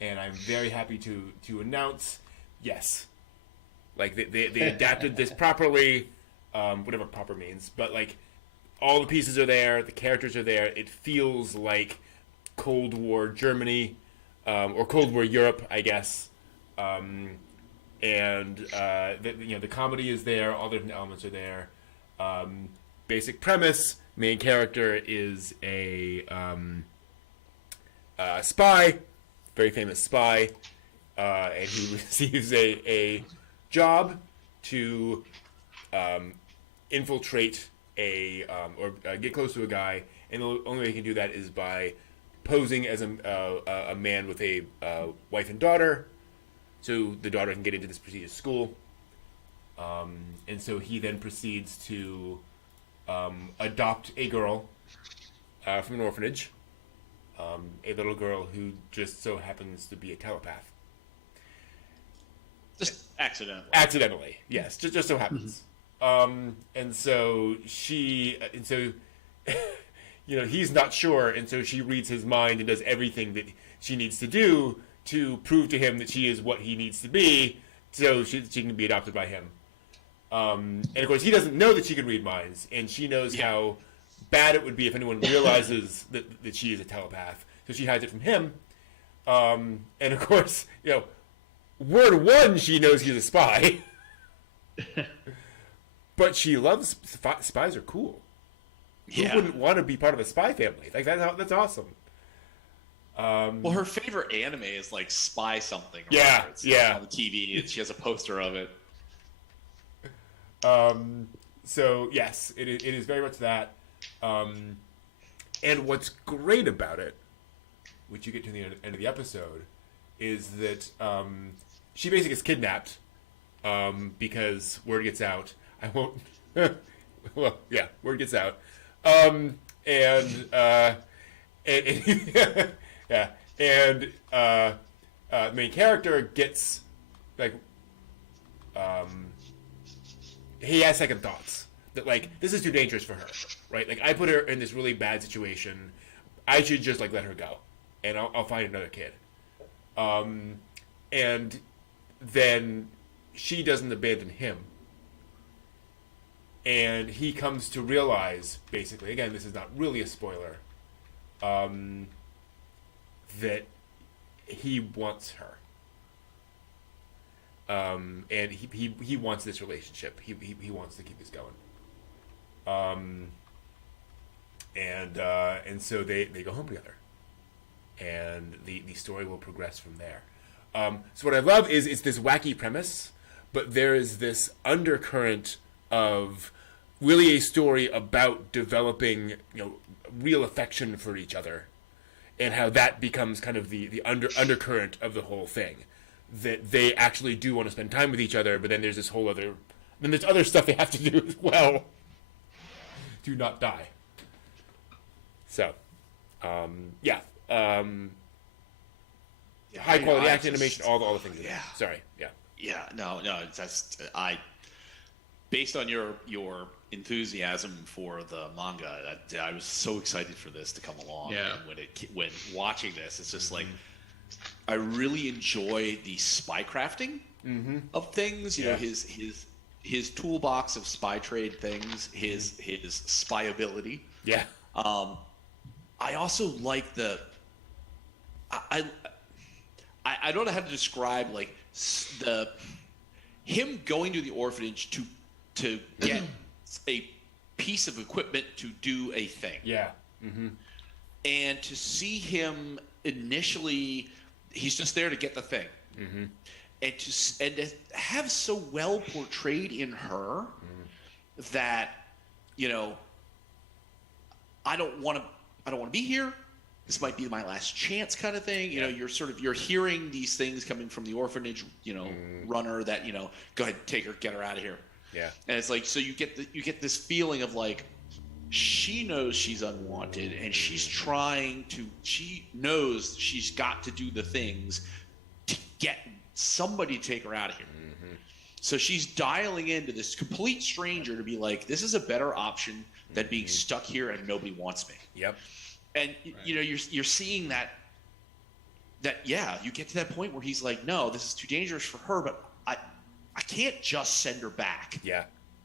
and I'm very happy to announce, yes, like they adapted this properly, whatever proper means, but like all the pieces are there, the characters are there. It feels like Cold War Germany, or Cold War Europe, I guess. The comedy is there, all the different elements are there. Basic premise: main character is a spy, very famous spy, and he receives a job to infiltrate or get close to a guy, and the only way he can do that is by posing as a man with a wife and daughter, so the daughter can get into this prestigious school. And so he then proceeds to adopt a girl from an orphanage, a little girl who just so happens to be a telepath. Just accidentally. Accidentally, yes, just so happens. And so he's not sure, and so she reads his mind and does everything that she needs to do to prove to him that she is what he needs to be, so she can be adopted by him. And of course, he doesn't know that she can read minds, and she knows how bad it would be if anyone realizes that she is a telepath, so she hides it from him. And of course, word one, she knows he's a spy. But she loves spies are cool. Yeah. Who wouldn't want to be part of a spy family? Like that's awesome. Well, her favorite anime is like Spy Something. Yeah, it's yeah. on the TV, and she has a poster of it. So yes, it is very much that. And what's great about it, which you get to the end of the episode, is that she basically gets kidnapped because word gets out. I won't. Well, yeah, word gets out, and yeah, and the main character gets like he has second thoughts that like this is too dangerous for her, right? Like I put her in this really bad situation, I should just like let her go, and I'll find another kid, and then she doesn't abandon him. And he comes to realize, basically, again, this is not really a spoiler, that he wants her. And he wants this relationship. He wants to keep this going. And so they go home together. And the story will progress from there. So what I love is it's this wacky premise, but there is this undercurrent of really a story about developing, real affection for each other, and how that becomes kind of the undercurrent of the whole thing, that they actually do want to spend time with each other, but then there's this whole other, then there's other stuff they have to do as well to not die. So, high quality action, animation, all the things. Yeah. Sorry. Yeah. Yeah. No. Based on your enthusiasm for the manga, I was so excited for this to come along. Yeah. And when watching this, it's just like I really enjoy the spy crafting of things. You know, his toolbox of spy trade things, his spy ability. Yeah. I also like I don't know how to describe like him going to the orphanage to get a piece of equipment to do a thing. Yeah. Mm-hmm. And to see him initially, he's just there to get the thing. Mm-hmm. And to have so well portrayed in her that, I don't want to be here. This might be my last chance kind of thing. You're hearing these things coming from the orphanage, runner that, go ahead, take her, get her out of here. Yeah. And it's like, so you get this feeling of like, she knows she's unwanted and she knows she's got to do the things to get somebody to take her out of here. Mm-hmm. So she's dialing into this complete stranger to be like, this is a better option than being stuck here and nobody wants me. Yep. And you're seeing that you get to that point where he's like, no, this is too dangerous for her, but I can't just send her back. Yeah.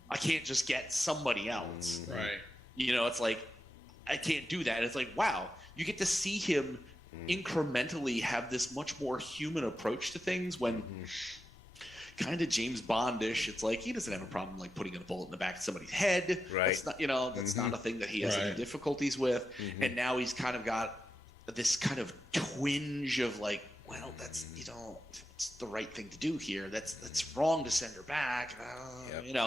I can't just get somebody else. Right. It's like, I can't do that. And it's like, wow, you get to see him incrementally have this much more human approach to things when kind of James Bondish. It's like he doesn't have a problem like putting a bullet in the back of somebody's head. Right. That's not, that's not a thing that he has any difficulties with. And now he's kind of got this kind of twinge of like, well, that's it's the right thing to do here. That's wrong to send her back. And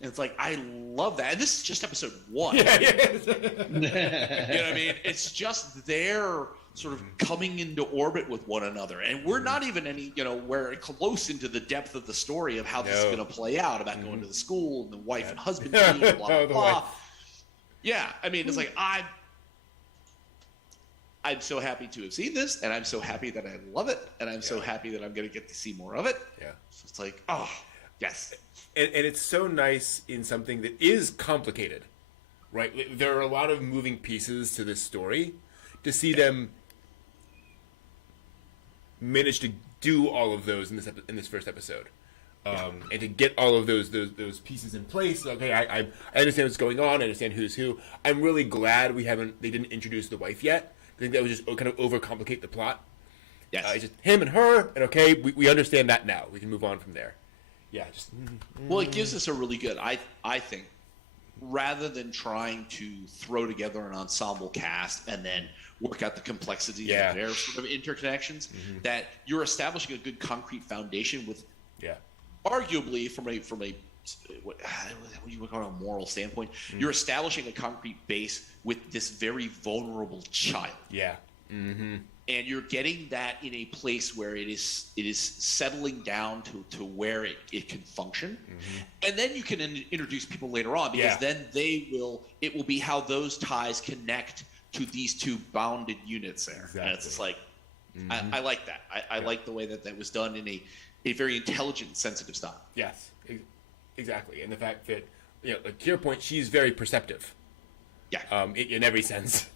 it's like, I love that. And this is just episode 1. Yeah. You know what I mean? It's just their sort of coming into orbit with one another. And we're not even we're close into the depth of the story of how this is going to play out about going to the school and the wife and husband team, blah, blah, blah. Yeah. I mean, it's like, I'm so happy to have seen this, and I'm so happy that I love it, and I'm so happy that I'm going to get to see more of it. Yeah. So it's like, oh, yes. And it's so nice in something that is complicated, right? There are a lot of moving pieces to this story. To see them manage to do all of those in this first episode, and to get all of those pieces in place. Okay, I understand what's going on. I understand who's who. I'm really glad they didn't introduce the wife yet. I think that would just kind of overcomplicate the plot. Yes. It's just him and her, and okay, we understand that now. We can move on from there. Yeah, just... Well, it gives us a really good, I think, rather than trying to throw together an ensemble cast and then work out the complexity of their sort of interconnections, that you're establishing a good concrete foundation with, arguably from a what you would call a moral standpoint, you're establishing a concrete base with this very vulnerable child. Yeah. Mm-hmm. And you're getting that in a place where it is settling down to where it can function. And then you can introduce people later on, because then it will be how those ties connect to these two bounded units there. Exactly. And it's just like, I like that. I like the way that was done in a very intelligent, sensitive style. Yes, exactly. And the fact that, like to your point, she's very perceptive. Yeah. In every sense.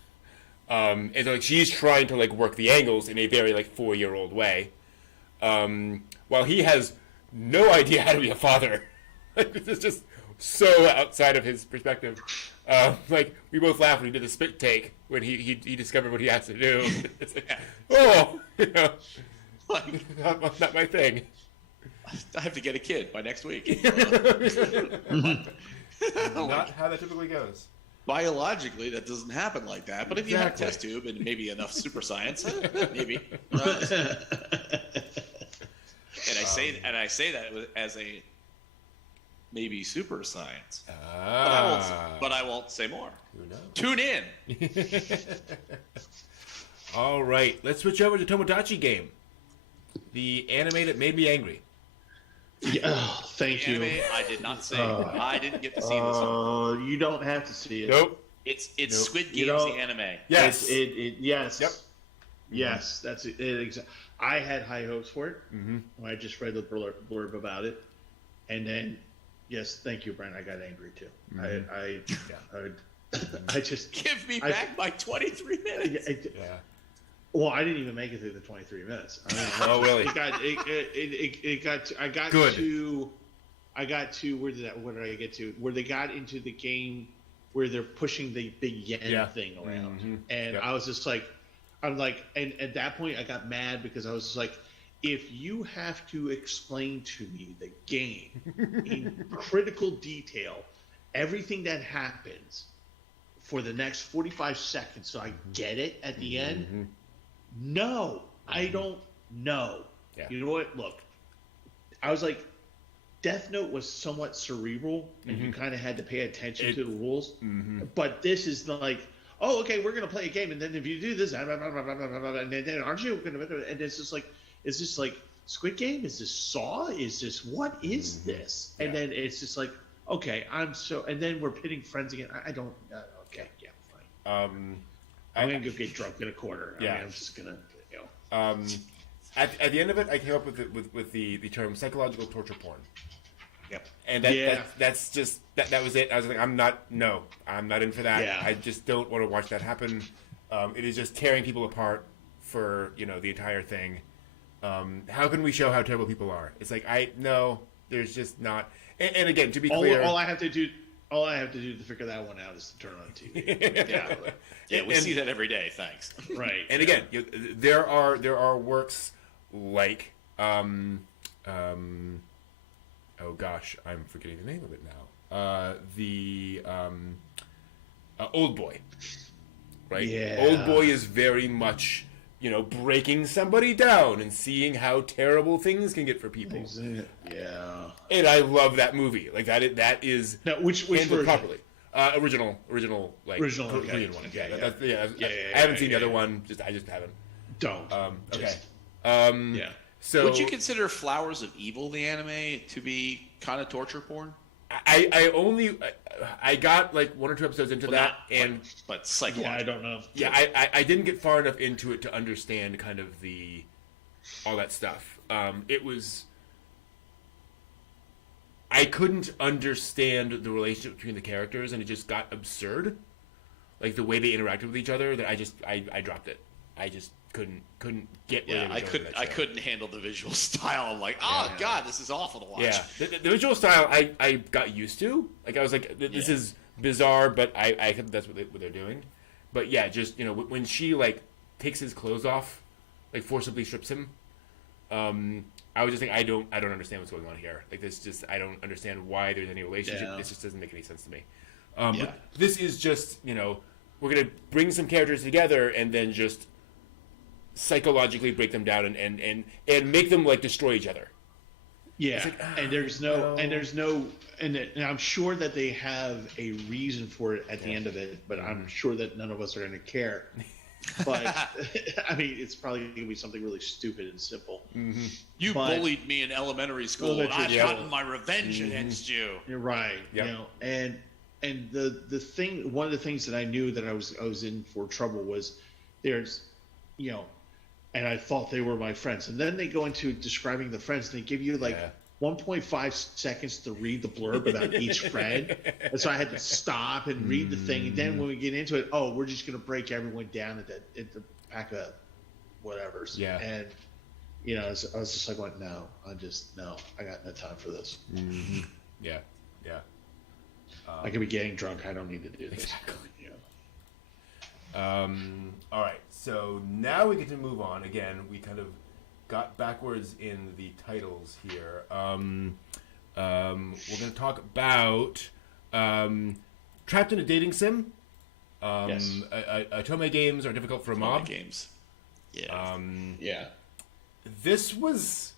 And so, like, she's trying to like work the angles in a very like 4-year-old way, while he has no idea how to be a father. Like, this is just so outside of his perspective. Like, we both laughed when he did the spit take when he discovered what he has to do. It's like, not my thing. I have to get a kid by next week. Not how that typically goes. Biologically, that doesn't happen like that. But if you have a test tube and maybe enough super science, maybe. And I say that as a maybe super science. But I won't say more. Who knows? Tune in. All right, let's switch over to Tomodachi Game, the anime that made me angry. Yeah, thank you. I did not see. I didn't get to see this one. You don't have to see it. Nope. It's Squid Games, the anime. Yes. Yes. Yep. Yes, that's it. I had high hopes for it. I just read the blurb about it, and then, yes, thank you, Brian. I got angry too. I just give me back my 23 minutes. Well, I didn't even make it through the 23 minutes. I mean, oh, really? I got to where did I get to? Where they got into the game where they're pushing the big yen thing around, and I was just like, and at that point I got mad because I was just like, if you have to explain to me the game in critical detail, everything that happens for the next 45 seconds, so I get it at the end. No, I don't know. Yeah. You know what? Look, I was like, Death Note was somewhat cerebral, and you kind of had to pay attention to the rules. But this is like, oh, okay, we're gonna play a game, and then if you do this, and then aren't you gonna? And it's just like Squid Game? Is this Saw? Is this what is this? And then it's just like, okay, and then we're pitting friends again. I don't. Okay, yeah, fine. I'm gonna go get drunk in a corner. I mean, I'm just gonna, At the end of it, I came up with the term psychological torture porn. Yep. And that's just that was it. I was like, I'm not in for that. Yeah. I just don't want to watch that happen. It is just tearing people apart for the entire thing. How can we show how terrible people are? It's like there's just not. And again, to be clear, all I have to do to figure that one out is to turn on TV. Yeah, we see that every day. Thanks. Right. And again, there are works like oh gosh, I'm forgetting the name of it now. The Old Boy, right? Yeah. Old Boy is very much breaking somebody down and seeing how terrible things can get for people. Yeah. And I love that movie. Like that is now, which handled version? properly. Original, like original, Korean okay. one. Yeah. I haven't seen the other one. I just haven't. Don't. Okay. Yeah. So would you consider Flowers of Evil, the anime, to be kind of torture porn? I got like 1 or 2 episodes into that, but psychological. Yeah, I don't know. Yeah, I didn't get far enough into it to understand kind of all that stuff. I couldn't understand the relationship between the characters, and it just got absurd. Like the way they interacted with each other, that I dropped it. I just couldn't get. Yeah, I couldn't handle the visual style. I'm like, God, this is awful to watch. Yeah, the visual style I got used to. Like I was like, this is bizarre, but I think that's what they're doing. But yeah, just when she like takes his clothes off, like forcibly strips him. I was just like, I don't understand what's going on here. Like this, just I don't understand why there's any relationship. Yeah. This just doesn't make any sense to me. But this is just we're gonna bring some characters together and then just psychologically break them down and make them like destroy each other. Yeah, like, and I'm sure that they have a reason for it at the end of it, but I'm sure that none of us are going to care. But I mean, it's probably going to be something really stupid and simple. Mm-hmm. You bullied me in elementary school, and I've gotten my revenge against you. You're right. Yep. And the thing, one of the things that I knew that I was in for trouble was there's, and I thought they were my friends. And then they go into describing the friends, and they give you like 1.5 seconds to read the blurb about each friend. And so I had to stop and read the thing. And then when we get into it, we're just going to break everyone down at the pack of whatevers. Yeah. And, I was just like, no, I got no time for this. Mm-hmm. Yeah. I could be getting drunk. I don't need to do this. Exactly. All right. So now we get to move on. Again, we kind of got backwards in the titles here. We're going to talk about Trapped in a Dating Sim. Yes. Otome games are difficult for a mob. Games. Yeah. This was,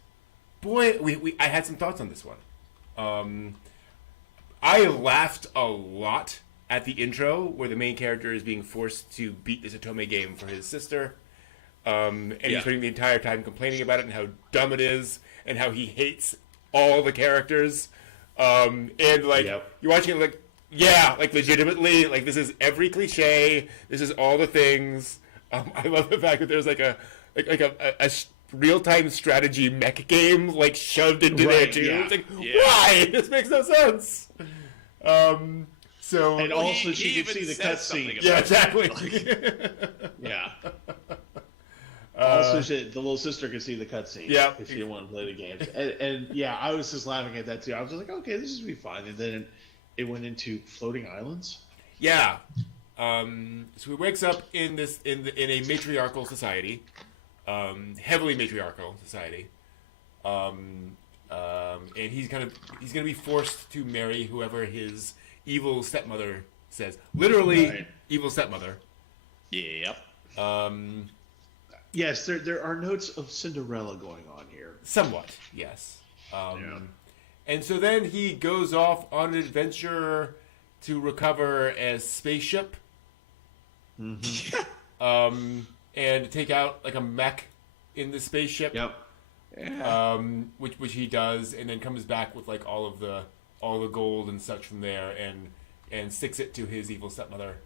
I had some thoughts on this one. I laughed a lot at the intro where the main character is being forced to beat this Otome game for his sister. And he's spending the entire time complaining about it and how dumb it is and how he hates all the characters. And like, you're watching it like legitimately, like this is every cliche. This is all the things. I love the fact that there's like a real-time strategy mech game like shoved into there too. Yeah. It's like, why? This makes no sense. So and also she can see the cutscene. Yeah, exactly. Yeah. Also, the little sister can see the cutscene. Yeah. If you want to play the games, and I was just laughing at that too. I was just like, okay, this is gonna be fine. And then it went into floating islands. Yeah. So he wakes up in a matriarchal society, heavily matriarchal society, and he's gonna be forced to marry whoever his evil stepmother says. Literally, evil stepmother. Yep. Yes, there are notes of Cinderella going on here. Somewhat, yes. And so then he goes off on an adventure to recover a spaceship. Mm-hmm. And take out like a mech in the spaceship. Yep. Which he does, and then comes back with like all the gold and such from there, and sticks it to his evil stepmother,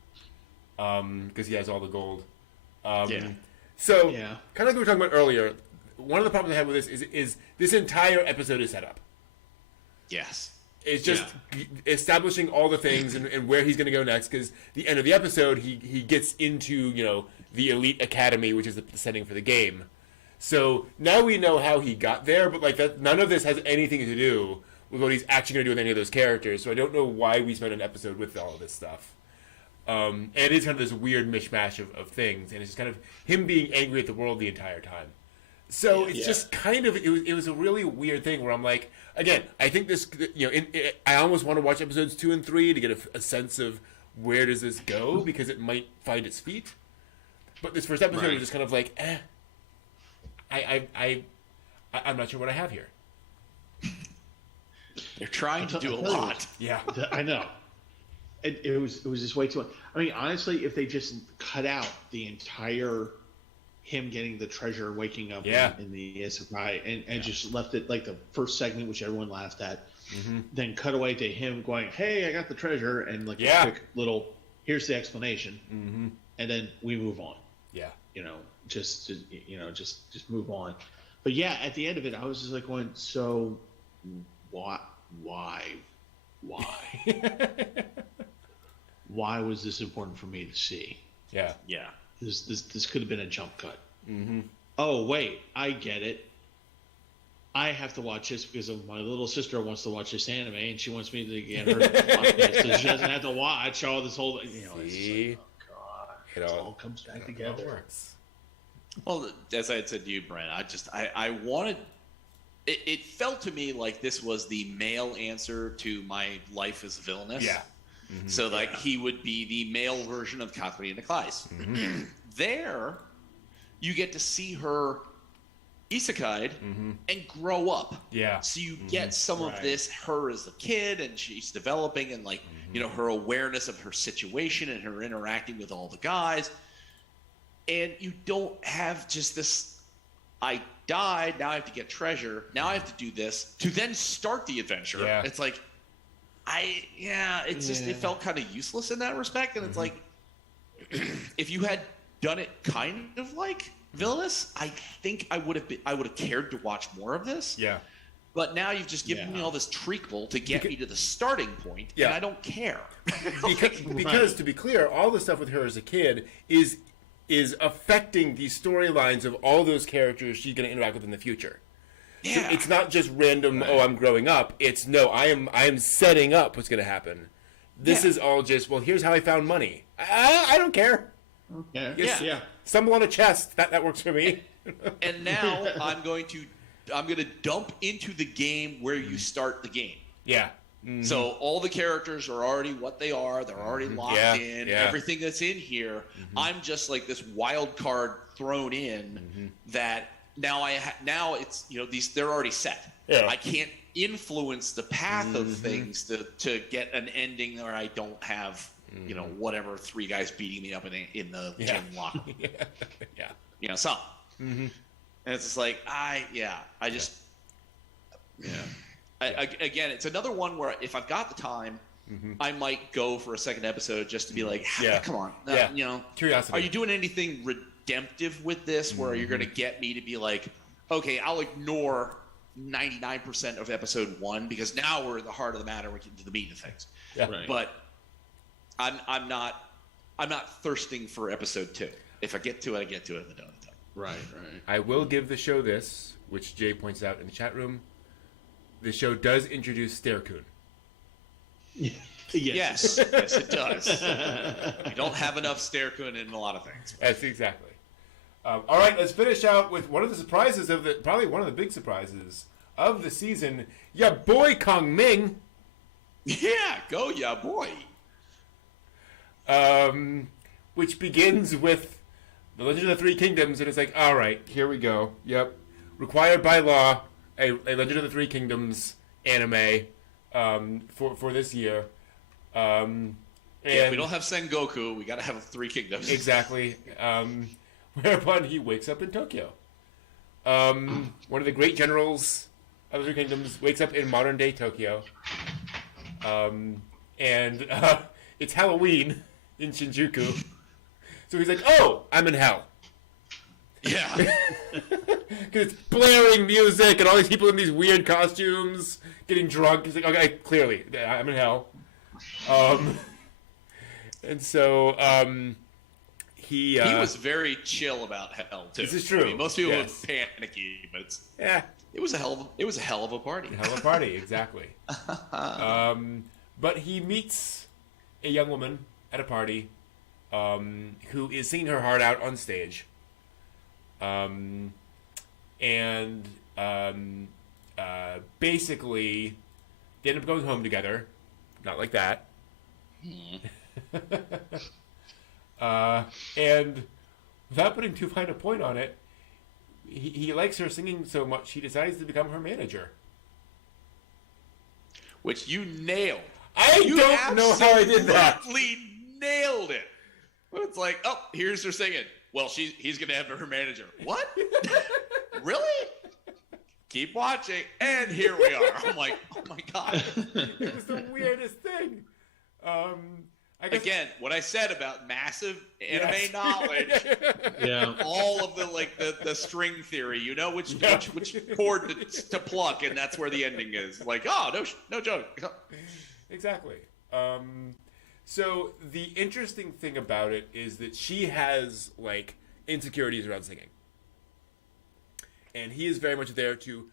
because he has all the gold. So kind of like we were talking about earlier, one of the problems I have with this is this entire episode is set up. Yes. It's just establishing all the things and where he's going to go next, because the end of the episode he gets into the elite academy, which is the setting for the game. So now we know how he got there, but like that, none of this has anything to do with what he's actually going to do with any of those characters. So I don't know why we spent an episode with all of this stuff. And it is kind of this weird mishmash of things, and it's just kind of him being angry at the world the entire time. So it's just kind of it was a really weird thing where I'm like, again, I think this, I almost want to watch episodes 2 and 3 to get a sense of where does this go, because it might find its feet. But this first episode was just kind of like, I'm not sure what I have here. They're trying to do a lot. Yeah, I know. It was just way too much. I mean, honestly, if they just cut out the entire him getting the treasure, waking up in the isekai, and just left it like the first segment, which everyone laughed at, then cut away to him going, "Hey, I got the treasure," and like a quick little, "Here's the explanation," and then we move on. Yeah, just move on. But yeah, at the end of it, I was just like going, "So, why?" Why was this important for me to see? Yeah. This could have been a jump cut. Oh wait, I get it. I have to watch this because of my little sister wants to watch this anime, and she wants me to get her to watch this, so she doesn't have to watch all this whole. It's like, oh god, it all comes back together. Works. Well, as I had said to you, Brent, I wanted. It felt to me like this was the male answer to My Life as Villainous. Yeah. So like he would be the male version of Katarina Kleist. There, you get to see her isekai'd and grow up. Yeah. So you get some of this, her as a kid, and she's developing, and like her awareness of her situation and her interacting with all the guys. And you don't have just this, I died, now I have to get treasure, now I have to do this to then start the adventure. Yeah. It's like it felt kind of useless in that respect. And it's like, if you had done it kind of like Villainous, I think I would have cared to watch more of this. Yeah. But now you've just given me all this treacle to get me to the starting point, and I don't care. Because to be clear, all the stuff with her as a kid is affecting the storylines of all those characters she's going to interact with in the future. Yeah. So it's not just random, I'm growing up. It's, no, I am setting up what's going to happen. This is all just, well, here's how I found money. I don't care. Yeah. Stumble on a chest. That works for me. And now I'm going to dump into the game where you start the game. Yeah. So all the characters are already what they are. They're already locked in. Everything that's in here, I'm just like this wild card thrown in that now it's they're already set. Yeah. I can't influence the path of things to get an ending where I don't have whatever 3 guys beating me up in the gym locker. So and it's just like again, it's another one where if I've got the time, I might go for a second episode just to be like, come on, curiosity. Are you doing anything redemptive with this where you're going to get me to be like, okay, I'll ignore 99% of episode 1 because now we're in the heart of the matter. We're getting to the meat of things. Yeah. Right. But I'm not thirsting for episode 2. If I get to it, I get to it. If I don't, I don't. Right. I will give the show this, which Jay points out in the chat room. The show does introduce Staircoon. Yes, it does. You don't have enough Staircoon in a lot of things. That's exactly. All right, let's finish out with one of the surprises probably one of the big surprises of the season. Ya boy Kong Ming. Yeah, go ya boy. Which begins with the Legend of the Three Kingdoms, and it's like, all right, here we go. Yep, required by law. A Legend of the Three Kingdoms anime for this year. And we don't have Sengoku. We got to have Three Kingdoms. Exactly. Whereupon he wakes up in Tokyo. One of the great generals of the Three Kingdoms wakes up in modern-day Tokyo. And it's Halloween in Shinjuku. So he's like, oh, I'm in hell. Yeah. Because it's blaring music and all these people in these weird costumes getting drunk. He's like, okay, clearly, I'm in hell. And so He was very chill about hell too. This is true. I mean, most people Yes. would panicky, but Yeah. it was a hell of a party. Hell of a party, exactly. But he meets a young woman at a party who is singing her heart out on stage. Basically, they end up going home together. Not like that. And without putting too fine a point on it, he likes her singing so much he decides to become her manager. Which you nailed. You don't know how I did that. Absolutely nailed it. It's like, oh, here's her singing. Well, he's gonna have her manager. What? Really? Keep watching, and here we are. I'm like, oh my god. It was the weirdest thing. I guess, Again, what I said about massive anime Yes. knowledge, Yeah. all of the string theory, you know which chord to pluck, and that's where the ending is. Like, oh, no joke. exactly. So the interesting thing about it is that she has like insecurities around singing, and he is very much there to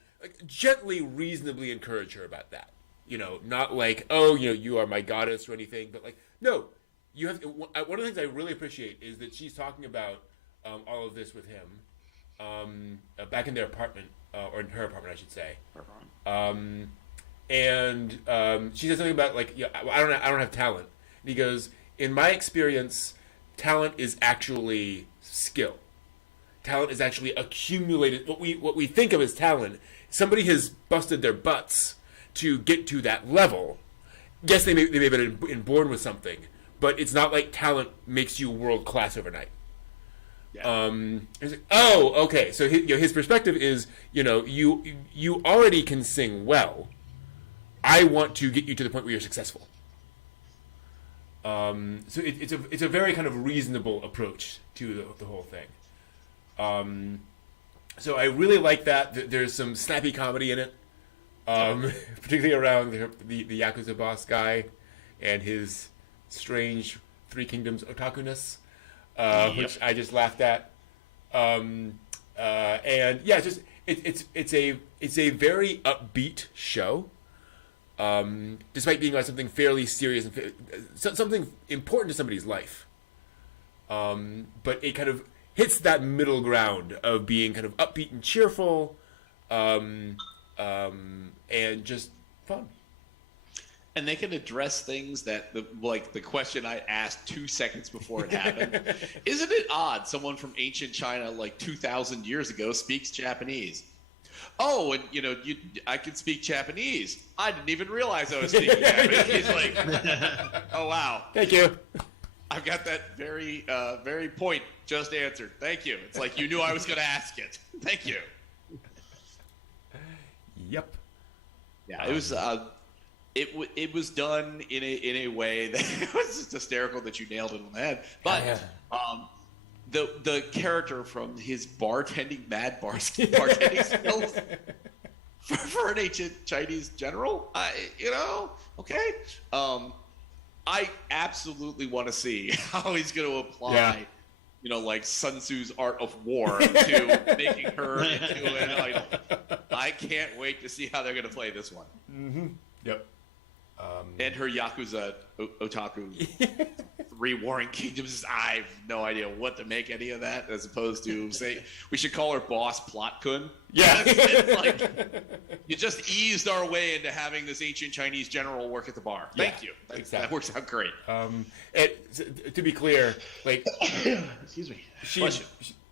gently, reasonably encourage her about that. You know, not like, oh, you are my goddess or anything, but like, no, you have. One of the things I really appreciate is that she's talking about all of this with him back in their apartment, or in her apartment, I should say. She says something about like, I don't have talent. And he goes, in my experience, talent is actually skill. Talent is actually accumulated. What we think of as talent, somebody has busted their butts to get to that level. Yes, they may have been born with something, but it's not like talent makes you world class overnight. Yeah. It's like, oh, okay. So his perspective is, you already can sing well. I want to get you to the point where you're successful. So it's a very kind of reasonable approach to the whole thing. So I really like that. There's some snappy comedy in it. Particularly around the Yakuza boss guy and his strange Three Kingdoms otaku-ness, which I just laughed at. And yeah, it's a very upbeat show, despite being like something fairly serious and something important to somebody's life. But it kind of hits that middle ground of being kind of upbeat and cheerful. And just fun. And they can address things that, the question I asked 2 seconds before it happened. Isn't it odd someone from ancient China, like 2,000 years ago, speaks Japanese? Oh, and I can speak Japanese. I didn't even realize I was speaking Japanese. Like, oh wow. Thank you. I've got that very, very point just answered. Thank you. It's like you knew I was going to ask it. Thank you. Yep. Yeah, it was. It was done in a way that was just hysterical that you nailed it on the head. But the character from his bartending bartending skills for an ancient Chinese general, okay. I absolutely want to see how he's going to apply. Like Sun Tzu's Art of War to making her into an idol. I can't wait to see how they're going to play this one. Mm-hmm. Yep. And her Yakuza otaku 3 Warring Kingdoms. I have no idea what to make any of that, as opposed to say we should call her Boss Plot Kun. Yeah. It's like you just eased our way into having this ancient Chinese general work at the bar. Thank you. Exactly. That works out great. To be clear, like, Excuse me.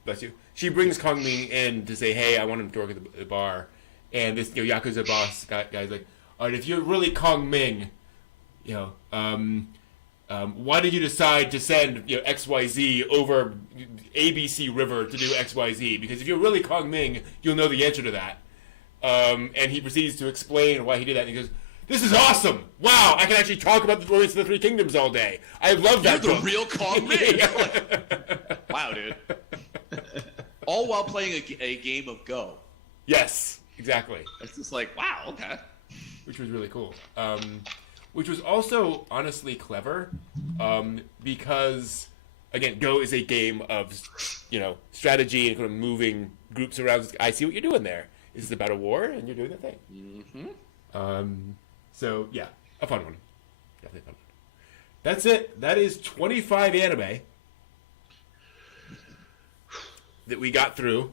Bless you. She brings Kong Ming in to say, "Hey, I want him to work at the bar," and this Yakuza boss guy's like, "All right, if you're really Kong Ming, why did you decide to send XYZ over ABC River to do XYZ? Because if you're really Kong Ming, you'll know the answer to that." And he proceeds to explain why he did that. And he goes, "This is awesome! Wow, I can actually talk about the stories of the Three Kingdoms all day. I love that." You're book." the real Kong Ming. Wow, dude. All while playing a game of Go. Yes, exactly. It's just like, wow, okay. Which was really cool. Which was also honestly clever, because again, Go is a game of, strategy and kind of moving groups around. I see what you're doing there. This is about a war, and you're doing the thing. Mm-hmm. So yeah, a fun one. Definitely a fun one. That's it. That is 25 anime that we got through.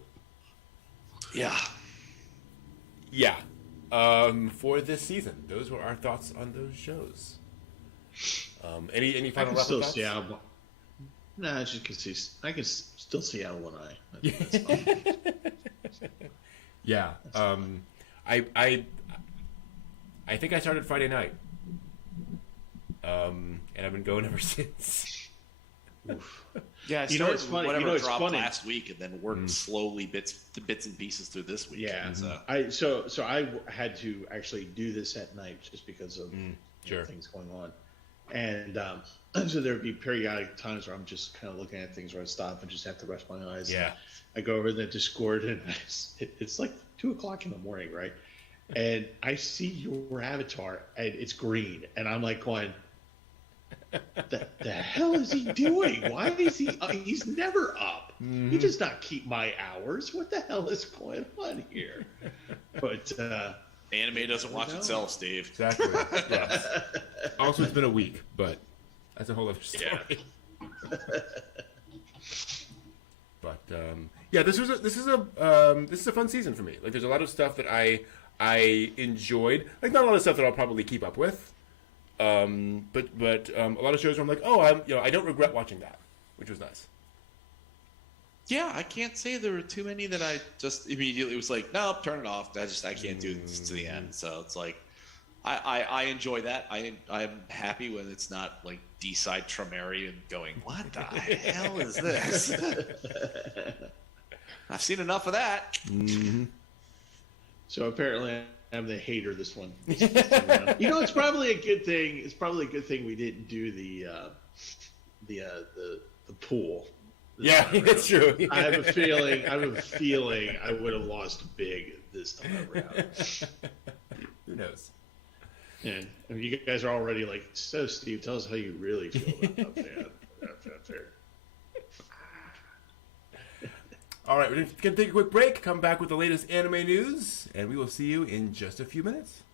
Yeah. Yeah. For this season, those were our thoughts on those shows. Any final thoughts? No, I can still see out of one eye. That's fine. Yeah. I think I started Friday night. And I've been going ever since. Oof. Yeah, I You know started what's funny? whatever You know what's dropped funny? last week, and then worked slowly bits and pieces through this week. Yeah. So. So I had to actually do this at night just because of sure. things going on, and so there'd be periodic times where I'm just kind of looking at things where I stop and just have to rest my eyes. Yeah. I go over the Discord and it's like 2:00 in the morning, right? And I see your avatar and it's green, and I'm like going, the hell is he doing? Why is he? He's never up. He does not keep my hours. What the hell is going on here? But Anime doesn't watch itself, Steve. Exactly. Yes. Also, it's been a week, but that's a whole other story. Yeah. But this is a fun season for me. Like, there's a lot of stuff that I enjoyed. Like, not a lot of stuff that I'll probably keep up with. But a lot of shows where I'm like, I don't regret watching that, which was nice. Yeah, I can't say there were too many that I just immediately was like, nope, turn it off. I can't do this to the end. So it's like, I enjoy that. I'm happy when it's not like D-side Tremere and going, what the hell is this? I've seen enough of that. Mm-hmm. So apparently I'm the hater this one. It's probably a good thing. It's probably a good thing we didn't do the pool. Yeah, it's true. I have a feeling I would have lost big this time around. Who knows? And you guys are already like, so Steve, tell us how you really feel about that. All right, we're going to take a quick break, come back with the latest anime news, and we will see you in just a few minutes.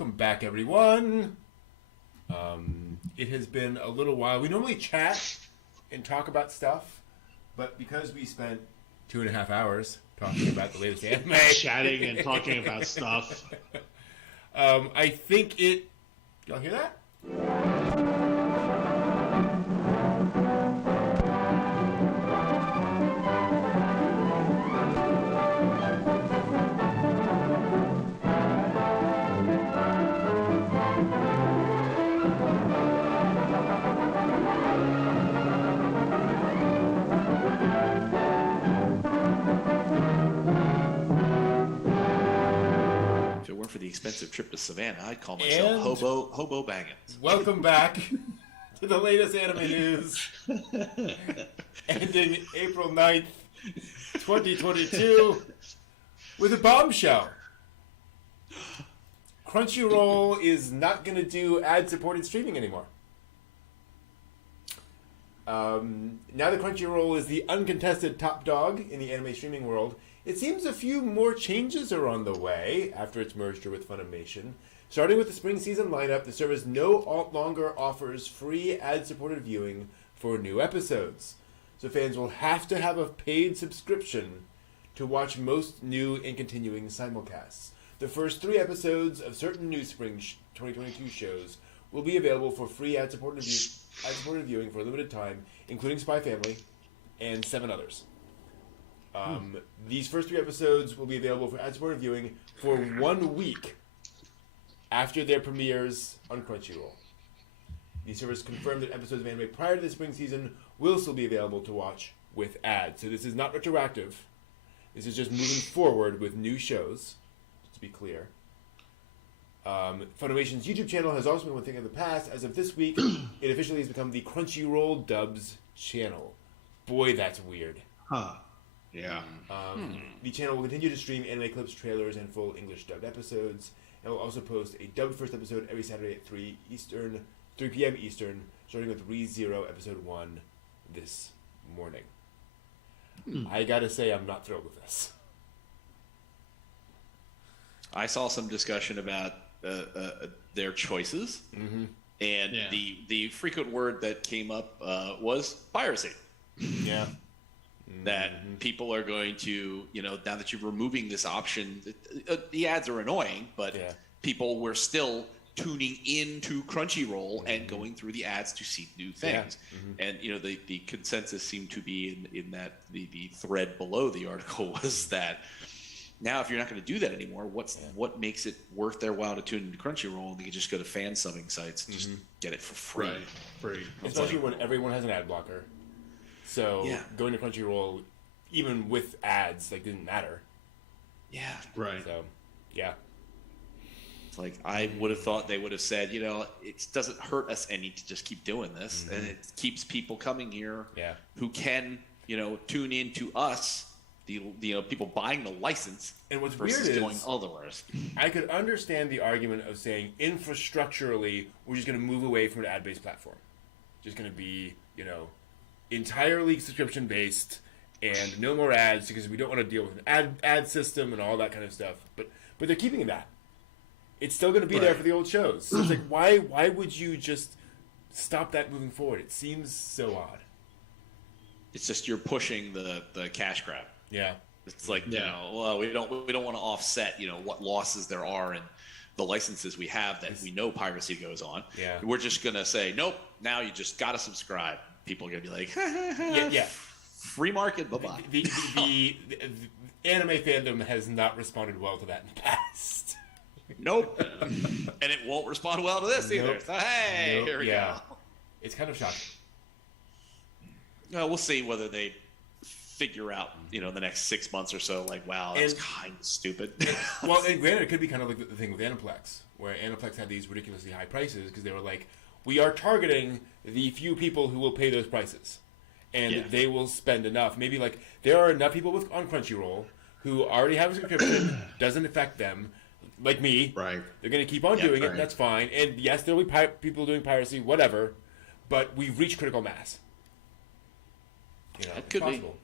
welcome back, everyone. It has been a little while. We normally chat and talk about stuff, but because we spent 2.5 hours talking about the latest anime, Chatting and talking about stuff. I think it. Y'all hear that? For the expensive trip to Savannah, I'd call myself hobo Baggins. Welcome back to the latest anime news, ending April 9th, 2022, with a bombshell. Crunchyroll is not going to do ad-supported streaming anymore. Now that Crunchyroll is the uncontested top dog in the anime streaming world, it seems a few more changes are on the way after its merger with Funimation. Starting with the spring season lineup, the service no longer offers free ad-supported viewing for new episodes. So fans will have to have a paid subscription to watch most new and continuing simulcasts. The first 3 episodes of certain new spring 2022 shows will be available for free ad-supported viewing for a limited time, including Spy Family and 7 others. These first 3 episodes will be available for ad-supported viewing for 1 week after their premieres on Crunchyroll. The service confirmed that episodes of anime prior to the spring season will still be available to watch with ads. So this is not retroactive. This is just moving forward with new shows, just to be clear. Funimation's YouTube channel has also been one thing in the past. As of this week, it officially has become the Crunchyroll Dubs channel. Boy, that's weird. Huh. Yeah. The channel will continue to stream anime clips, trailers, and full English dubbed episodes. And will also post a dubbed first episode every Saturday at 3 p.m. Eastern, starting with Re:Zero Episode 1 this morning. I gotta say, I'm not thrilled with this. I saw some discussion about their choices, and the frequent word that came up was piracy. Yeah. That people are going to, now that you're removing this option, the ads are annoying, but people were still tuning into Crunchyroll and going through the ads to see new things. And, the consensus seemed to be in that the thread below the article was that now if you're not going to do that anymore, what makes it worth their while to tune into Crunchyroll? And they can just go to fan subbing sites and just get it for free. Right. Free. Especially when everyone has an ad blocker. So going to Crunchyroll, even with ads, didn't matter. Yeah. Right. So, yeah. It's like I would have thought they would have said, it doesn't hurt us any to just keep doing this, and it keeps people coming here who can, tune in to us, the people buying the license. And what's versus weird going is otherwise. I could understand the argument of saying infrastructurally we're just going to move away from an ad-based platform. Just going to be, entirely subscription based and no more ads because we don't want to deal with an ad system and all that kind of stuff. But they're keeping that. It's still going to be there for the old shows. So it's like why would you just stop that moving forward? It seems so odd. It's just you're pushing the cash grab. Yeah. It's like we don't want to offset what losses there are in the licenses we have that we know piracy goes on. Yeah. We're just gonna say nope. Now you just gotta subscribe. People are gonna be like, free market, bye bye. The anime fandom has not responded well to that in the past. Nope. And it won't respond well to this either. So here we go. It's kind of shocking. We'll see whether they figure out, the next 6 months or so, wow, that's kind of stupid. Well, and granted, it could be kind of like the thing with Aniplex, where Aniplex had these ridiculously high prices because they were like, we are targeting the few people who will pay those prices. And they will spend enough. Maybe, there are enough people on Crunchyroll who already have a subscription, doesn't affect them, like me. Right. They're going to keep on doing it, and that's fine. And yes, there will be people doing piracy, whatever, but we've reached critical mass. It could possible.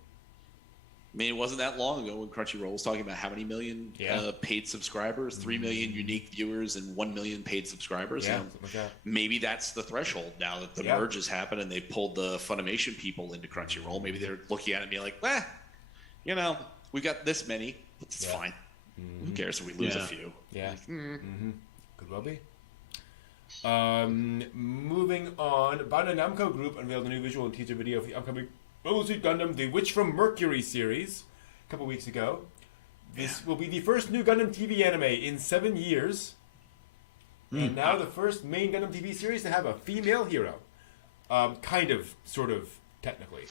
be. I mean, it wasn't that long ago when Crunchyroll was talking about how many million paid subscribers, 3 million unique viewers, and 1 million paid subscribers. Yeah, And something like that. maybe that's the threshold now that the merge has happened and they pulled the Funimation people into Crunchyroll. Maybe they're looking at it and being like, we got this many. It's fine. Who cares if we lose a few? Yeah. Could well be. Moving on, Bandai Namco Group unveiled a new visual and teaser video for the upcoming Mobile Suit Gundam The Witch from Mercury series a couple weeks ago. This will be the first new Gundam TV anime in 7 years. And now the first main Gundam TV series to have a female hero. Kind of, sort of, technically.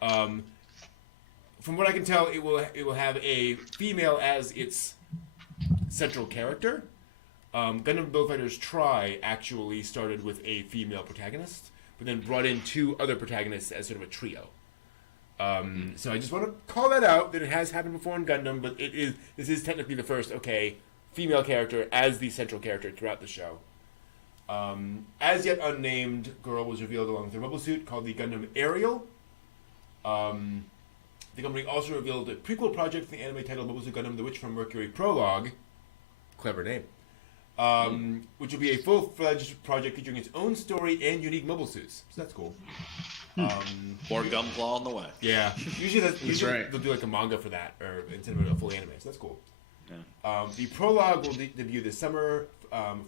From what I can tell, it will have a female as its central character. Gundam Build Fighters Try actually started with a female protagonist, but then brought in 2 other protagonists as sort of a trio. So I just want to call that out, that it has happened before in Gundam, but this is technically the first, female character as the central character throughout the show. As yet unnamed girl was revealed along with her mobile suit called the Gundam Ariel. The company also revealed a prequel project for the anime titled Mobile Suit Gundam The Witch from Mercury Prologue. Clever name. Which will be a full-fledged project featuring its own story and unique mobile suits. So that's cool. More Gunpla on the way. Yeah. Usually right. They'll do like a manga for that, or instead of a full anime. So that's cool. Yeah. The prologue will debut this summer.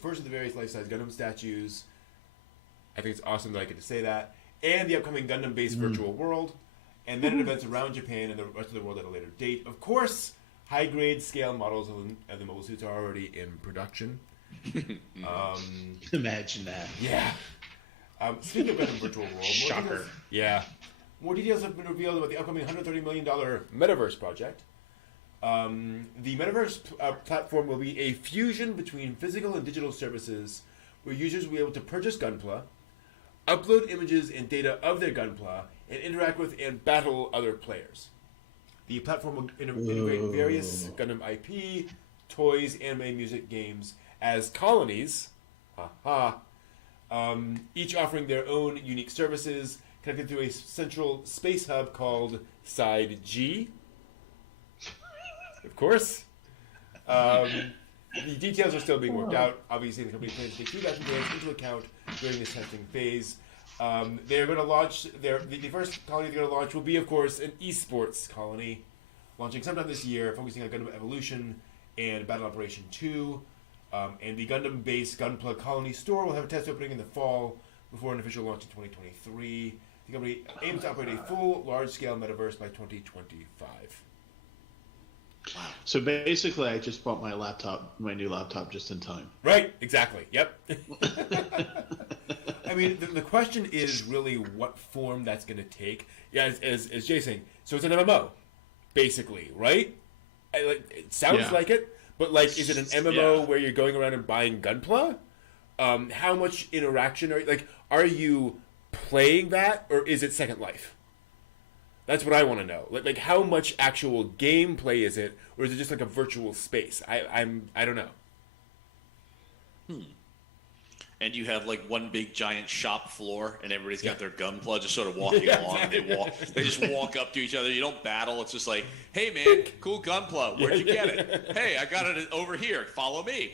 First of the various life-size Gundam statues. I think it's awesome that I get to say that. And the upcoming Gundam-based virtual world. And then at events around Japan and the rest of the world at a later date. Of course, high-grade scale models of the mobile suits are already in production. Imagine that. Yeah. Speaking of Gundam Virtual World, Shocker. More details have been revealed about the upcoming $130 million Metaverse project. The Metaverse platform will be a fusion between physical and digital services where users will be able to purchase Gunpla, upload images and data of their Gunpla, and interact with and battle other players. The platform will integrate various Gundam IP, toys, anime, music, games as colonies, each offering their own unique services connected through a central space hub called Side G. Of course. The details are still being worked out. Obviously, the company plans to take feedback from fans into account during this testing phase. They're going to launch the first colony they're going to launch will be, of course, an esports colony, launching sometime this year, focusing on Gundam Evolution and Battle Operation 2. And the Gundam-based Gunpla Colony store will have a test opening in the fall before an official launch in 2023. The company aims to operate a full, large-scale metaverse by 2025. Wow. So basically, I just bought my new laptop just in time. Right, exactly, yep. I mean, the question is really what form that's going to take. Yeah, as Jay's saying, so it's an MMO, basically, right? It sounds like it. But, is it an MMO where you're going around and buying Gunpla? How much interaction are you playing that, or is it Second Life? That's what I want to know. How much actual gameplay is it, or is it just like a virtual space? I don't know. And you have one big giant shop floor, and everybody's got their Gunpla just sort of walking along. And they just walk up to each other. You don't battle. It's just like, hey man, cool Gunpla. Where'd you get it? Hey, I got it over here. Follow me.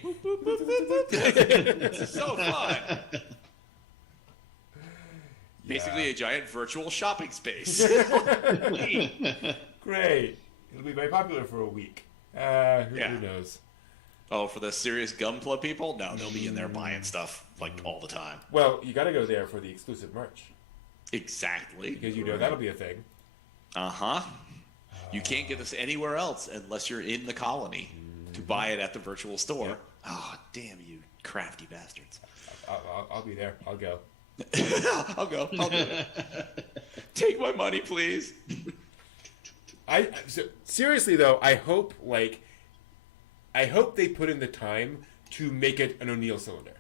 It's so fun. Basically, a giant virtual shopping space. Great. It'll be very popular for a week. Who knows? Oh, for the serious Gunpla people? No, they'll be in there buying stuff all the time. Well, you got to go there for the exclusive merch. Exactly. Because that'll be a thing. Uh-huh. You can't get this anywhere else unless you're in the colony to buy it at the virtual store. Yep. Oh, damn you crafty bastards. I'll be there. I'll go. I'll go. I'll do it. Take my money, please. Seriously, though, I hope they put in the time to make it an O'Neill cylinder.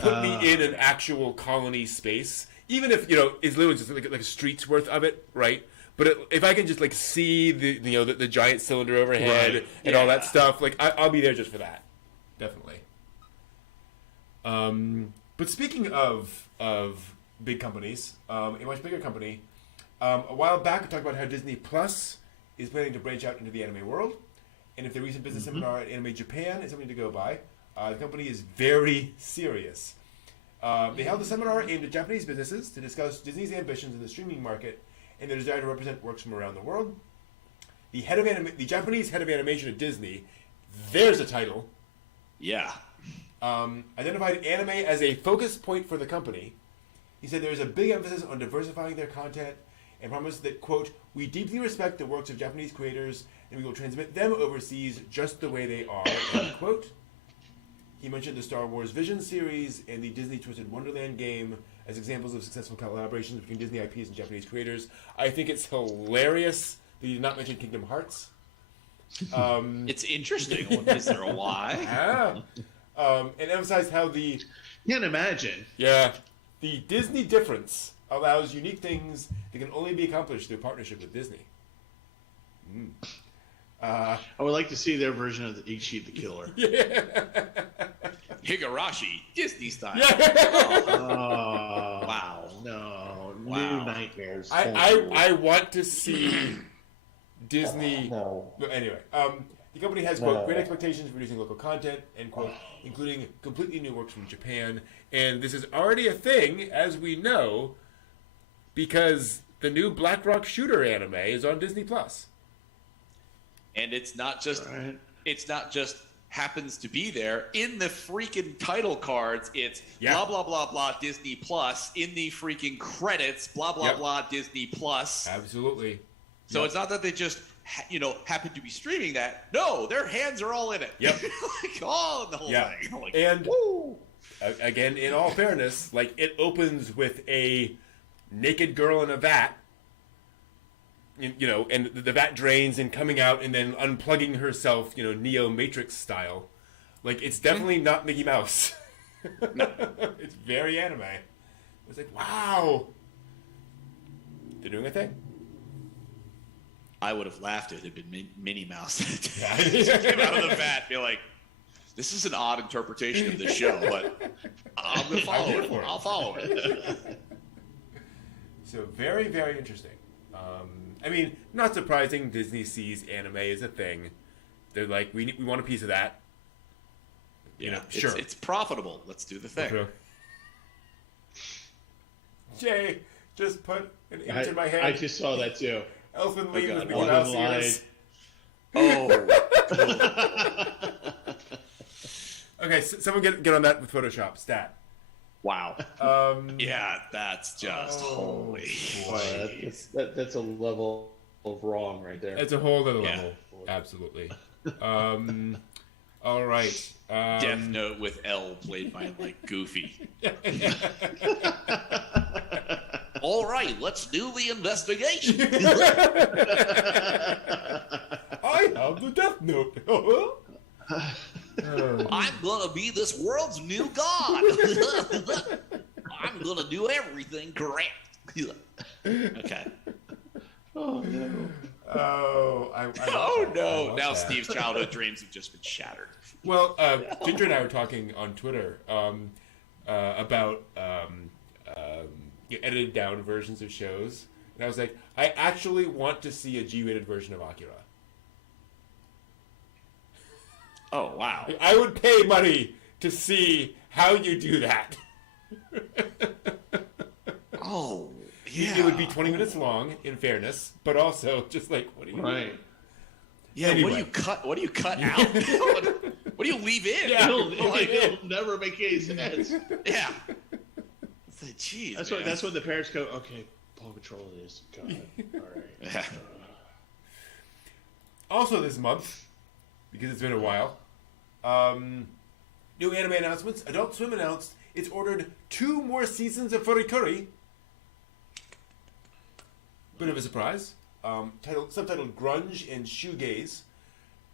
Put me in an actual colony space, even if it's literally just like a street's worth of it, right? But if I can just see the giant cylinder overhead and all that stuff, I'll be there just for that, definitely. But speaking of big companies, a much bigger company A while back, we talked about how Disney Plus is planning to branch out into the anime world, and if the recent business seminar at Anime Japan is something to go by, the company is very serious. They held a seminar aimed at Japanese businesses to discuss Disney's ambitions in the streaming market and their desire to represent works from around the world. The Japanese head of animation at Disney, there's a title. Yeah. Identified anime as a focus point for the company. He said there is a big emphasis on diversifying their content and promised that, quote, "We deeply respect the works of Japanese creators and we will transmit them overseas just the way they are," end quote. He mentioned the Star Wars Vision series and the Disney Twisted Wonderland game as examples of successful collaborations between Disney IPs and Japanese creators. I think it's hilarious that he did not mention Kingdom Hearts. It's interesting. Is there a why? Yeah. And emphasized how the... Can't imagine. Yeah. The Disney difference allows unique things that can only be accomplished through partnership with Disney. I would like to see their version of the Ichi the Killer. Yeah. Higurashi, Disney style. Yeah. Oh, Wow. No. Wow. New nightmares. I want to see Disney... No. Anyway, the company has, quote, great expectations for producing local content, end quote, including completely new works from Japan. And this is already a thing, as we know, because the new Black Rock Shooter anime is on Disney Plus. And it's not just happens to be there. In the freaking title cards, it's blah, blah, blah, blah, Disney Plus. In the freaking credits, blah, blah, blah, Disney Plus. Absolutely. So it's not that they just, happen to be streaming that. No, their hands are all in it. Yep. Like, all in the whole thing. Like, and, woo! Again, in all fairness, like, it opens with a naked girl in a vat, and the vat drains and coming out and then unplugging herself, Neo Matrix style. Like, it's definitely not Mickey Mouse. It's very anime. It's like, wow. They're doing a thing. I would have laughed if it had been Minnie Mouse. Yeah. Came out of the vat and be like, this is an odd interpretation of this show, but I'm going to follow it. I'll follow it. So very, very interesting. Not surprising. Disney sees anime as a thing. They're like, we want a piece of that. Sure. It's profitable. Let's do the thing. True. Jay just put an image in my head. I just saw that too. Elfin Lee with Mickey One Mouse lied. ears. Oh. Okay, someone get on that with Photoshop. Stat. Wow. Yeah, that's just holy. Boy, that's a level of wrong right there. It's a whole other level. Absolutely. All right. Death Note with L played by Goofy. All right, let's do the investigation. I have the Death Note. I'm gonna be this world's new god. I'm gonna do everything correct. Okay. Oh no. Oh, I no! Now that. Steve's childhood dreams have just been shattered. Well, Ginger and I were talking on Twitter about edited down versions of shows, and I was like, I actually want to see a G-rated version of Akira. Oh wow! I would pay money to see how you do that. Oh yeah. It would be 20 minutes long, in fairness, but also just like, what do you Right. Yeah. Anyway. What do you cut out? What do you leave in? Yeah. It'll never make any sense. Yeah. It's like, geez, That's when the parents go, okay, Paw Patrol it is. Got it. All right. Yeah. Also this month, because it's been a while, new anime announcements. Adult Swim announced it's ordered 2 more seasons of Furikuri. Bit of a surprise. Subtitled Grunge and Shoegaze.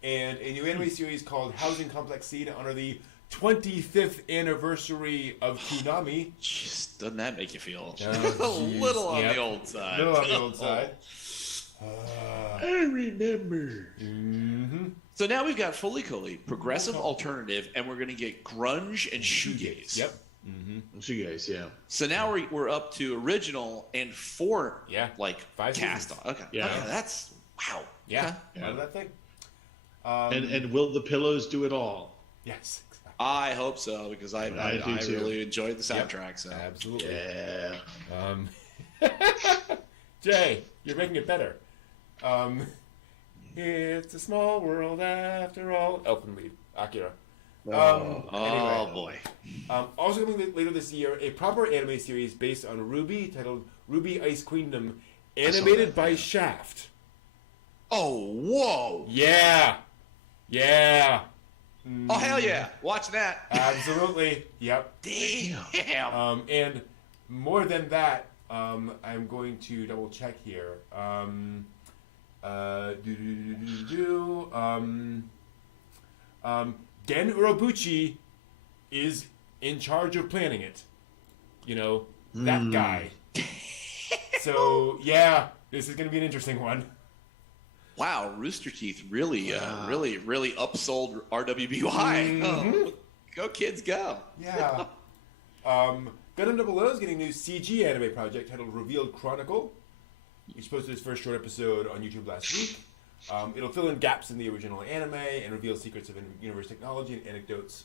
And a new anime series called Housing Complex C to honor the 25th anniversary of Toonami. Jeez, doesn't that make you feel Oh, a little on Yep. the old side? Little on the old side. I remember. Mm-hmm. So now we've got Fully Cooley, progressive alternative, and we're going to get grunge and shoegaze. Yep. You guys, yeah. So now we're up to original and 4 like 5 cast seasons. on. Okay. Yeah. Okay, that's wow. Yeah. Okay. Out of that thing. And will the pillows do it all? Yes. Exactly. I hope so because I do too. really enjoyed the soundtrack. So Absolutely. Yeah. Jay, you're making it better. It's a small world after all. Elfin lead, Akira. oh boy. Also coming later this year, a proper anime series based on Ruby titled Ruby Ice Queendom, animated by Shaft. Oh whoa. Yeah. Oh hell yeah! Watch that. Absolutely. Yep. Damn. And more than that, I'm going to double check here. Gen Urobuchi is in charge of planning it. You know, that guy. So, yeah, this is going to be an interesting one. Wow, Rooster Teeth really upsold RWBY. Oh, go kids, go. Yeah. Gundam 00 is getting a new CG anime project titled Revealed Chronicle. Which posted its first short episode on YouTube last week. It'll fill in gaps in the original anime and reveal secrets of universe technology and anecdotes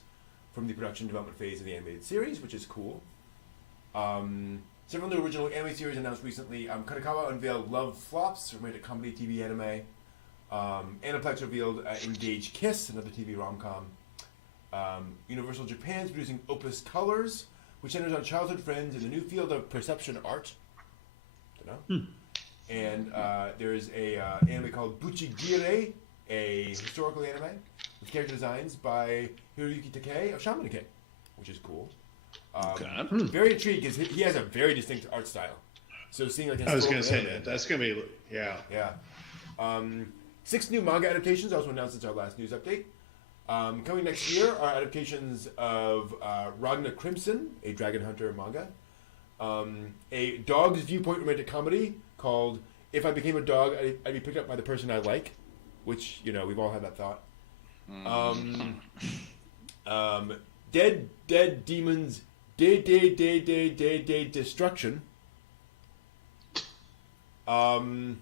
from the production development phase of the animated series, which is cool. Several new original anime series announced recently. Kadokawa unveiled Love Flops, a romantic comedy TV anime. Aniplex revealed Engage Kiss, another TV rom-com. Universal Japan's producing Opus Colors, which centers on childhood friends in the new field of perception art. Don't know. And there's a anime called Buchigire, a historical anime with character designs by Hiroyuki Takei of Shamanike, which is cool. Very intrigued because he has a very distinct art style. So seeing like I was going to say that's going to be yeah. 6 new manga adaptations also announced since our last news update. Coming next year are adaptations of Ragna Crimson, a Dragon Hunter manga, a dog's viewpoint romantic comedy called If I Became a Dog, I'd Be Picked Up by the Person I Like, which, you know, we've all had that thought. Dead Demons, Day, Destruction. Anime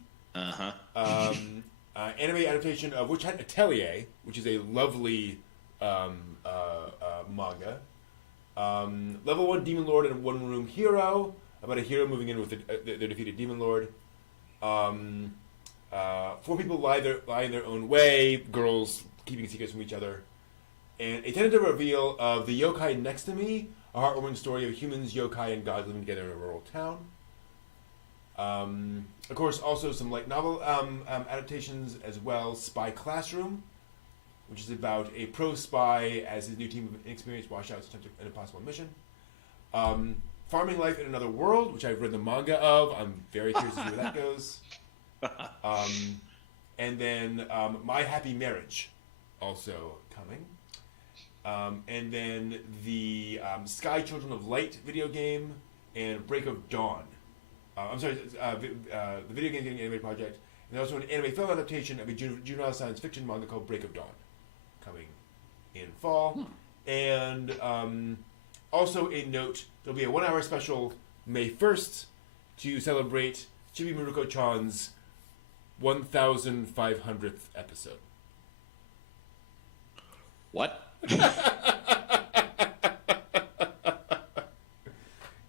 adaptation of Witch Hat Atelier, which is a lovely manga. Level 1 Demon Lord and One Room Hero, about a hero moving in with their defeated Demon Lord. 4 people lie in their own way, girls keeping secrets from each other. And a tentative reveal of The Yokai Next to Me, a heartwarming story of humans, yokai, and gods living together in a rural town. Of course, also some light novel adaptations as well. Spy Classroom, which is about a pro spy as his new team of inexperienced washouts attempt an impossible mission. Farming Life in Another World, which I've read the manga of. I'm very curious to see where that goes. And then My Happy Marriage, also coming. And then the Sky Children of Light video game and Break of Dawn. The video game getting animated project. And also an anime film adaptation of a juvenile science fiction manga called Break of Dawn, coming in fall. And also a note, there'll be a 1-hour special May 1st to celebrate Chibi Maruko-chan's 1,500th episode. What?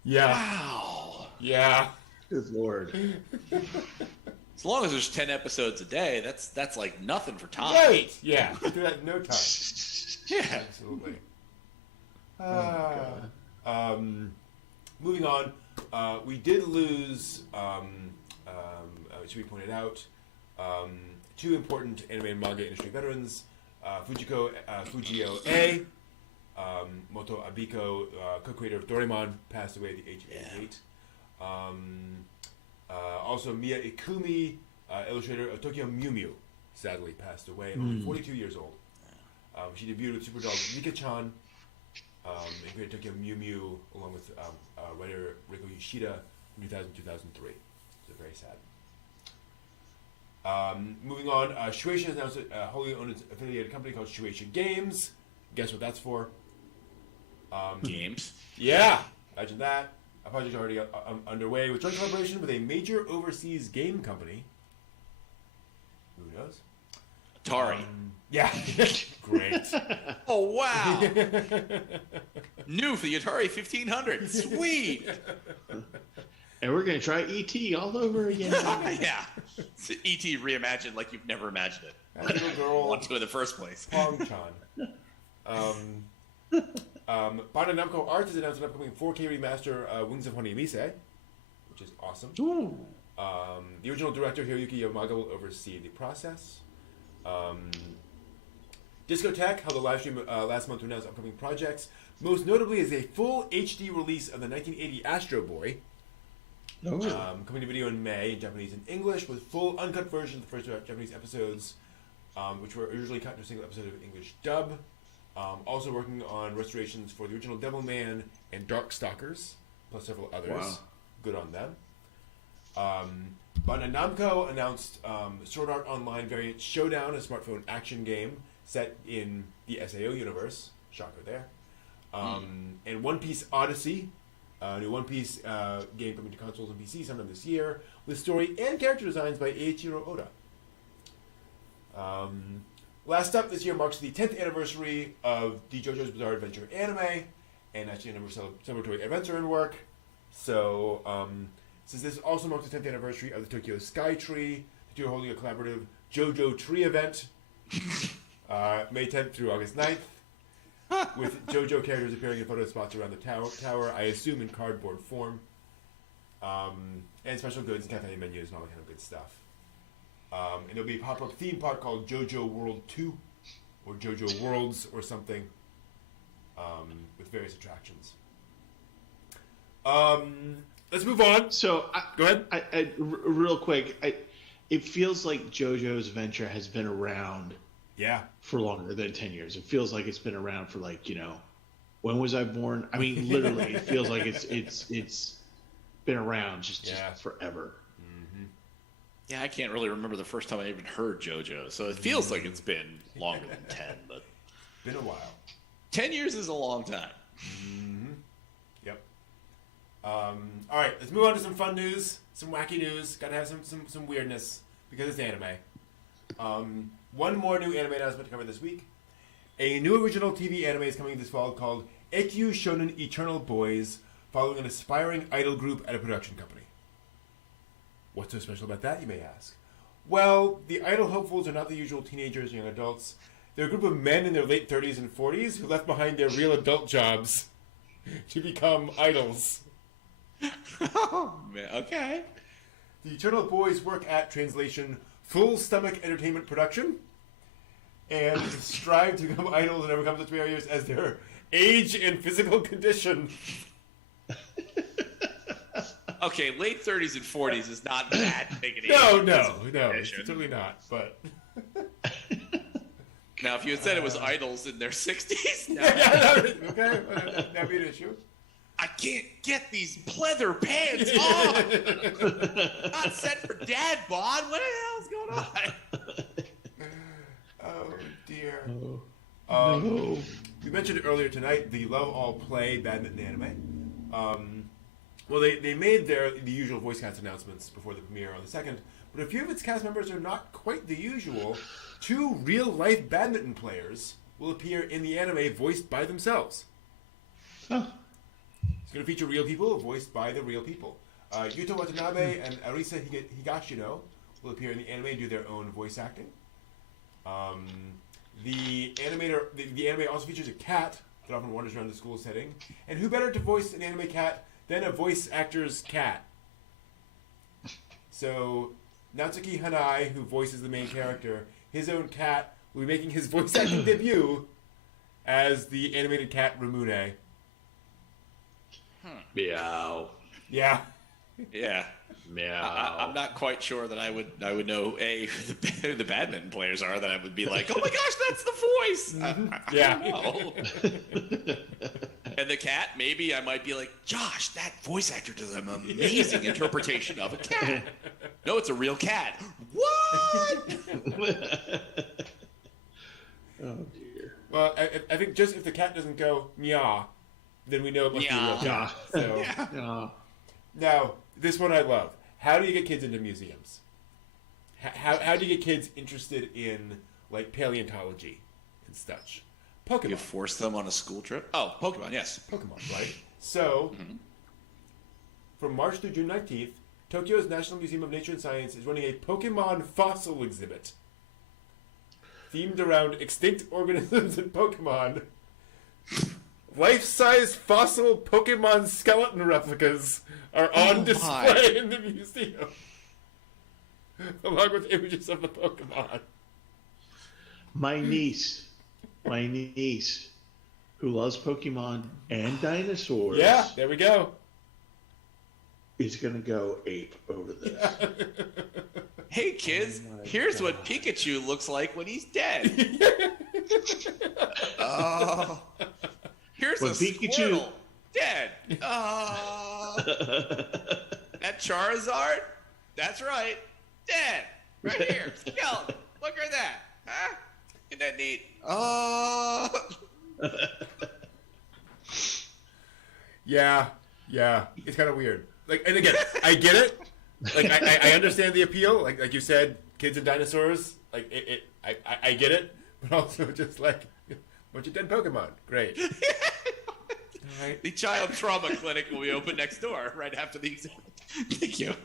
Yeah. Wow. Yeah. Good Lord. As long as there's 10 episodes a day, that's like nothing for Tom. Right. Yeah. Do that in no time. Yeah. Absolutely. Moving on, we did lose, should be pointed out, 2 important anime and manga industry veterans, Fujio A, Moto Abiko, co-creator of Doraemon, passed away at the age of 88. Also, Mia Ikumi, illustrator of Tokyo Mew Mew, sadly passed away, only 42 years old. She debuted with Superdog Mika-chan, and created Tokyo Mew Mew along with writer Riko Yoshida in 2000-2003. So very sad. Moving on, Shueisha has announced a wholly owned affiliated company called Shueisha Games. Guess what that's for? Games. Yeah, imagine that. A project already underway with joint collaboration with a major overseas game company. Who knows? Atari. Yeah, great. Oh, wow. New for the Atari 1500. Sweet. And we're going to try E.T. all over again. Yeah. It's E.T. reimagined like you've never imagined it. That little girl. Want to in the first place. Pong-chan. Bandai Namco Arts has announced an upcoming 4K remaster Wings of Honeymise, which is awesome. Ooh. The original director Hiroyuki Yamaga will oversee the process. Discotech held a live stream last month to announce upcoming projects. Most notably is a full HD release of the 1980 Astro Boy. Coming to video in May in Japanese and English with full uncut version of the first two Japanese episodes, which were originally cut into a single episode of English dub. Also working on restorations for the original Devilman and Darkstalkers, plus several others. Wow. Good on them. Bandai Namco announced Sword Art Online variant Showdown, a smartphone action game set in the SAO universe. Shocker there. And One Piece Odyssey, a new One Piece game coming to consoles and PC sometime this year, with story and character designs by Eiichiro Oda. Last up this year marks the 10th anniversary of the JoJo's Bizarre Adventure anime, and actually a number of celebratory events are in work. So, since this also marks the 10th anniversary of the Tokyo Sky Tree, the two are holding a collaborative JoJo Tree event, May 10th through August 9th. With JoJo characters appearing in photo spots around the tower, I assume in cardboard form, and special goods and cafe menus and all that kind of good stuff. And there'll be a pop-up theme park called JoJo World 2, or JoJo Worlds, or something, with various attractions. Let's move on. So, Go ahead. Real quick, it feels like JoJo's Adventure has been around Yeah. for longer than 10 years. It feels like it's been around for when was I born? I mean, literally, it feels like it's been around just forever. Yeah, I can't really remember the first time I even heard JoJo, so it feels like it's been longer than 10, but... Been a while. 10 years is a long time. Yep. All right, let's move on to some fun news, some wacky news. Got to have some weirdness because it's anime. One more new anime announcement to cover this week. A new original TV anime is coming this fall called Ekkyu Shonen Eternal Boys, following an aspiring idol group at a production company. What's so special about that, you may ask? Well, the idol hopefuls are not the usual teenagers or young adults. They're a group of men in their late 30s and 40s who left behind their real adult jobs to become idols. Oh, man. Okay. The Eternal Boys work at, translation, Full Stomach Entertainment Production, and strive to become idols and overcome such barriers as their age and physical condition. Okay, late 30s and 40s is not that big an age. No, certainly not, but... Now, if you had said it was idols in their 60s, no. Okay, that'd be an issue. I can't get these pleather pants off. Not set for dad bod. What the hell's going on? Oh, dear. No. We mentioned earlier tonight the Love All Play badminton anime. Well, they made the usual voice cast announcements before the premiere on the 2nd, but a few of its cast members are not quite the usual. 2 real-life badminton players will appear in the anime voiced by themselves. Huh. It's going to feature real people voiced by the real people. Yuto Watanabe and Arisa Higashino will appear in the anime and do their own voice acting. The anime also features a cat that often wanders around the school setting. And who better to voice an anime cat than a voice actor's cat? So, Natsuki Hanai, who voices the main character, his own cat, will be making his voice acting debut as the animated cat Ramune. Meow. Yeah. Yeah. Meow. I'm not quite sure that I would know who the badminton players are, that I would be like, oh my gosh, that's the voice. Yeah. I don't know. And the cat, maybe I might be like, Josh, that voice actor does an amazing interpretation of a cat. No, it's a real cat. What? Oh dear. Well, I think just if the cat doesn't go meow, then we know it must be real. Yeah. So Yeah. now, this one I love. How do you get kids into museums? How do you get kids interested in like paleontology and such? Pokemon. You force them on a school trip? Oh, Pokemon, yes. Pokemon, right? So, from March through June 19th, Tokyo's National Museum of Nature and Science is running a Pokemon fossil exhibit themed around extinct organisms and Pokemon. Life-size fossil Pokemon skeleton replicas are on display in the museum, along with images of the Pokemon. My niece, who loves Pokemon and dinosaurs, Yeah, there we go. is gonna go ape over this. Hey, kids, here's what Pikachu looks like when he's dead. Oh. Here's When a Pikachu- Squirtle. Dead. Oh. That Charizard? That's right. Dead. Right here. Skeleton. Look at that. Huh? Isn't that neat? Oh. Yeah, it's kind of weird. Like, and again, I get it. Like, I understand the appeal. Like you said, kids and dinosaurs. Like, I get it. But also, just like a bunch of dead Pokemon. Great. All right. The child trauma clinic will be open next door right after the exhibit. Thank you.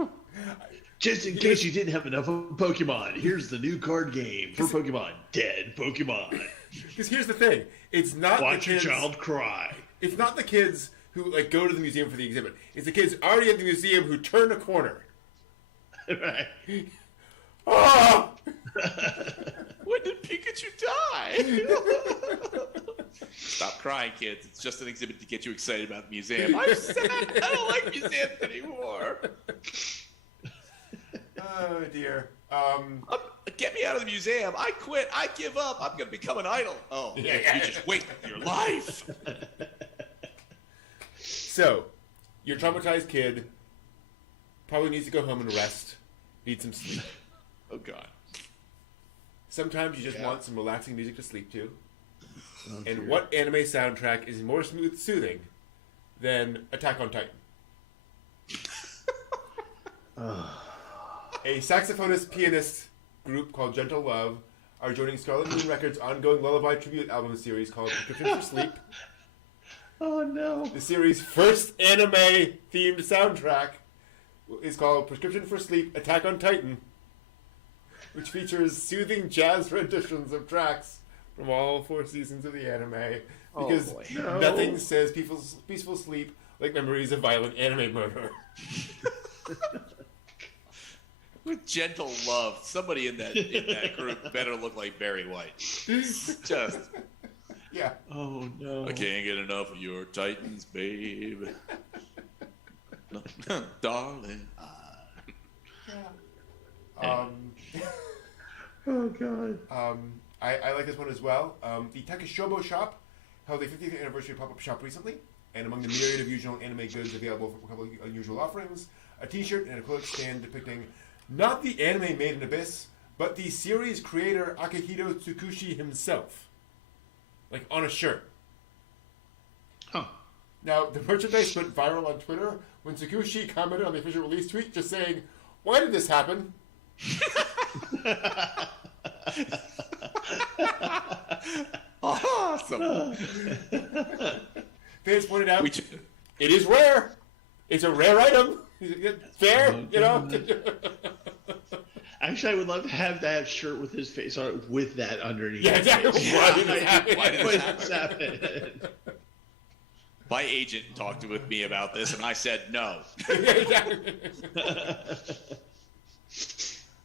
Just in case you didn't have enough of Pokemon, here's the new card game for Pokemon. Dead Pokemon. Because here's the thing: it's not Watch the your kids. child cry. It's not the kids who like go to the museum for the exhibit. It's the kids already at the museum who turn a corner. Right. Oh! When did Pikachu die? Stop crying, kids. It's just an exhibit to get you excited about the museum. I'm sad. I don't like museums anymore. Oh dear. Get me out of the museum. I quit. I give up. I'm going to become an idol. Oh, Yeah. you just wait your life. So, your traumatized kid probably needs to go home and rest. Need some sleep. Oh, God. Sometimes you just Yeah. want some relaxing music to sleep to. Oh, And dear. what anime soundtrack is more soothing than Attack on Titan? A saxophonist pianist group called Gentle Love are joining Scarlet Moon Records' ongoing lullaby tribute album series called Prescription for Sleep. Oh no. The series' first anime-themed soundtrack is called Prescription for Sleep Attack on Titan, which features soothing jazz renditions of tracks from all 4 seasons of the anime. Because boy. No. nothing says peaceful sleep like memories of violent anime murder. With gentle love, somebody in that group better look like Barry White. Just, Yeah. Oh no. I can't get enough of your Titans, babe. Darling. Oh god. I like this one as well. The Takeshobo shop held a 50th anniversary pop-up shop recently, and among the myriad of usual anime goods available for a couple of unusual offerings, a t-shirt and a acrylic stand depicting not the anime made in Abyss, but the series creator Akihito Tsukushi himself. Like, on a shirt. Huh. Now, the merchandise went viral on Twitter when Tsukushi commented on the official release tweet just saying, "Why did this happen?" Awesome. Fans pointed out, We took- it is rare. It's a rare item. Fair, you know? Actually, I would love to have that shirt with his face on it with that underneath. Yeah, his exactly. face. Why did this happen? Why did Why this did this happen? My agent talked with me about this, and I said no.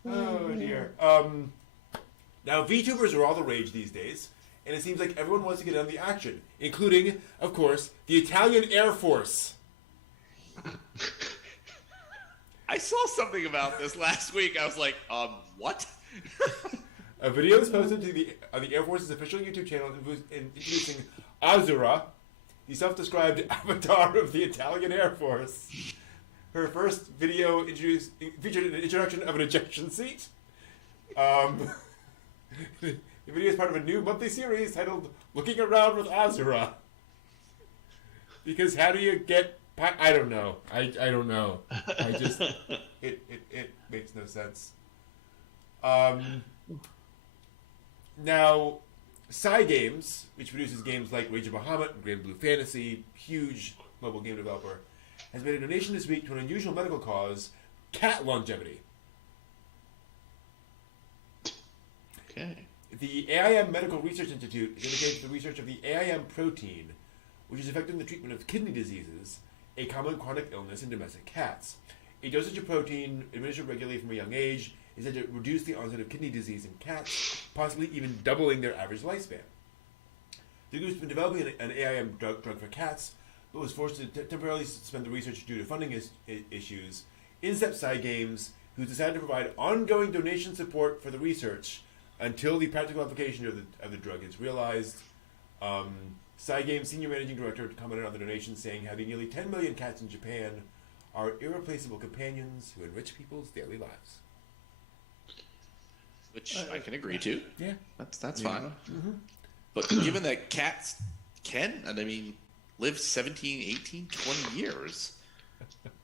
Oh, dear. Now, VTubers are all the rage these days, and it seems like everyone wants to get on the action, including, of course, the Italian Air Force. I saw something about this last week. I was like, what? A video was posted on the Air Force's official YouTube channel introducing Azura, the self-described avatar of the Italian Air Force. Her first video featured an introduction of an ejection seat. The video is part of a new monthly series titled Looking Around with Azura. Because how do you get? I don't know. I don't know. I just it makes no sense. Now, Cygames, which produces games like Rage of Bahamut and Grand Blue Fantasy, huge mobile game developer, has made a donation this week to an unusual medical cause: cat longevity. Okay. The AIM Medical Research Institute is dedicated to the research of the AIM protein, which is effective in the treatment of kidney diseases, a common chronic illness in domestic cats. A dosage of protein administered regularly from a young age is said to reduce the onset of kidney disease in cats, possibly even doubling their average lifespan. The group's been developing an AIM drug for cats, but was forced to temporarily suspend the research due to funding issues. Incept Cygames, who decided to provide ongoing donation support for the research until the practical application of the drug is realized. Cygames senior managing director commented on the donation, saying, "Having nearly 10 million cats in Japan are irreplaceable companions who enrich people's daily lives." Which I can agree to. Yeah. That's fine. Mm-hmm. But given that cats can, and I mean, live 17, 18, 20 years,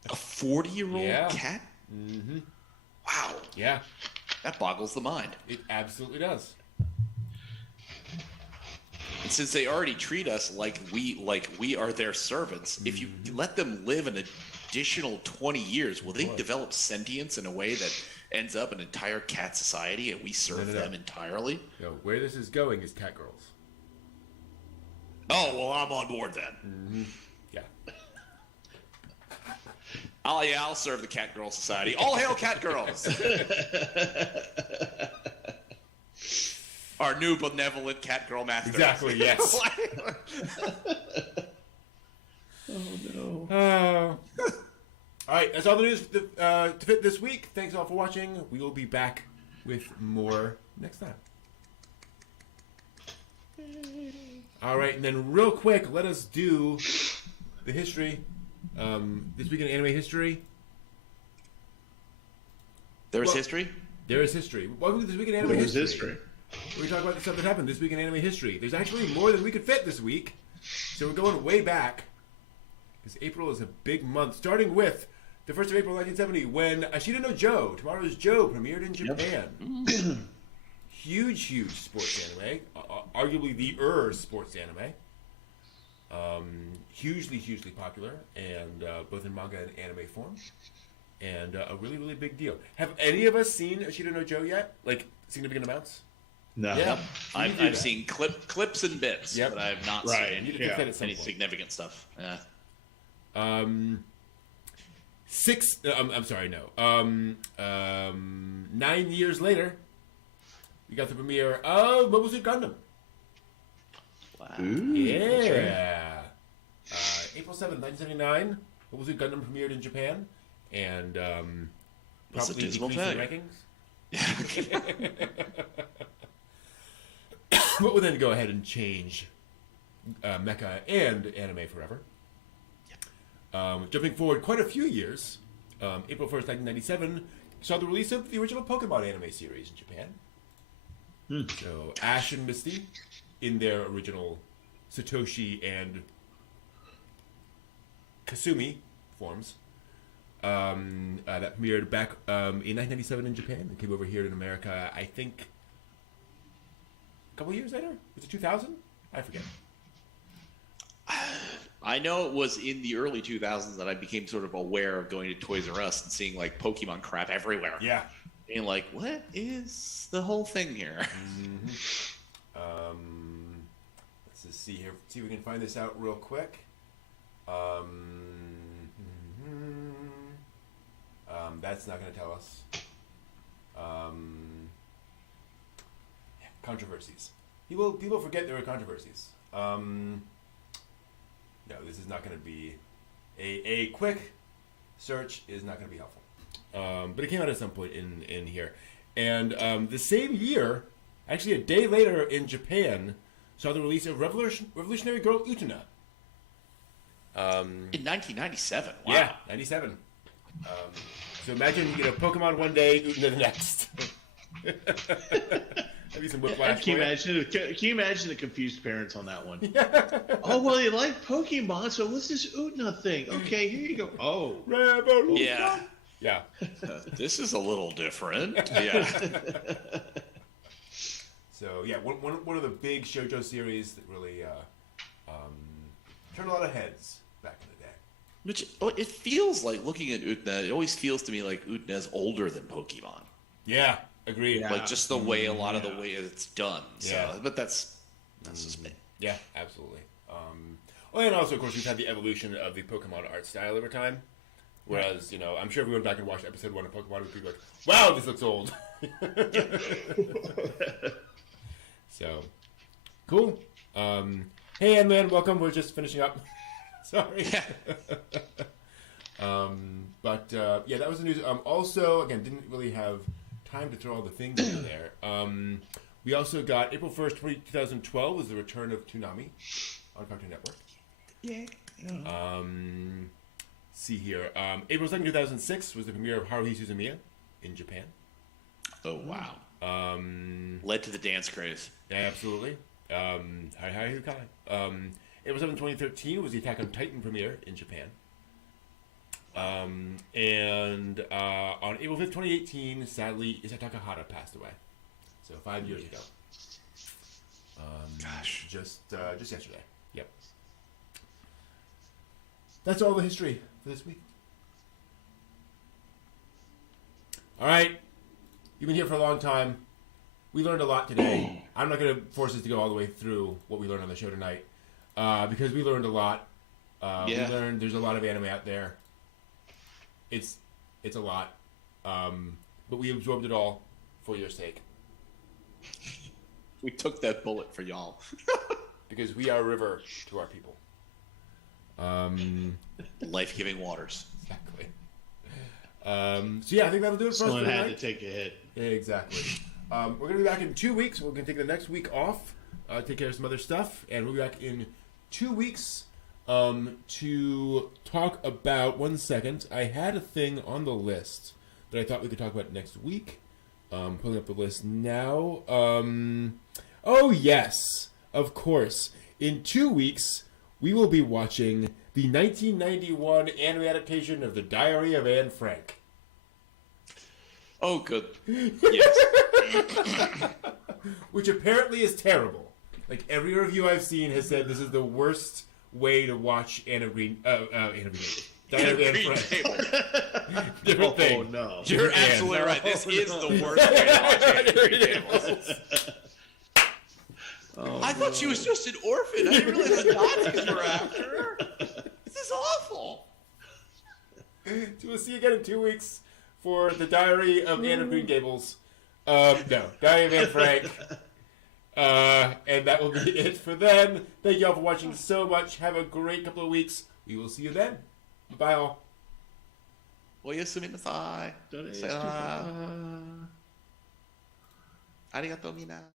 a 40-year-old cat? Mm-hmm. Wow. Yeah. That boggles the mind. It absolutely does. And since they already treat us like we are their servants, if you let them live an additional 20 years, will they develop sentience in a way that ends up an entire cat society and we serve them entirely? No, where this is going is cat girls. Oh, well, I'm on board then. Mm-hmm. Yeah. I'll serve the cat girl society. All hail cat girls! Our new benevolent cat girl master. Exactly, yes. Oh, no. All right, that's all the news to fit this week. Thanks all for watching. We will be back with more next time. All right, and then real quick, let us do the history. This week in anime history. There's history? There is history. Welcome to This Week in Anime There's History. We talk about the stuff that happened this week in anime history. There's actually more than we could fit this week. So we're going way back. Because April is a big month. Starting with the 1st of April 1970, when Ashita no Joe, Tomorrow's Joe, premiered in Japan. Yep. Huge sports anime. Arguably the sports anime. Hugely popular, and both in manga and anime form. And a really big deal. Have any of us seen Ashita no Joe yet? Like, significant amounts? No. Yeah. I've seen clips and bits, but I have not seen any significant stuff. Yeah. 9 years later, we got the premiere of Mobile Suit Gundam. Wow. Yeah. April 7th, 1979, Mobile Suit Gundam premiered in Japan, and probably decreased in rankings. But we'll then go ahead and change mecha and anime forever. Jumping forward quite a few years, April 1st, 1997, saw the release of the original Pokemon anime series in Japan. So Ash and Misty, in their original Satoshi and Kasumi forms, that premiered back in 1997 in Japan. It came over here in America, I think, a couple years later? Was it 2000? I forget. I know it was in the early 2000s that I became sort of aware of going to Toys R Us and seeing like Pokemon crap everywhere. Yeah. Being like, what is the whole thing here? Mm-hmm. Let's just see here. See if we can find this out real quick. That's not going to tell us. Controversies. People forget there are controversies. No, this is not going to be a quick search is not going to be helpful. But it came out at some point in here. And the same year, actually a day later in Japan, saw the release of Revolutionary Girl Utena. In 1997. Wow. Yeah, 97. So imagine you get a Pokemon one day, Utena the next. Maybe some whiplash. Can you imagine the confused parents on that one? Yeah. Oh, well, you like Pokemon, so what's this Utna thing? Okay, here you go. Oh. Revolution. Yeah. Yeah. This is a little different. Yeah. So yeah, one of the big shoujo series that really turned a lot of heads back in the day. Which it feels like, looking at Utna, it always feels to me like Utna's older than Pokemon. Yeah, agreed. Yeah. Like just the way, a lot of the way it's done. So, Yeah. but that's just me. Yeah, absolutely. Well, and also, of course, we've had the evolution of the Pokemon art style over time. Whereas, I'm sure if we went back and watched episode 1 of Pokemon, we'd be like, wow, this looks old. So, cool. Hey, man, welcome. We're just finishing up. Sorry. But, yeah, that was the news. Also, again, didn't really have time to throw all the things in there. We also got April 1st, 2012 was the return of Toonami on Cartoon Network. Yeah. See here. April 2nd, 2006 was the premiere of Haruhi Suzumiya in Japan. Oh, wow. Led to the dance craze. Yeah, absolutely. Hi, Hukai. April 7th, 2013 was the Attack on Titan premiere in Japan. And on April 5th, 2018, sadly, Issa Takahata passed away. So 5 years ago. Gosh. Just yesterday. Yep. That's all the history for this week. All right. You've been here for a long time. We learned a lot today. I'm not going to force us to go all the way through what we learned on the show tonight, because we learned a lot. We learned there's a lot of anime out there. It's a lot, but we absorbed it all for your sake. We took that bullet for y'all. Because we are a river to our people. Life-giving waters. Exactly. So yeah, I think that'll do it for us for Someone had tonight. to take a hit. Yeah, exactly. We're going to be back in 2 weeks. We're going to take the next week off, take care of some other stuff, and we'll be back in 2 weeks to talk about... One second. I had a thing on the list that I thought we could talk about next week. Pulling up the list now. Oh, yes. Of course. In 2 weeks, we will be watching the 1991 anime adaptation of The Diary of Anne Frank. Oh, good. Yes. Which apparently is terrible. Like, every review I've seen has said this is the worst way to watch Diary of Anne Frank. Different thing. Oh, no. You're absolutely right. This is the worst way to watch Anne Frank. I thought she was just an orphan. I didn't realize the Nazis were after her. This is awful. So we'll see you again in 2 weeks for The Diary of Anne of Green Gables. No, Diary of Anne Frank. And that will be it for then. Thank you all for watching so much. Have a great couple of weeks. We will see you then. Bye all. Oyasumi nasai. Arigatou mina.